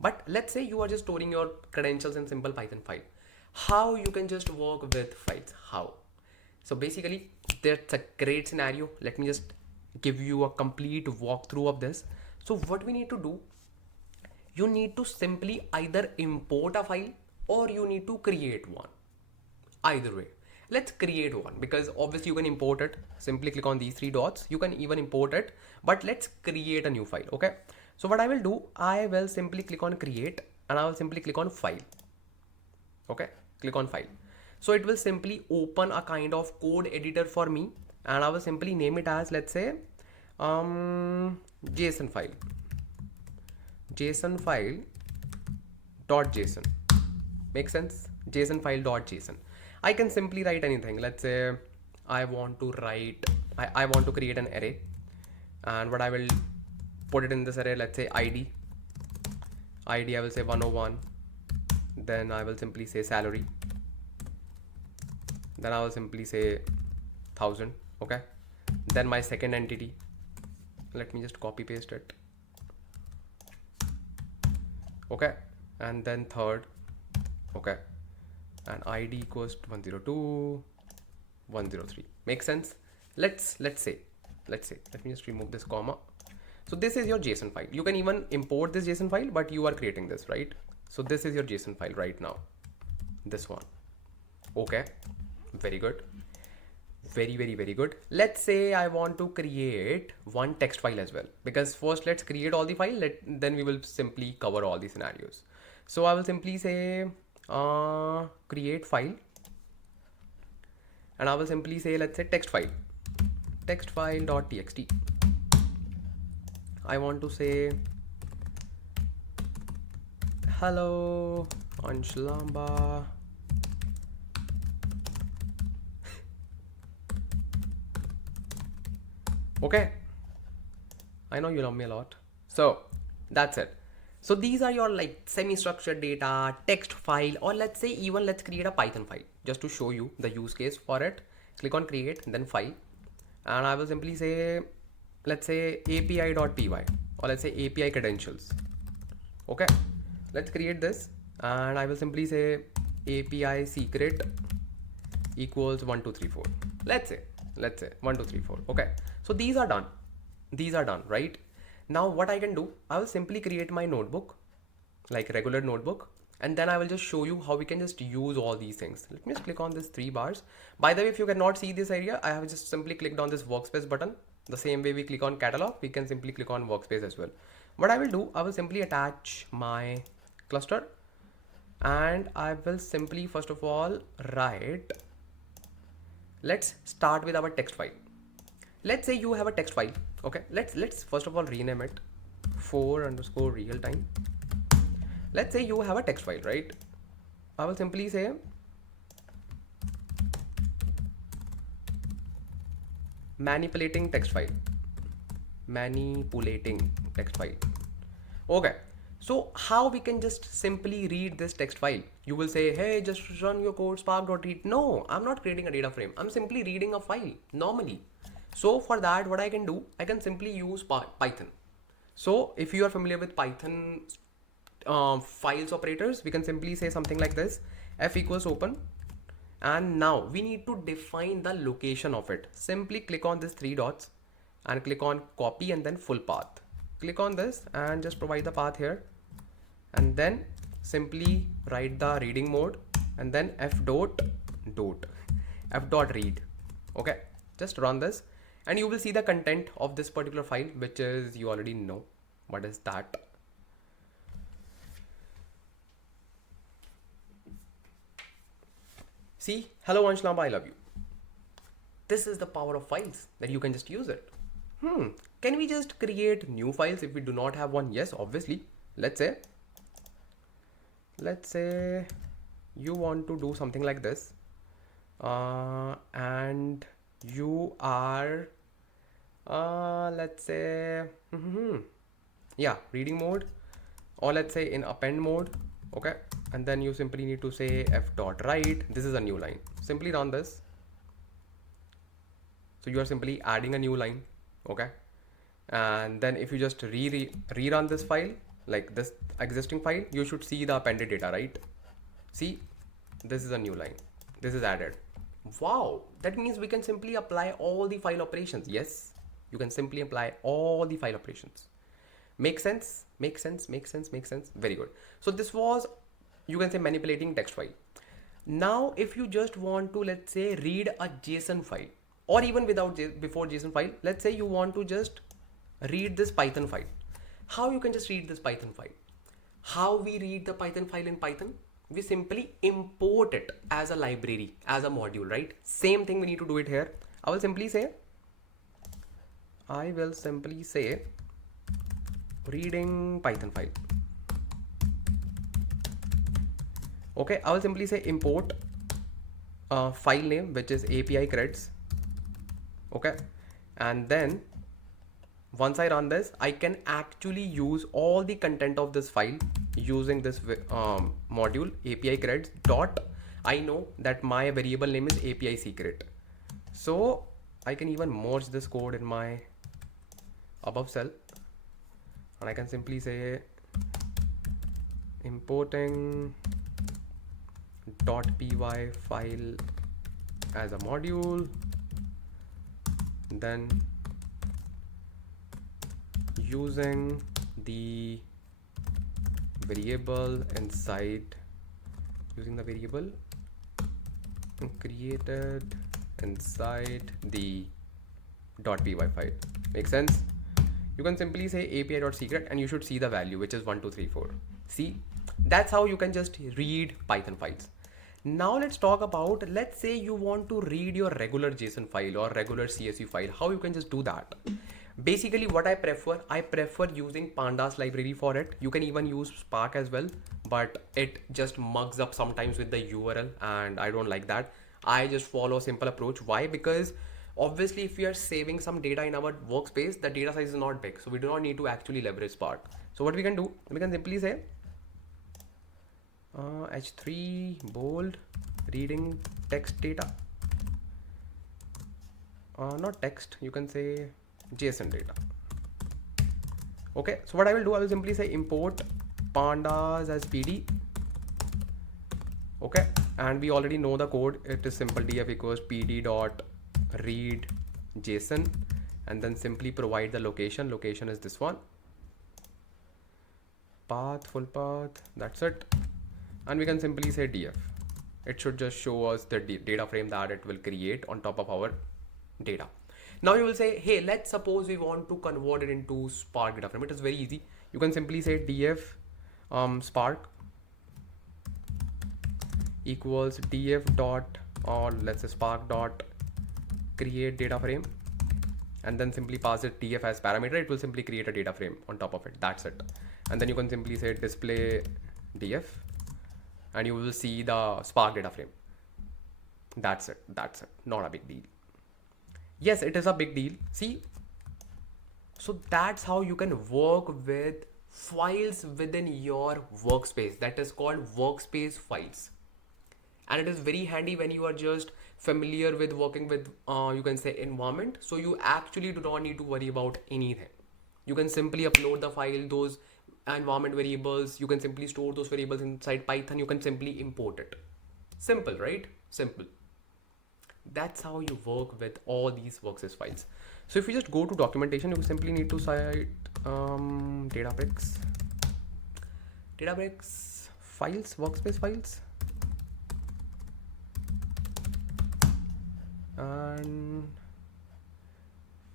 But let's say you are just storing your credentials in simple Python file. How you can just work with files? How? So basically, that's a great scenario. Let me just give you a complete walkthrough of this. So what we need to do, you need to simply either import a file or you need to create one. Either way. Let's create one, because obviously you can import it. Simply click on these three dots. You can even import it, but let's create a new file. Okay. So what I will do, I will simply click on create and I will simply click on file. Okay. Click on file. So it will simply open a kind of code editor for me, and I will simply name it as, let's say, JSON file. JSON file dot JSON. Make sense? JSON file dot JSON. I can simply write anything. Let's say I want to write, I want to create an array, and what I will put it in this array, let's say ID. I will say 101. Then I will simply say salary. Then I will simply say 1000. Okay. Then my second entity, let me just copy paste it. Okay. And then third. Okay. And ID equals 102, 103. Make sense? Let's say, let me just remove this comma. So this is your JSON file. You can even import this JSON file, but you are creating this, right? So this is your JSON file right now. This one. Okay. Very good. Very, very, very good. Let's say I want to create one text file as well, because first let's create all the file. Then we will simply cover all the scenarios. So I will simply say create file, and I will simply say, let's say text file.txt. I want to say hello Ansh Lamba. Okay, I know you love me a lot. So that's it. So these are your like semi-structured data, text file, or let's say even let's create a Python file just to show you the use case for it. Click on create, then file, and I will simply say, let's say api.py, or let's say API credentials. Okay, let's create this, and I will simply say API secret equals 1234. Let's say 1234. Okay, so these are done. Right? Now what I can do, I will simply create my notebook, like regular notebook, and then I will just show you how we can just use all these things. Let me just click on this 3 bars. By the way, if you cannot see this area, I have just simply clicked on this workspace button. The same way we click on catalog, we can simply click on workspace as well. What I will do, I will simply attach my cluster, and I will simply first of all write, let's start with our text file. Let's say you have a text file. Okay, let's first of all rename it 4_real time. Let's say you have a text file, right? I will simply say manipulating text file. Okay, so how we can just simply read this text file? You will say, hey, just run your code spark.read. No, I'm not creating a data frame. I'm simply reading a file normally. So for that, what I can do, I can simply use Python. So if you are familiar with Python files operators, we can simply say something like this: f equals open, and now we need to define the location of it. Simply click on these 3 dots and click on copy and then full path. Click on this and just provide the path here, and then simply write the reading mode and then f dot read. Okay, just run this and you will see the content of this particular file, which is, you already know what is that. See, hello Ansh Lamba, I love you. This is the power of files, that you can just use it. Can we just create new files if we do not have one? Yes, obviously. Let's say you want to do something like this, and you are let's say yeah, reading mode, or let's say in append mode. Okay, and then you simply need to say f.write. This is a new line. Simply run this. So you are simply adding a new line. Okay, and then if you just rerun this file, like this existing file, you should see the appended data, right? See, this is a new line. This is added. Wow, that means we can simply apply all the file operations. Yes, you can simply apply all the file operations. Make sense? Make sense? Very good. So this was, you can say, manipulating text file. Now, if you just want to, let's say, read a JSON file, or even without before JSON file, let's say you want to just read this Python file. How you can just read this Python file? How we read the Python file in Python? We simply import it as a library, as a module, right? Same thing we need to do it here. I will simply say reading Python file. Okay, I will simply say import file name, which is API creds. Okay, and then once I run this, I can actually use all the content of this file using this module API creds dot. I know that my variable name is API secret, so I can even merge this code in my above cell, and I can simply say importing .py file as a module, then using the variable inside, using the variable created inside the .py file. Make sense? You can simply say api.secret and you should see the value, which is 1234. See, that's how you can just read Python files. Now let's talk about, let's say you want to read your regular JSON file or regular CSV file. How you can just do that? Basically what I prefer using pandas library for it. You can even use Spark as well, but it just mugs up sometimes with the URL and I don't like that. I just follow a simple approach. Why? Because obviously if we are saving some data in our workspace, the data size is not big, so we do not need to actually leverage Spark. So what we can do, we can simply say h3 bold reading text data, not text, you can say JSON data. Okay, so what I will do, I will simply say import pandas as PD. Okay, and we already know the code. It is simple df equals pd dot read JSON, and then simply provide the location. Location is this one, path, full path, that's it. And we can simply say df. It should just show us the data frame that it will create on top of our data. Now you will say, hey, let's suppose we want to convert it into Spark data frame. It is very easy. You can simply say df Spark equals df dot, or let's say Spark dot create data frame, and then simply pass it df as parameter. It will simply create a data frame on top of it. That's it. And then you can simply say display df, and you will see the Spark data frame. That's it. That's it. Not a big deal. Yes, it is a big deal. See, so that's how you can work with files within your workspace. That is called workspace files, and it is very handy when you are just familiar with working with you can say environment. So you actually do not need to worry about anything. You can simply upload the file, those environment variables, you can simply store those variables inside Python. You can simply import it. Simple, right? Simple. That's how you work with all these workspace files. So if you just go to documentation, you simply need to cite Databricks files, workspace files, and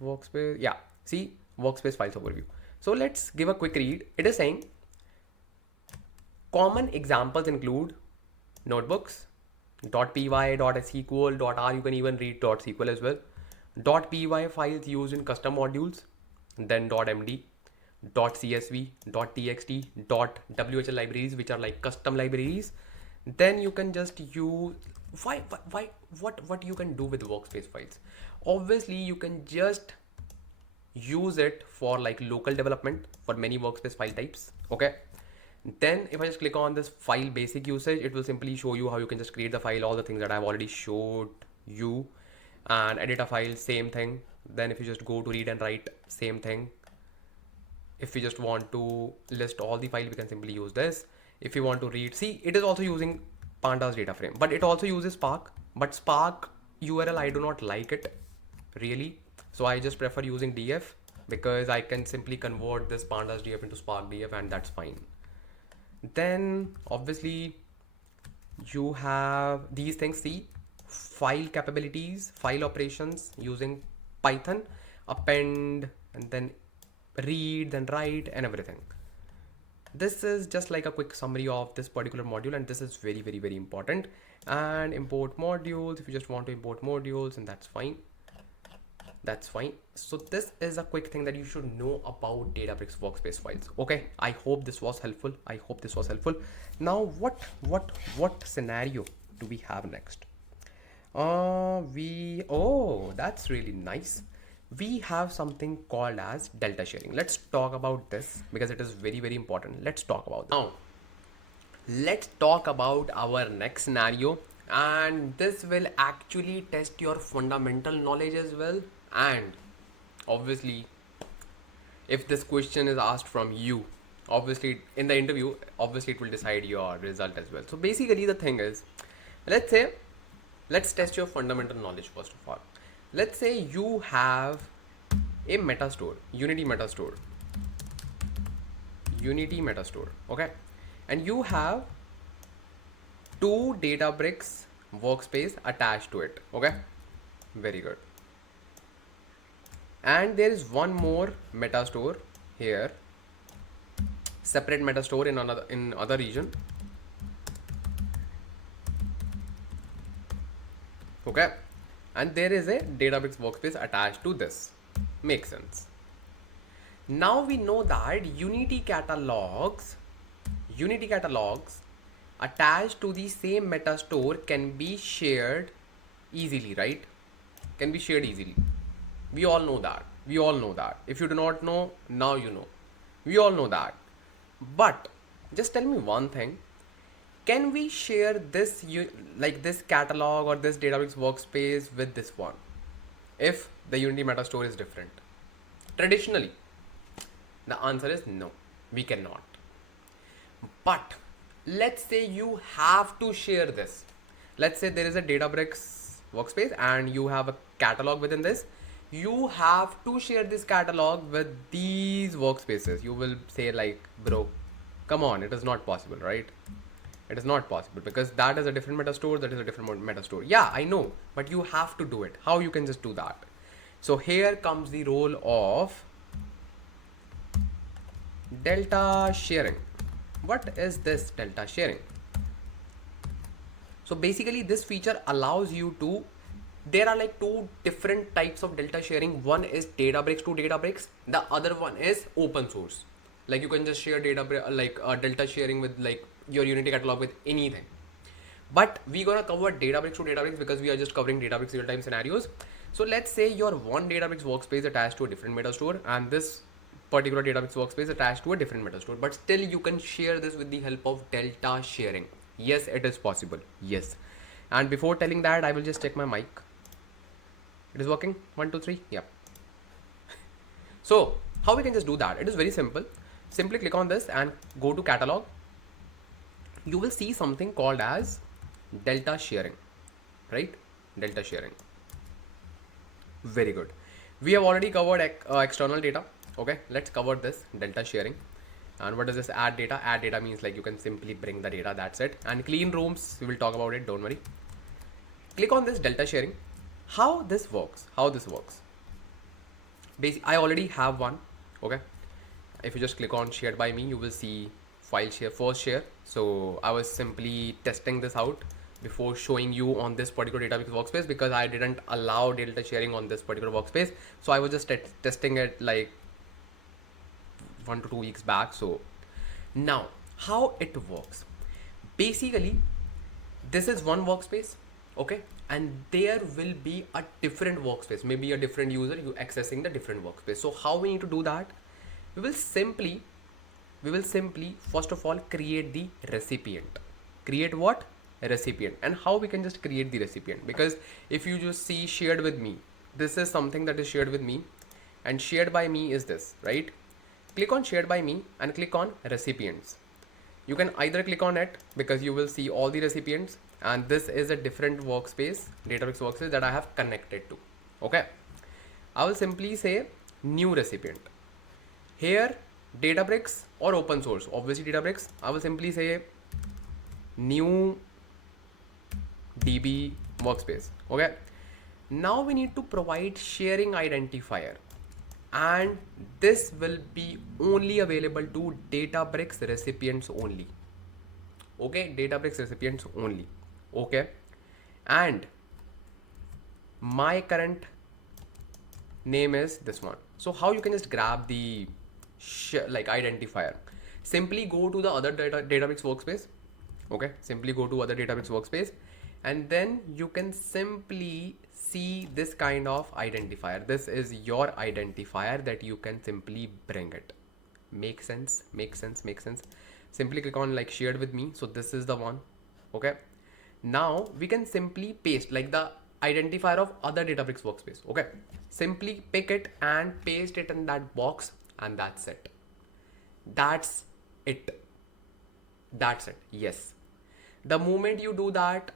workspace. Yeah, see, workspace files overview. So let's give a quick read. It is saying common examples include notebooks, .py, .sql, .r, you can even read .sql as well, .py files used in custom modules, then .md, .csv, .txt, .whl libraries, which are like custom libraries. Then you can just use, what you can do with workspace files. Obviously you can just use it for like local development for many workspace file types. Okay, then if I just click on this file basic usage, it will simply show you how you can just create the file, all the things that I've already showed you, and edit a file, same thing. Then if you just go to read and write, same thing. If we just want to list all the file, we can simply use this. If you want to read, see, it is also using pandas data frame, but it also uses Spark, but Spark URL, I do not like it really. So I just prefer using df, because I can simply convert this pandas df into Spark df, and that's fine. Then obviously You have these things, see, file capabilities, file operations using Python, append, and then read, then write, and everything. This is just like a quick summary of this particular module, and this is very, very, very important. And import modules, if you just want to import modules, and that's fine. That's fine. So this is a quick thing that you should know about Databricks workspace files. Okay, I hope this was helpful. I hope this was helpful. Now what scenario do we have next? Oh, that's really nice. We have something called as delta sharing. Let's talk about this because it is very, very important. Let's talk about this. Now let's talk about our next scenario, and this will actually test your fundamental knowledge as well. And obviously, if this question is asked from you, obviously in the interview, obviously it will decide your result as well. So basically the thing is, let's test your fundamental knowledge first of all. Let's say you have a metastore, unity metastore, okay, and you have two Databricks workspace attached to it, okay, very good. And there is one more metastore here, separate metastore in other region, okay, and there is a Databricks workspace attached to this. Makes sense. Now we know that unity catalogs attached to the same metastore can be shared easily, right? Can be shared easily. We all know that. If you do not know, now you know. We all know that. But just tell me one thing. Can we share this this catalog or this Databricks workspace with this one if the Unity metastore is different? Traditionally, the answer is no, we cannot. But let's say you have to share this. Let's say there is a Databricks workspace and you have a catalog within this. You have to share this catalog with these workspaces. You will say like, bro, come on, it is not possible, right? It is not possible because that is a different metastore, that is a different metastore. Yeah, I know, but you have to do it. How you can just do that? So here comes the role of delta sharing. What is this delta sharing? So basically this feature allows you to, there are like two different types of delta sharing. One is Databricks to Databricks. The other one is open source. Like you can just share delta sharing with like your Unity catalog with anything. But we're gonna cover Databricks to Databricks because we are just covering Databricks real-time scenarios. So let's say your one Databricks workspace attached to a different metastore and this particular Databricks workspace attached to a different metastore, but still you can share this with the help of delta sharing. Yes, it is possible. Yes. And before telling that, I will just check my mic. It is working. 1 2 3. Yep. So how we can just do that? It is very simple. Simply click on this and go to catalog. You will see something called as delta sharing, right? Delta sharing. Very good. We have already covered external data. Okay, let's cover this delta sharing. And what does this add data? Add data means like you can simply bring the data, that's it. And clean rooms, we will talk about it, don't worry. Click on this delta sharing. How this works? I already have one. Okay, if you just click on shared by me, you will see file share, first share. So I was simply testing this out before showing you on this particular Databricks workspace because I didn't allow delta sharing on this particular workspace. So I was just testing it like 1 to 2 weeks back. So now how it works? Basically, this is one workspace, okay, and there will be a different workspace, maybe a different user you accessing the different workspace. So how we need to do that? We will simply first of all create the recipient. Create what? A recipient. And how we can just create the recipient? Because if you just see shared with me, this is something that is shared with me, and shared by me is this, right? Click on shared by me and click on recipients. You can either click on it because you will see all the recipients, and this is a different workspace, Databricks workspace that I have connected to. Okay, I will simply say new recipient. Here Databricks or open source, obviously Databricks, I will simply say new DB workspace. Okay. Now we need to provide sharing identifier, and this will be only available to Databricks recipients only. Okay, Databricks recipients only. Okay, and my current name is this one. So how you can just grab the like identifier? Simply go to the other Databricks workspace. Okay, simply go to other Databricks workspace, and then you can simply see this kind of identifier. This is your identifier that you can simply bring it. Make sense? Make sense? Make sense? Simply click on like shared with me. So this is the one. Okay, now we can simply paste like the identifier of other Databricks workspace. Okay, simply pick it and paste it in that box, and that's it. That's it. That's it. Yes. The moment you do that,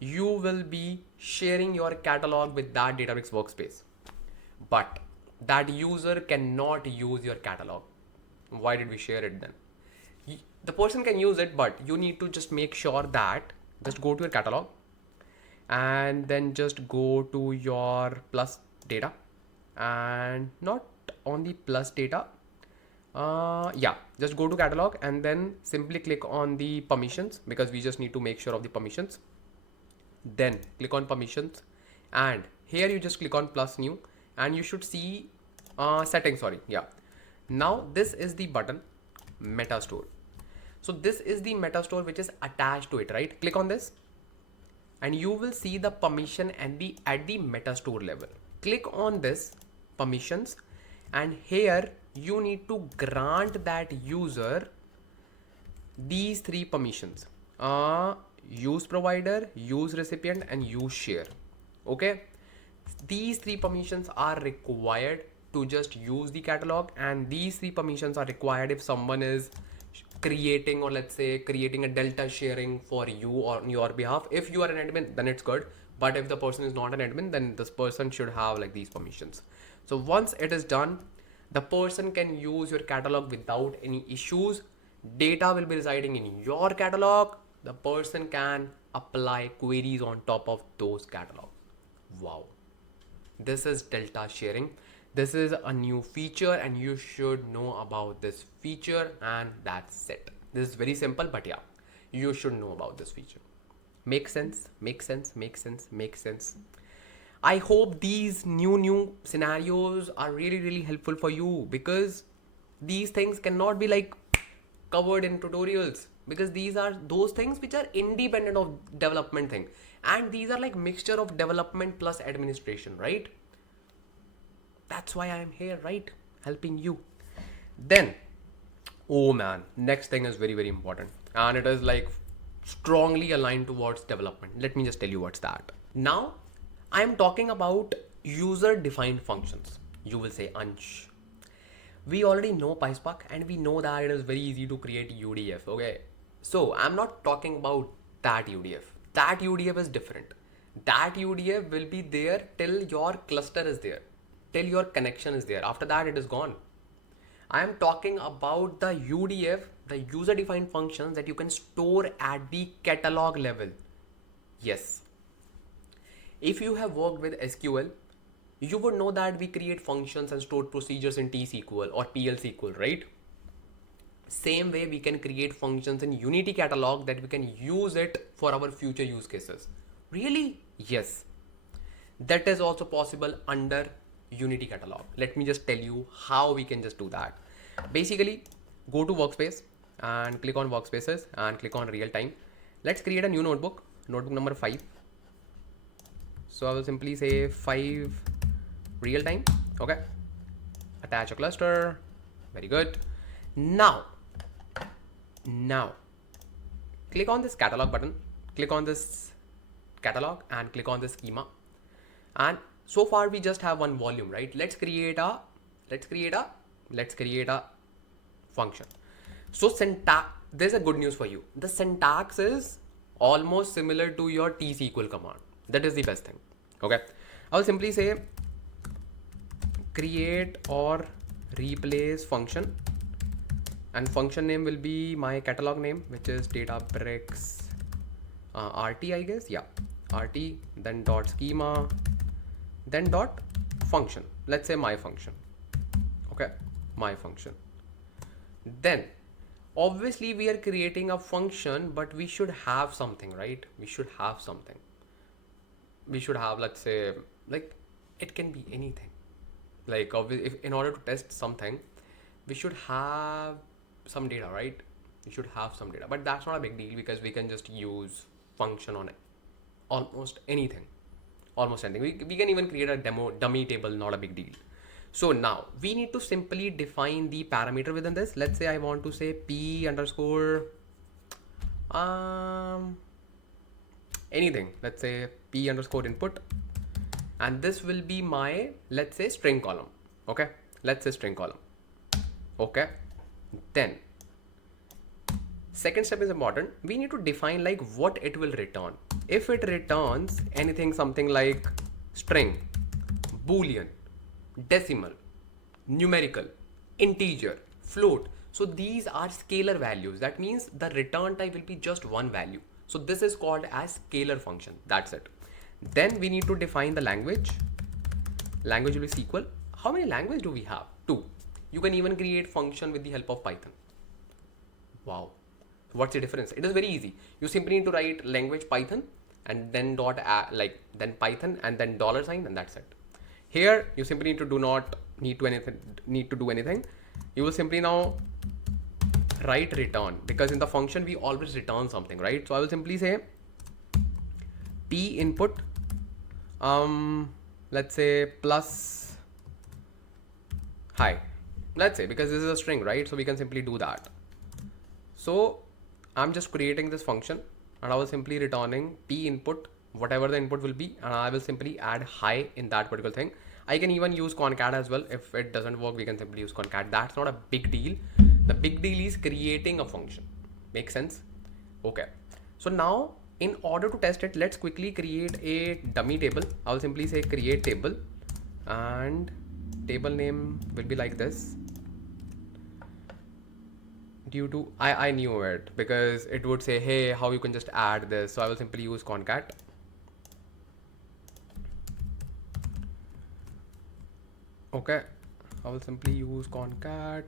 you will be sharing your catalog with that Databricks workspace. But that user cannot use your catalog. Why did we share it then? The person can use it, but you need to just make sure that just go to your catalog and then just go to your plus data, and not on the plus data. Yeah, just go to catalog and then simply click on the permissions, because we just need to make sure of the permissions. Then click on permissions, and here you just click on plus new, and you should see settings. Sorry, yeah. Now this is the button meta store. So this is the meta store which is attached to it, right? Click on this and you will see the permission and at the meta store level. Click on this permissions, and here you need to grant that user these three permissions: use provider, use recipient, and use share. Okay, these three permissions are required to just use the catalog, and these three permissions are required if someone is creating, or let's say creating a delta sharing for you or on your behalf. If you are an admin, then it's good, but if the person is not an admin, then this person should have like these permissions. So once it is done, the person can use your catalog without any issues. Data will be residing in your catalog. The person can apply queries on top of those catalogs. Wow, this is delta sharing. This is a new feature and you should know about this feature, and that's it. This is very simple, but yeah, you should know about this feature. Make sense? Make sense? Make sense? Make sense? I hope these new scenarios are really helpful for you, because these things cannot be like covered in tutorials, because these are those things which are independent of development thing, and these are like mixture of development plus administration, right? That's why I am here, right? Helping you. Then, oh man, next thing is very important, and it is like strongly aligned towards development. Let me just tell you what's that. Now, I am talking about user defined functions. You will say, Ansh, we already know PySpark and we know that it is very easy to create UDF. Okay, so I'm not talking about that UDF. That UDF is different. That UDF will be there till your cluster is there, till your connection is there. After that, it is gone. I am talking about the UDF, the user defined functions that you can store at the catalog level. Yes. If you have worked with SQL, you would know that we create functions and stored procedures in T-SQL or PL/SQL, right? Same way we can create functions in Unity catalog that we can use it for our future use cases. Really? Yes. That is also possible under Unity catalog. Let me just tell you how we can just do that. Basically, go to Workspace and click on Workspaces and click on real time. Let's create a new notebook number 5. So I will simply say 5 real time. Okay, attach a cluster. Very good. Now click on this catalog button, click on this catalog and click on the schema. And so far we just have one volume, right? Let's create a function. So syntax, there's a good news for you. The syntax is almost similar to your T-SQL command. That is the best thing. Okay, I will simply say create or replace function, and function name will be my catalog name, which is Databricks RT, I guess. Yeah, rt, then dot schema, then dot function, let's say my function. Okay, my function. Then obviously we are creating a function, but we should have something, right? We should have something. We should have, let's say, like, it can be anything. Like if in order to test something, we should have some data, right? We should have some data, but that's not a big deal because we can just use function on almost anything. Almost anything. We can even create a dummy table, not a big deal. So now we need to simply define the parameter within this. Let's say I want to say p underscore anything. Let's say p underscore input, and this will be my, let's say, string column. Okay, let's say string column. Okay, then second step is important. We need to define like what it will return. If it returns anything, something like string, boolean, decimal, numerical, integer, float, so these are scalar values. That means the return type will be just one value. So this is called as scalar function. That's it. Then we need to define the language. Language will be SQL. How many languages do we have? 2. You can even create function with the help of Python. Wow. What's the difference? It is very easy. You simply need to write language Python and then then Python and then $, and that's it. Here you simply need to need to do anything. You will simply now write return, because in the function we always return something, right? So I will simply say p input, let's say plus hi, let's say, because this is a string, right? So we can simply do that. So I'm just creating this function and I will simply returning p input, whatever the input will be, and I will simply add hi in that particular thing. I can even use concat as well. If it doesn't work, we can simply use concat. That's not a big deal. The big deal is creating a function. Make sense? Okay. So now in order to test it, let's quickly create a dummy table. I'll simply say create table, and table name will be like this. Due to I knew it, because it would say, hey, how you can just add this. So I will simply use concat. Okay, I will simply use concat.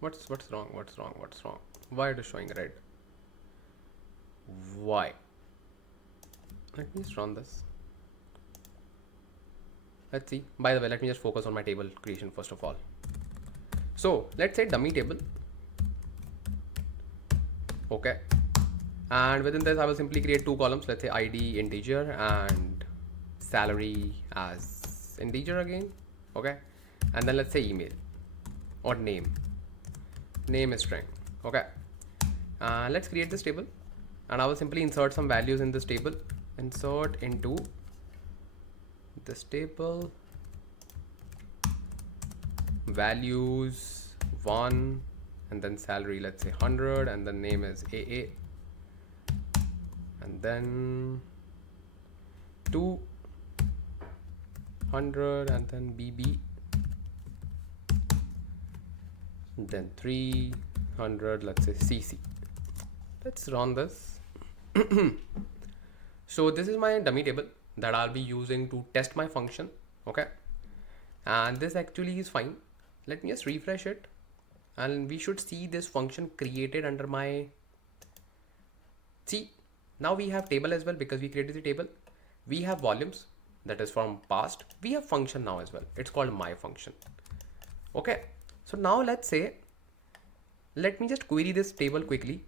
What's wrong? Why it is showing red? Why? Let me just run this. Let's see. By the way, let me just focus on my table creation first of all. So let's say dummy table. Okay. And within this, I will simply create 2 columns. Let's say ID integer and salary as integer again. Okay. And then let's say email or name. Name is string. Okay. Let's create this table, and I will simply insert some values in this table. Insert into this table values 1, and then salary, let's say 100, and then name is AA, and then 200, and then BB, and then 300, let's say CC. Let's run this. So this is my dummy table that I'll be using to test my function. Okay, and this actually is fine. Let me just refresh it, and we should see this function created under my, see, now we have table as well because we created the table. We have volumes, that is from past. We have function now as well. It's called my function. Okay, so now let's say, let me just query this table quickly.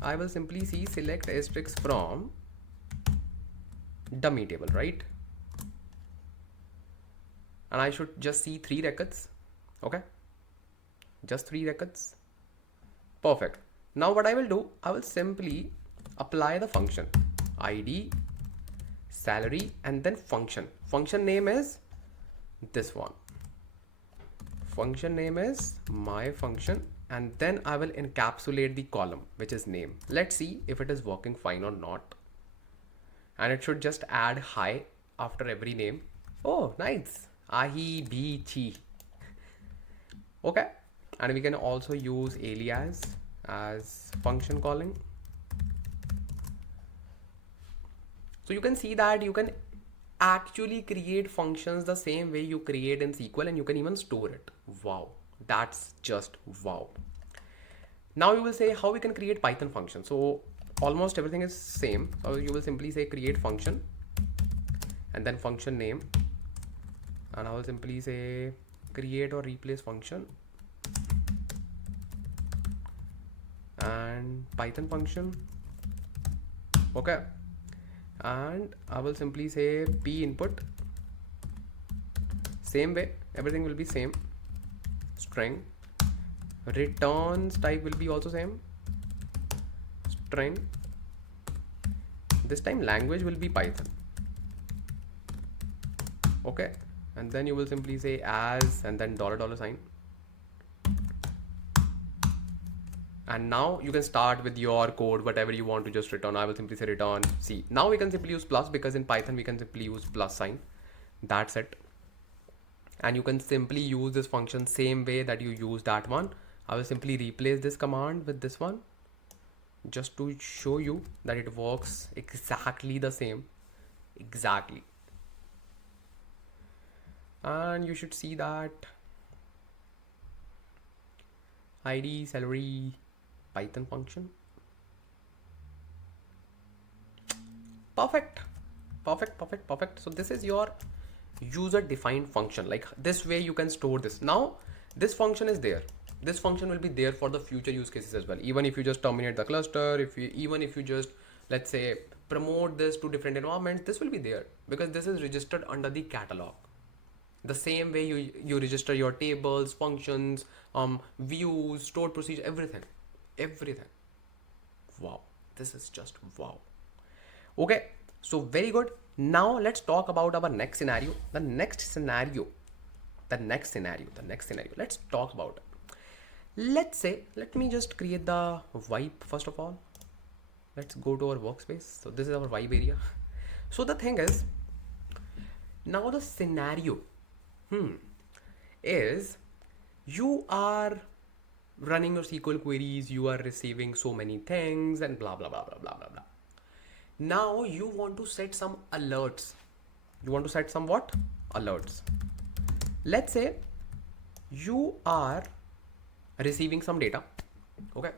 I will simply see select asterisk from dummy table, right? And I should just see 3 records. Okay, just 3 records. Perfect. Now what I will do, I will simply apply the function ID, salary, and then function. Function name is this one. Function name is my function, and then I will encapsulate the column, which is name. Let's see if it is working fine or not. And it should just add hi after every name. Oh, nice. Ahi, bi, chi. Okay. And we can also use alias as function calling. So you can see that you can actually create functions the same way you create in SQL, and you can even store it. Wow, that's just wow. Now you will say how we can create Python function. So almost everything is same. So you will simply say create function and then function name, and I will simply say create or replace function and Python function. Okay, and I will simply say p input. Same way, everything will be same. String. Returns type will be also same. String. This time language will be Python. Okay, and then you will simply say as and then dollar sign. And now you can start with your code, whatever you want to just return. I will simply say return C. Now we can simply use plus, because in Python we can simply use plus sign. That's it. And you can simply use this function same way that you use that one. I will simply replace this command with this one just to show you that it works exactly the same. Exactly. And you should see that ID, salary, Python function. Perfect. So this is your user defined function. Like this way you can store this. Now this function is there. This function will be there for the future use cases as well. Even if you just terminate the cluster, even if you just, let's say, promote this to different environments, this will be there because this is registered under the catalog. The same way you register your tables, functions, views, stored procedure, everything. Wow, this is just wow. Okay, so very good. Now let's talk about our next scenario. The next scenario. Let's talk about it. Let's say, let me just create the vibe first of all. Let's go to our workspace. So this is our vibe area. So the thing is, now the scenario is you are running your SQL queries, you are receiving so many things and blah blah blah blah blah blah blah. Now you want to set some alerts. You want to set some what? Alerts. Let's say you are receiving some data, okay,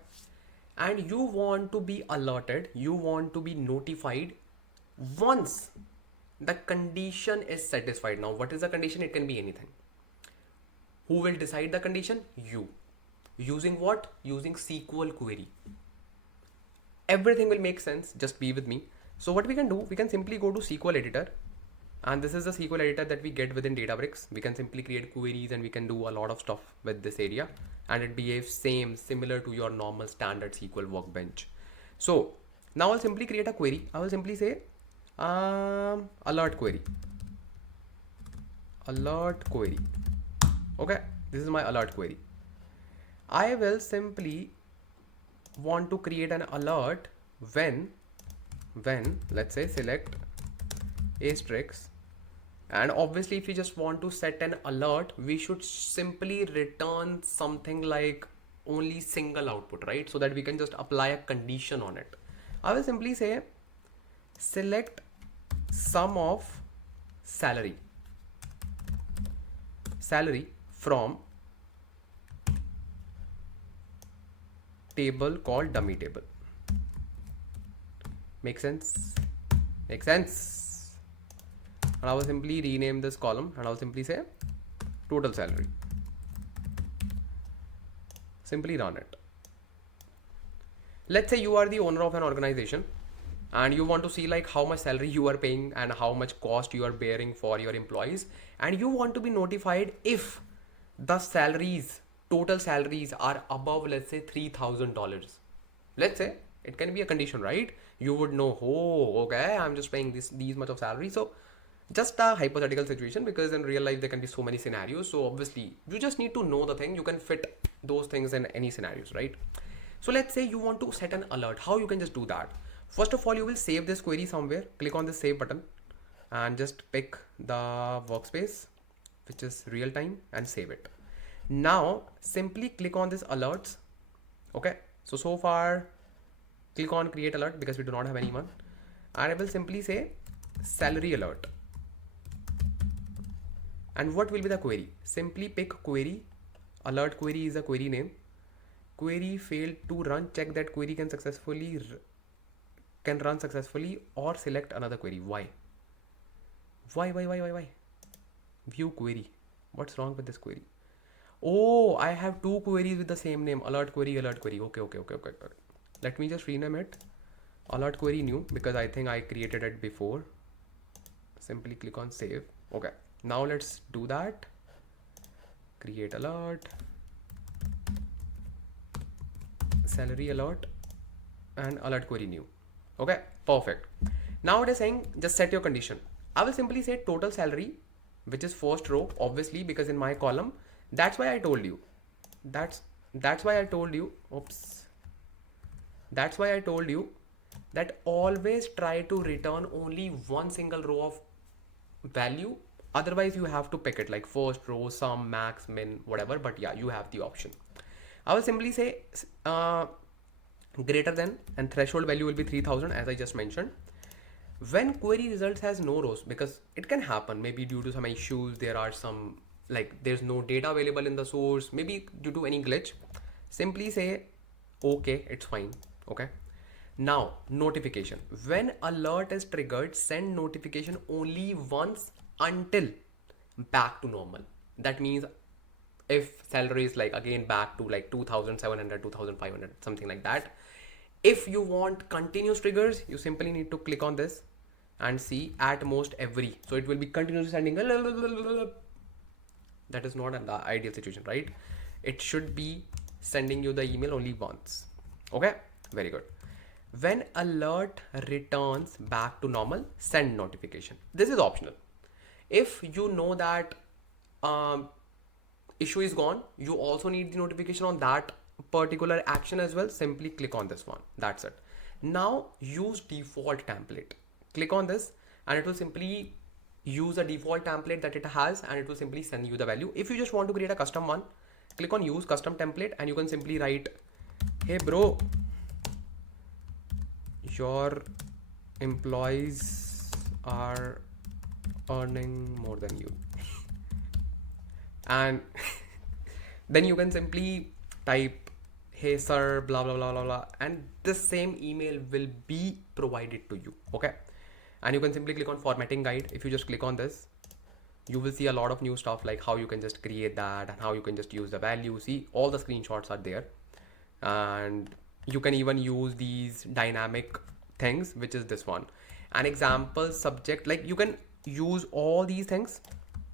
and you want to be alerted, you want to be notified once the condition is satisfied. Now what is the condition? It can be anything. Who will decide the condition? You. Using what? Using SQL query. Everything will make sense, just be with me. So what we can do, we can simply go to SQL editor, and this is the SQL editor that we get within Databricks. We can simply create queries and we can do a lot of stuff with this area, and it behaves similar to your normal standard SQL workbench. So now I'll simply create a query. I will simply say alert query. Okay, this is my alert query. I will simply want to create an alert when let's say select asterisk, and obviously if you just want to set an alert, we should simply return something like only single output, right? So that we can just apply a condition on it. I will simply say select sum of salary from table called dummy table. Make sense? And I will simply rename this column and I'll simply say total salary. Simply run it. Let's say you are the owner of an organization and you want to see like how much salary you are paying and how much cost you are bearing for your employees, and you want to be notified if the total salaries are above, let's say $3,000. Let's say it can be a condition, right? You would know, oh, okay, I'm just paying these much of salary. So just a hypothetical situation, because in real life there can be so many scenarios. So obviously you just need to know the thing. You can fit those things in any scenarios, right? So let's say you want to set an alert. How you can just do that? First of all, you will save this query somewhere. Click on the save button and just pick the workspace, which is real time, and save it. Now simply click on this alerts. Okay, so far click on create alert because we do not have anyone, and I will simply say salary alert. And what will be the query? Simply pick query. Alert query is a query name. Query failed to run. Check that query can run successfully, or select another query. Why? Why? View query. What's wrong with this query? Oh, I have two queries with the same name. Alert query, alert query. Okay. Let me just rename it. Alert query new, because I think I created it before. Simply click on save. Okay, now let's do that. Create alert, salary alert, and alert query new. Okay, perfect. Now it is saying just set your condition. I will simply say total salary, which is first row, obviously, because in my column. That's why I told you. That's why I told you. Oops. That's why I told you that always try to return only one single row of value. Otherwise, you have to pick it like first row, sum, max, min, whatever. But yeah, you have the option. I will simply say greater than, and threshold value will be 3000, as I just mentioned. When query results has no rows, because it can happen, maybe due to some issues, there are some, like there's no data available in the source, maybe due to any glitch, simply say okay, it's fine. Okay, now notification. When alert is triggered, send notification only once until back to normal. That means if salary is like again back to like 2700, 2500, something like that. If you want continuous triggers, you simply need to click on this and see at most every. So it will be continuously sending. That is not an ideal situation, right? It should be sending you the email only once. Okay, very good. When alert returns back to normal, send notification. This is optional. If you know that issue is gone, you also need the notification on that particular action as well, simply click on this one. That's it. Now use default template. Click on this and it will simply use a default template that it has, and it will simply send you the value. If you just want to create a custom one, click on use custom template and you can simply write, hey bro, your employees are earning more than you. And then you can simply type, hey sir, blah blah blah blah blah, and this same email will be provided to you. Okay, and you can simply click on formatting guide. If you just click on this, you will see a lot of new stuff, like how you can just create that and how you can just use the value. See, all the screenshots are there, and you can even use these dynamic things, which is this one, an example subject. Like you can use all these things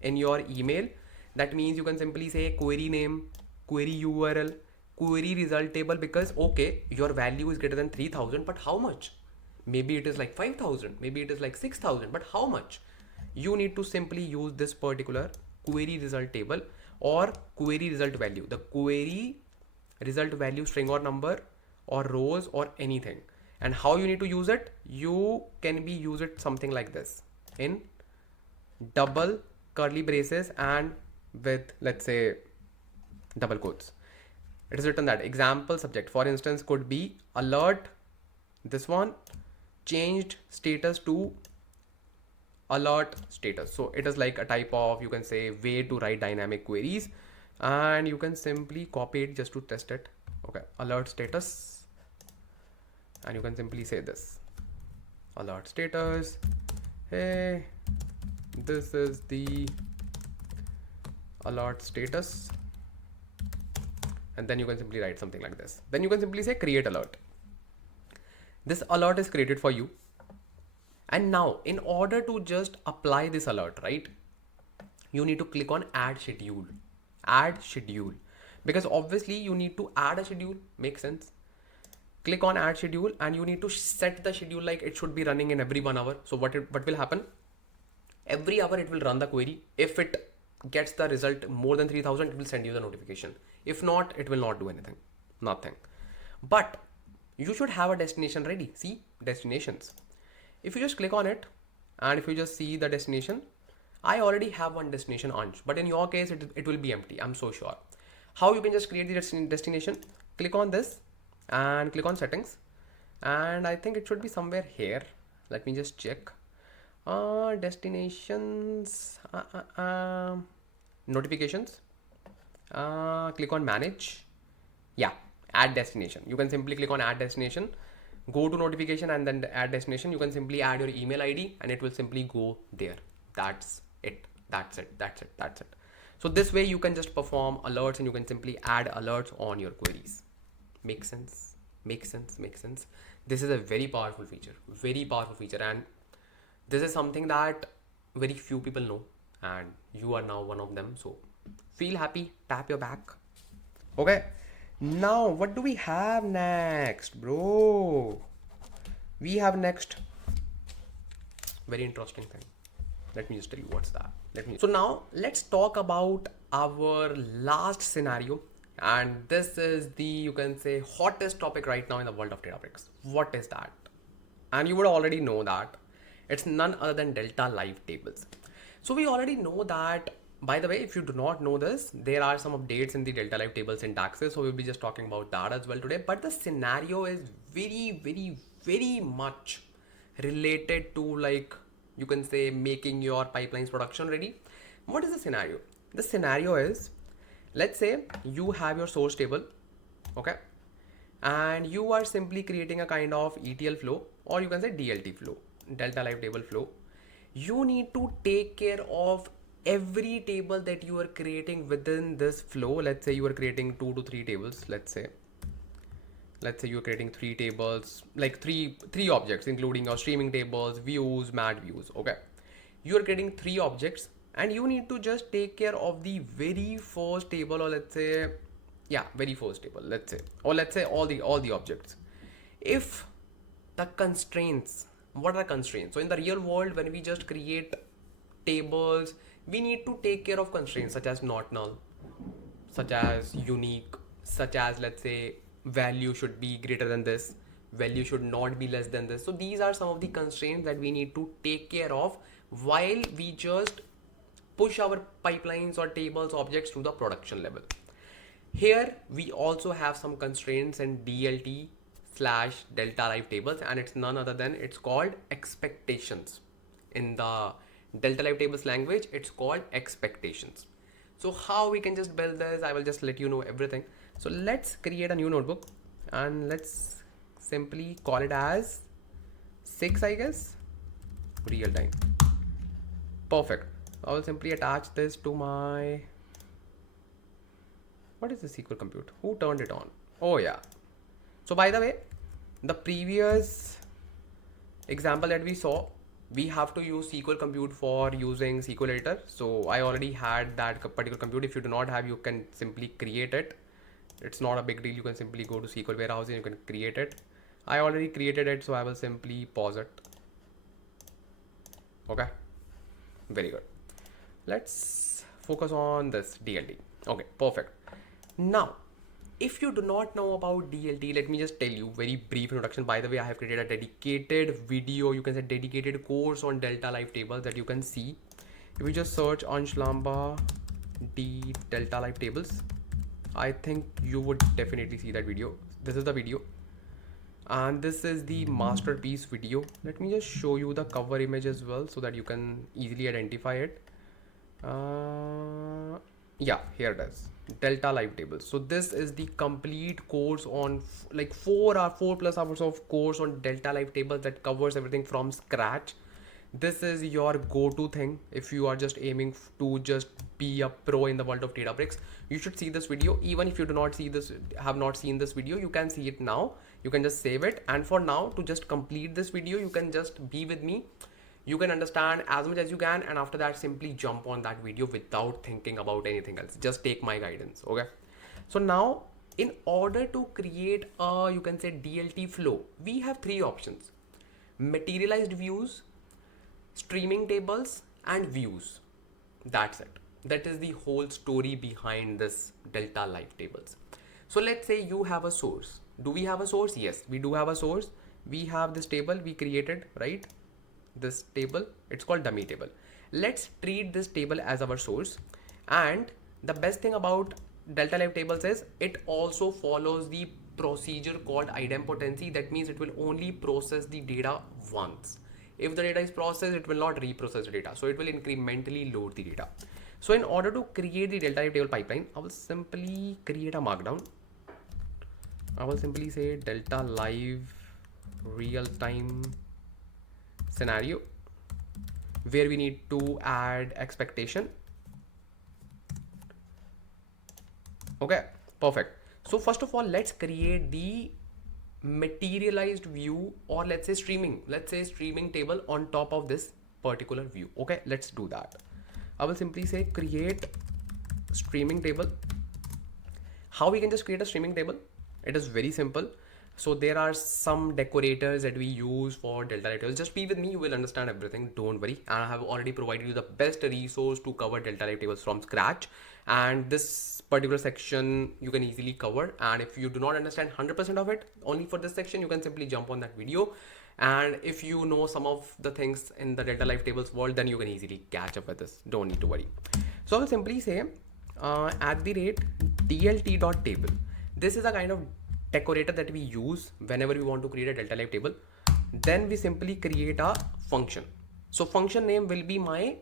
in your email. That means you can simply say query name, query URL, query result table, because okay, your value is greater than 3000, but how much? Maybe it is like 5000, maybe it is like 6000, but how much? You need to simply use this particular query result table or query result value, the query result value string or number or rows or anything. And how you need to use it? You can be use it something like this, in double curly braces and with, let's say, double quotes. It is written that example subject, for instance, could be alert, this one, changed status to alert status. So it is like a type of, you can say, way to write dynamic queries, and you can simply copy it just to test it. Okay, alert status, and you can simply say this, alert status, hey, this is the alert status, and then you can simply write something like this. Then you can simply say create alert. This alert is created for you. And now in order to just apply this alert, right, you need to click on add schedule. Add schedule, because obviously you need to add a schedule. Makes sense. Click on add schedule and you need to set the schedule like it should be running in every 1 hour. So what will happen? Every hour it will run the query. If it gets the result more than 3000, it will send you the notification. If not, it will not do anything. Nothing. But you should have a destination ready. See, destinations. If you just click on it and if you just see the destination, I already have one destination, Ansh, but in your case, it will be empty. I'm so sure. How you can just create the destination? Click on this and click on settings, and I think it should be somewhere here. Let me just check. Destinations, notifications. Click on manage. Yeah, add destination. You can simply click on add destination, go to notification, and then add destination. You can simply add your email ID and it will simply go there. That's it. That's it. That's it. That's it. So this way you can just perform alerts and you can simply add alerts on your queries. Make sense? Make sense? Make sense? This is a very powerful feature. Very powerful feature. And this is something that very few people know, and you are now one of them. So feel happy, tap your back. Okay, now what do we have next, bro? We have next very interesting thing. Let me just tell you what's that. So now let's talk about our last scenario, and this is the, you can say, hottest topic right now in the world of Databricks. What is that? And you would already know that it's none other than delta live tables. So we already know that. By the way, if you do not know this, there are some updates in the delta live table syntaxes, so we'll be just talking about that as well today. But the scenario is very much related to, like, you can say, making your pipelines production ready. What is the scenario? The scenario is, let's say you have your source table, okay, and you are simply creating a kind of ETL flow, or you can say DLT flow, delta live table flow. You need to take care of every table that you are creating within this flow. Let's say you are creating 2 to 3 tables. Let's say you're creating 3 tables, like three objects, including your streaming tables, views, mat views. Okay, you are creating 3 objects, and you need to just take care of the very first table, or let's say, yeah, very first table, let's say, or let's say all the objects. If the constraints, what are constraints? So in the real world, when we just create tables, we need to take care of constraints such as not null, such as unique, such as, let's say, value should be greater than this, value should not be less than this. So these are some of the constraints that we need to take care of while we just push our pipelines or tables objects to the production level. Here we also have some constraints in DLT slash delta live tables, and it's none other than, it's called expectations. In the delta live tables language, it's called expectations. So how we can just build this, I will just let you know everything. So let's create a new notebook and let's simply call it as 6, I guess, real time. Perfect. I will simply attach this to my, what is the SQL compute? Who turned it on? Oh yeah. So by the way, the previous example that we saw, we have to use SQL compute for using SQL editor. So I already had that particular compute. If you do not have, you can simply create it. It's not a big deal. You can simply go to SQL warehouse and you can create it. I already created it, so I will simply pause it. Okay, very good. Let's focus on this DLT. Okay, perfect. Now, if you do not know about DLT, let me just tell you very brief introduction. By the way, I have created a dedicated video, you can say dedicated course on delta live tables that you can see. If you just search Ansh Lamba D delta live tables, I think you would definitely see that video. This is the video, and this is the masterpiece video. Let me just show you the cover image as well so that you can easily identify it. Yeah, here it is, delta live tables. So this is the complete course on like 4+ hours of course on delta live tables that covers everything from scratch. This is your go-to thing if you are just aiming to just be a pro in the world of Databricks. You should see this video. Even if you do not see this, have not seen this video, you can see it now. You can just save it, and for now, to just complete this video, you can just be with me. You can understand as much as you can, and after that simply jump on that video without thinking about anything else. Just take my guidance. Okay, so now in order to create a, you can say, DLT flow, we have 3 options: materialized views, streaming tables, and views. That's it. That is the whole story behind this delta live tables. So let's say you have a source. Do we have a source? Yes, we do have a source. We have this table we created, right? This table, it's called dummy table. Let's treat this table as our source. And the best thing about delta live tables is it also follows the procedure called idempotency. That means it will only process the data once. If the data is processed, it will not reprocess the data. So it will incrementally load the data. So in order to create the delta live table pipeline, I will simply create a markdown. I will simply say delta live real time scenario, where we need to add expectation. Okay, perfect. So first of all, let's create the materialized view, or let's say streaming table on top of this particular view. Okay, let's do that. I will simply say create streaming table. How we can just create a streaming table? It is very simple. So there are some decorators that we use for delta live tables. Just be with me, you will understand everything, don't worry. And I have already provided you the best resource to cover delta live tables from scratch, and this particular section you can easily cover. And if you do not understand 100% of it only for this section, you can simply jump on that video. And if you know some of the things in the delta live tables world, then you can easily catch up with this, don't need to worry. So I will simply say at the rate dlt.table. This is a kind of decorator that we use whenever we want to create a delta live table. Then we simply create a function. So function name will be my,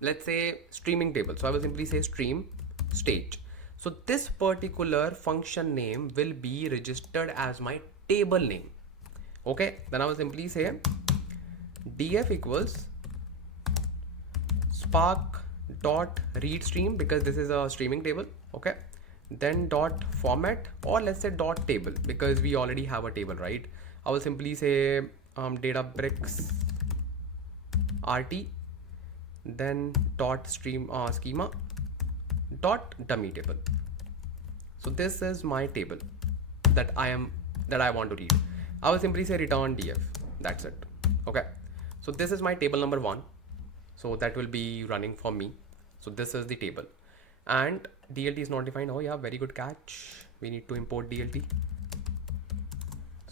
let's say, streaming table. So I will simply say stream stage. So this particular function name will be registered as my table name. Okay, then I will simply say df equals spark dot read stream, because this is a streaming table. Okay, then dot format, or let's say dot table, because we already have a table, right? I will simply say Databricks RT, then dot stream schema dot dummy table. So this is my table that I want to read. I will simply say return df. That's it. Okay, so this is my table number 1. So that will be running for me. So this is the table, and DLT is not defined. Oh yeah, very good catch. We need to import DLT.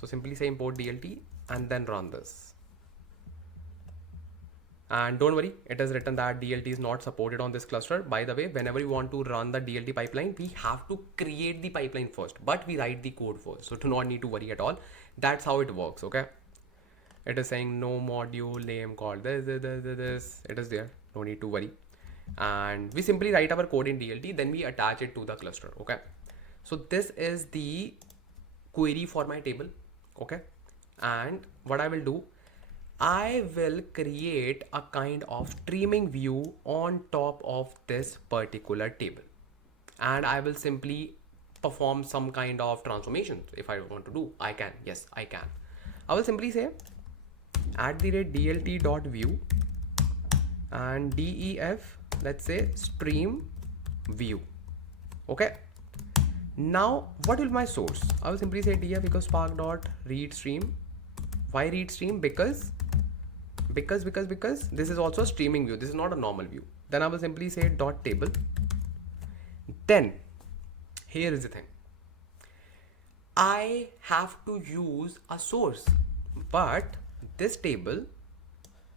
So simply say import DLT and then run this. And don't worry, it is written that DLT is not supported on this cluster. By the way, whenever you want to run the DLT pipeline, we have to create the pipeline first, but we write the code first. So do not need to worry at all. That's how it works. Okay. It is saying no module name called this. It is there. No need to worry. And we simply write our code in DLT, then we attach it to the cluster. Okay. So this is the query for my table. Okay. And what I will do, I will create a kind of streaming view on top of this particular table. And I will simply perform some kind of transformations. If I want to do, I can. Yes, I can. I will simply say at the rate dlt.view and def, let's say stream view. Okay. Now what will my source? I will simply say df equals spark dot read stream. Why read stream? Because this is also a streaming view. This is not a normal view. Then I will simply say dot table. Then here is the thing. I have to use a source, but this table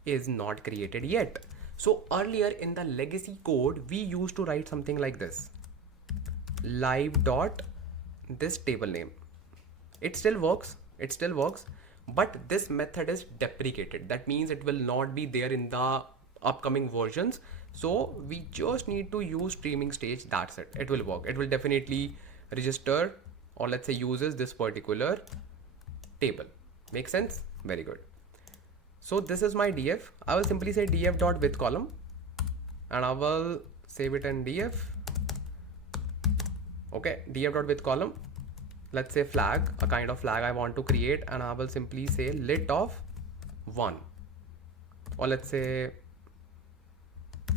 is not created yet. So earlier in the legacy code, we used to write something like this: live dot this table name. It still works. But this method is deprecated. That means it will not be there in the upcoming versions. So we just need to use streaming stage. That's it. It will work. It will definitely register, or let's say uses this particular table. Make sense? Very good. So this is my df. I will simply say df dot with column, and I will save it in df. Okay, df dot with column. Let's say flag, a kind of flag I want to create, and I will simply say lit of 1, or let's say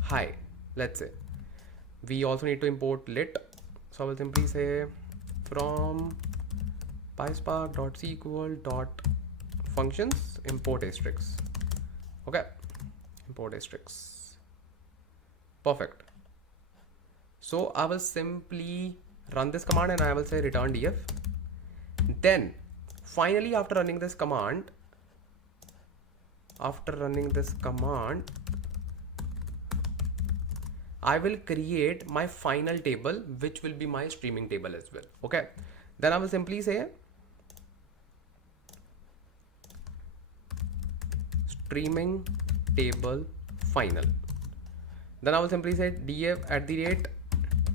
hi. Let's say we also need to import lit. So I will simply say from PySpark.sql.functions import asterisk. Okay, import asterisk. Perfect. So I will simply run this command and I will say return df. Then finally, after running this command, I will create my final table, which will be my streaming table as well. Okay. Then I will simply say streaming table final. Then I will simply say df at the rate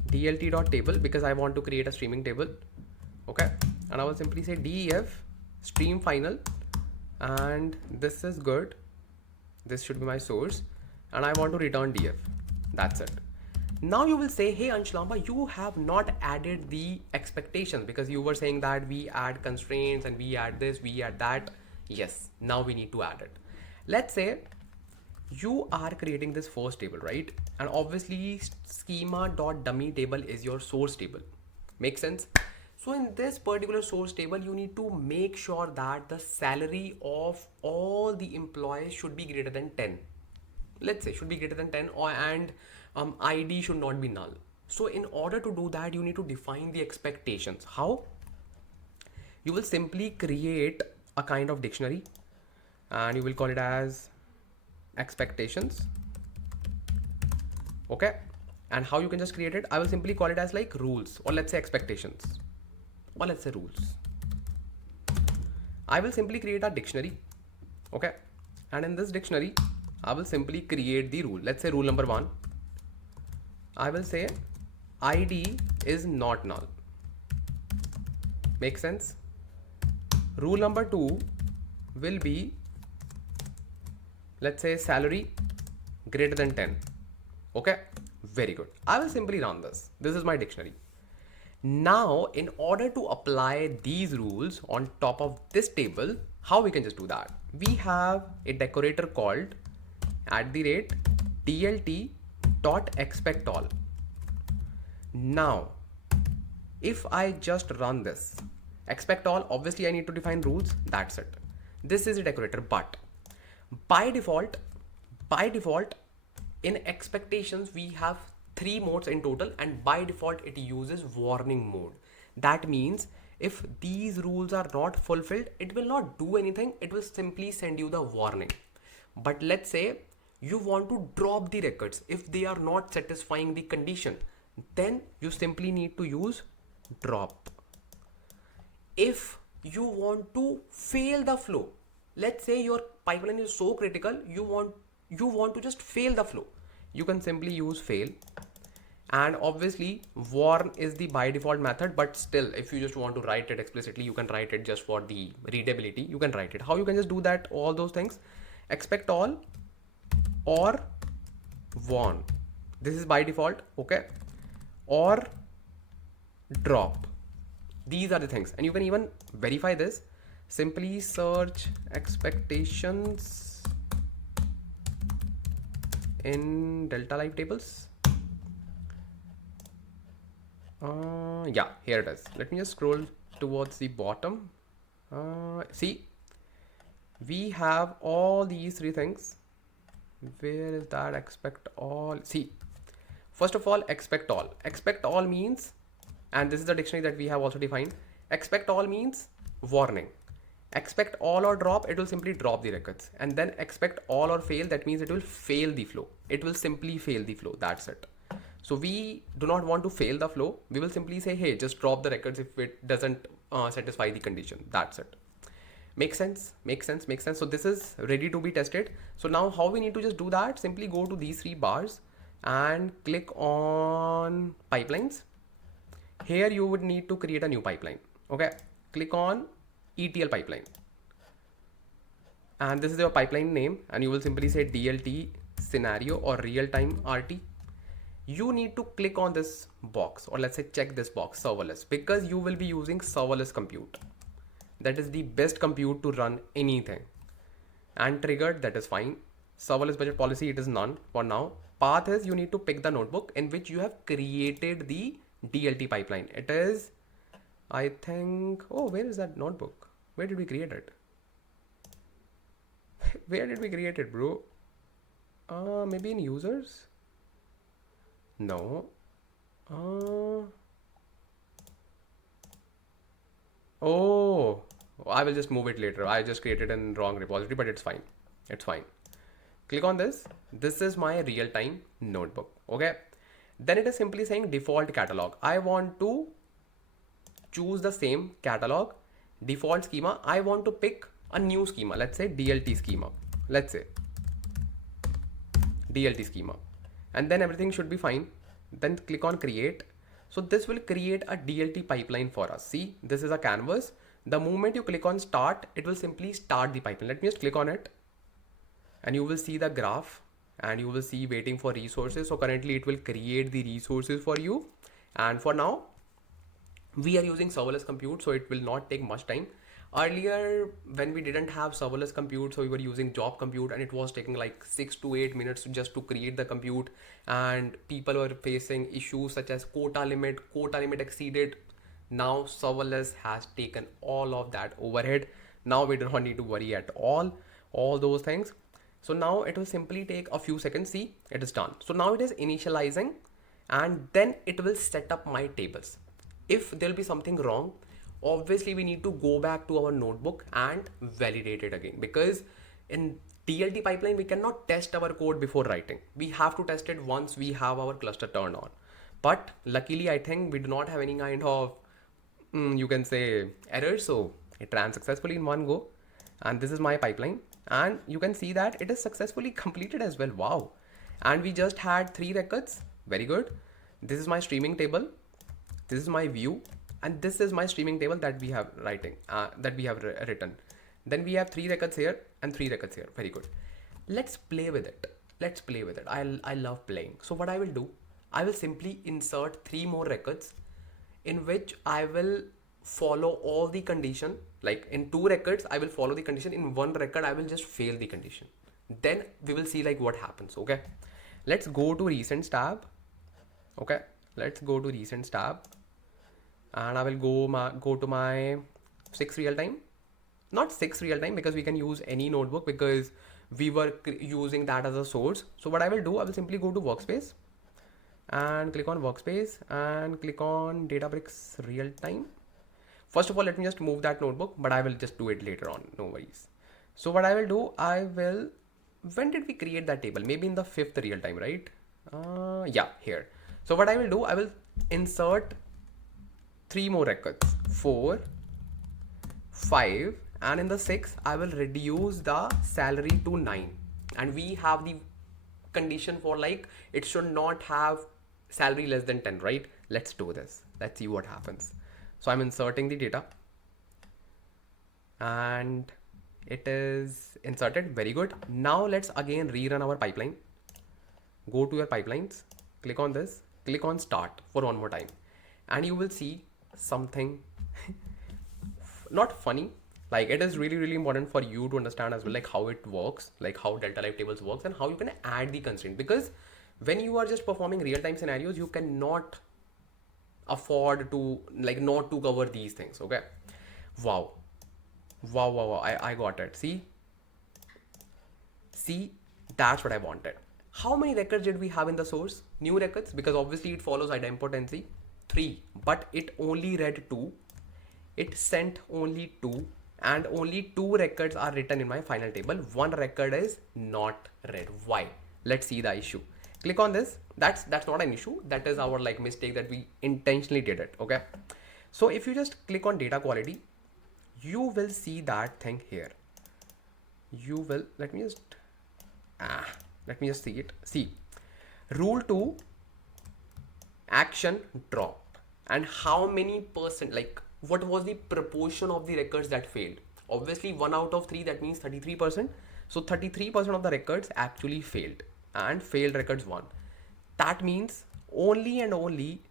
dlt.table because I want to create a streaming table. Okay. And I will simply say def stream final, and this is good. This should be my source, and I want to return df. That's it. Now you will say, hey Ansh Lamba, you have not added the expectations because you were saying that we add constraints and we add this, we add that. Yes, now we need to add it. Let's say you are creating this first table, right? And obviously schema.dummy table is your source table. Make sense? So in this particular source table, you need to make sure that the salary of all the employees should be greater than 10. Let's say should be greater than 10, and ID should not be null. So in order to do that, you need to define the expectations. How? You will simply create a kind of dictionary and you will call it as expectations. Okay. And how you can just create it? I will simply call it as like rules, or let's say expectations, or let's say rules. I will simply create a dictionary. Okay. And in this dictionary, I will simply create the rule. Let's say rule number 1. I will say ID is not null. Make sense? Rule number 2 will be, let's say salary greater than 10. Okay. Very good. I will simply run this. This is my dictionary. Now, in order to apply these rules on top of this table, how we can just do that? We have a decorator called @dlt.expectAll. Now, if I just run this, expect all, obviously I need to define rules. That's it. This is a decorator, but by default, in expectations, we have 3 modes in total, and by default, it uses warning mode. That means if these rules are not fulfilled, it will not do anything. It will simply send you the warning. But let's say you want to drop the records. If they are not satisfying the condition, then you simply need to use drop. If you want to fail the flow, let's say your pipeline is so critical, you want to just fail the flow, you can simply use fail. And obviously warn is the by default method, but still if you just want to write it explicitly, you can write it just for the readability. You can write it. How you can just do that, all those things? Expect all or warn. This is by default. Okay. Or drop. These are the things, and you can even verify this. Simply search expectations in Delta Live tables. Yeah, here it is. Let me just scroll towards the bottom. See, we have all these 3 things. Where is that expect all? See, first of all, expect all. Expect all means, and this is the dictionary that we have also defined. Expect all means warning. Expect all or drop, it will simply drop the records. And then expect all or fail, that means it will fail the flow. It will simply fail the flow. That's it. So we do not want to fail the flow. We will simply say, hey, just drop the records if it doesn't satisfy the condition. That's it. Make sense? Make sense? Make sense? So this is ready to be tested. So now how we need to just do that? Simply go to these 3 bars and click on pipelines. Here you would need to create a new pipeline. Okay. Click on ETL pipeline. And this is your pipeline name, and you will simply say DLT scenario or real-time RT. You need to click on this box, or let's say check this box, serverless, because you will be using serverless compute. That is the best compute to run anything. And triggered, that is fine. Serverless budget policy, it is none for now. Path is you need to pick the notebook in which you have created the DLT pipeline. It is, I think, oh, where is that notebook? Where did we create it? Where did we create it, bro? Maybe in users? No. Oh, I will just move it later. I just created in wrong repository, but it's fine. It's fine. Click on this. This is my real-time notebook. Okay. Then it is simply saying default catalog. I want to choose the same catalog, default schema. I want to pick a new schema. Let's say DLT schema. Let's say DLT schema. And then everything should be fine. Then click on create. So this will create a DLT pipeline for us. See, this is a canvas. The moment you click on start, it will simply start the pipeline. Let me just click on it and you will see the graph and you will see waiting for resources. So currently it will create the resources for you. And for now, we are using serverless compute, so it will not take much time. Earlier, when we didn't have serverless compute, so we were using job compute and it was taking like 6 to 8 minutes just to create the compute, and people were facing issues such as quota limit exceeded. Now serverless has taken all of that overhead. Now we do not need to worry at all those things. So now it will simply take a few seconds. See, it is done. So now it is initializing and then it will set up my tables. If there'll be something wrong, obviously we need to go back to our notebook and validate it again, because in DLT pipeline we cannot test our code before writing. We have to test it once we have our cluster turned on. But luckily I think we do not have any kind of you can say errors, so it ran successfully in one go. And this is my pipeline and you can see that it is successfully completed as well. Wow. And we just had 3 records. Very good. This is my streaming table, this is my view, and this is my streaming table that we have written. Then we have 3 records here and 3 records here. Very good. Let's play with it. I love playing. So what I will do, I will simply insert 3 more records in which I will follow all the condition. Like in 2 records I will follow the condition, in 1 record I will just fail the condition. Then we will see like what happens. Okay, let's go to recents tab. Okay, let's go to recents tab and I will go to my 6 real time. Not 6 real time because we can use any notebook because we were using that as a source. So what I will do, I will simply go to Workspace and click on Workspace and click on Databricks real time. First of all, let me just move that notebook, but I will just do it later on. No worries. So what I will do, when did we create that table? Maybe in the 5th real time, right? Yeah, here. So what I will do, I will insert 3 more records, 4, 5, and in the 6th, I will reduce the salary to 9. And we have the condition for like, it should not have salary less than 10, right? Let's do this. Let's see what happens. So I'm inserting the data and it is inserted. Very good. Now let's again rerun our pipeline. Go to your pipelines, click on this, click on start for one more time. And you will see something not funny. Like it is really important for you to understand as well, like how it works, like how Delta Live tables works and how you can add the constraint. Because when you are just performing real-time scenarios, you cannot afford to like not to cover these things. Okay. Wow. I got it. See, that's what I wanted. How many records did we have in the source? New records, because obviously it follows idempotency. 3, but it only read 2. It sent only 2, and only 2 records are written in my final table. 1 record is not read. Why? Let's see the issue. Click on this. That's not an issue. That is our like mistake that we intentionally did it. Okay. So if you just click on data quality, you will see that thing here. You will, let me just see it. See, rule 2, action drop, and how many percent, like what was the proportion of the records that failed? Obviously 1 out of 3, that means 33%. So 33% of the records actually failed, and failed records 1. That means only and only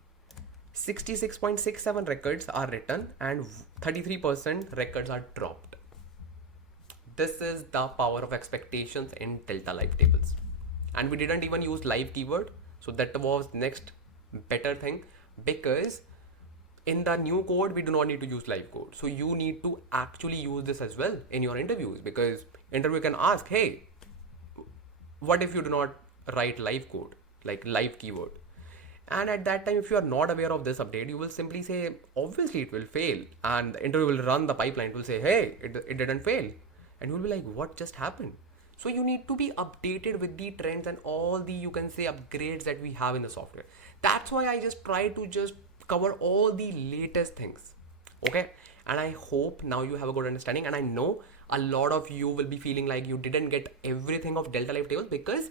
66.67 records are written and 33% records are dropped. This is the power of expectations in Delta Live tables. And we didn't even use live keyword. So that was next better thing, because in the new code, we do not need to use live code. So you need to actually use this as well in your interviews, because interviewer can ask, hey, what if you do not write live code, like live keyword? And at that time, if you are not aware of this update, you will simply say, obviously it will fail. And the interviewer will run the pipeline. It will say, hey, it didn't fail. And you will be like, what just happened? So you need to be updated with the trends and all the, you can say, upgrades that we have in the software. That's why I just try to just cover all the latest things. Okay, and I hope now you have a good understanding, and I know a lot of you will be feeling like you didn't get everything of delta life tables, because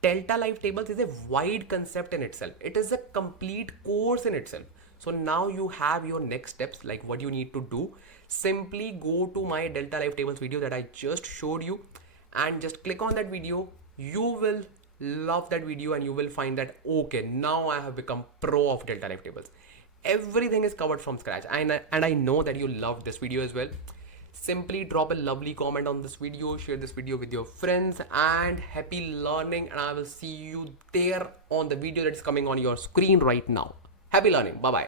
delta life tables is a wide concept in itself. It is a complete course in itself. So now you have your next steps, like what you need to do. Simply go to my delta life tables video that I just showed you and just click on that video. You will love that video and you will find that, okay, now I have become pro of delta life tables. Everything is covered from scratch, and I know that you loved this video as well. Simply drop a lovely comment on this video, share this video with your friends, and happy learning, and I will see you there on the video that is coming on your screen right now. Happy learning. Bye bye.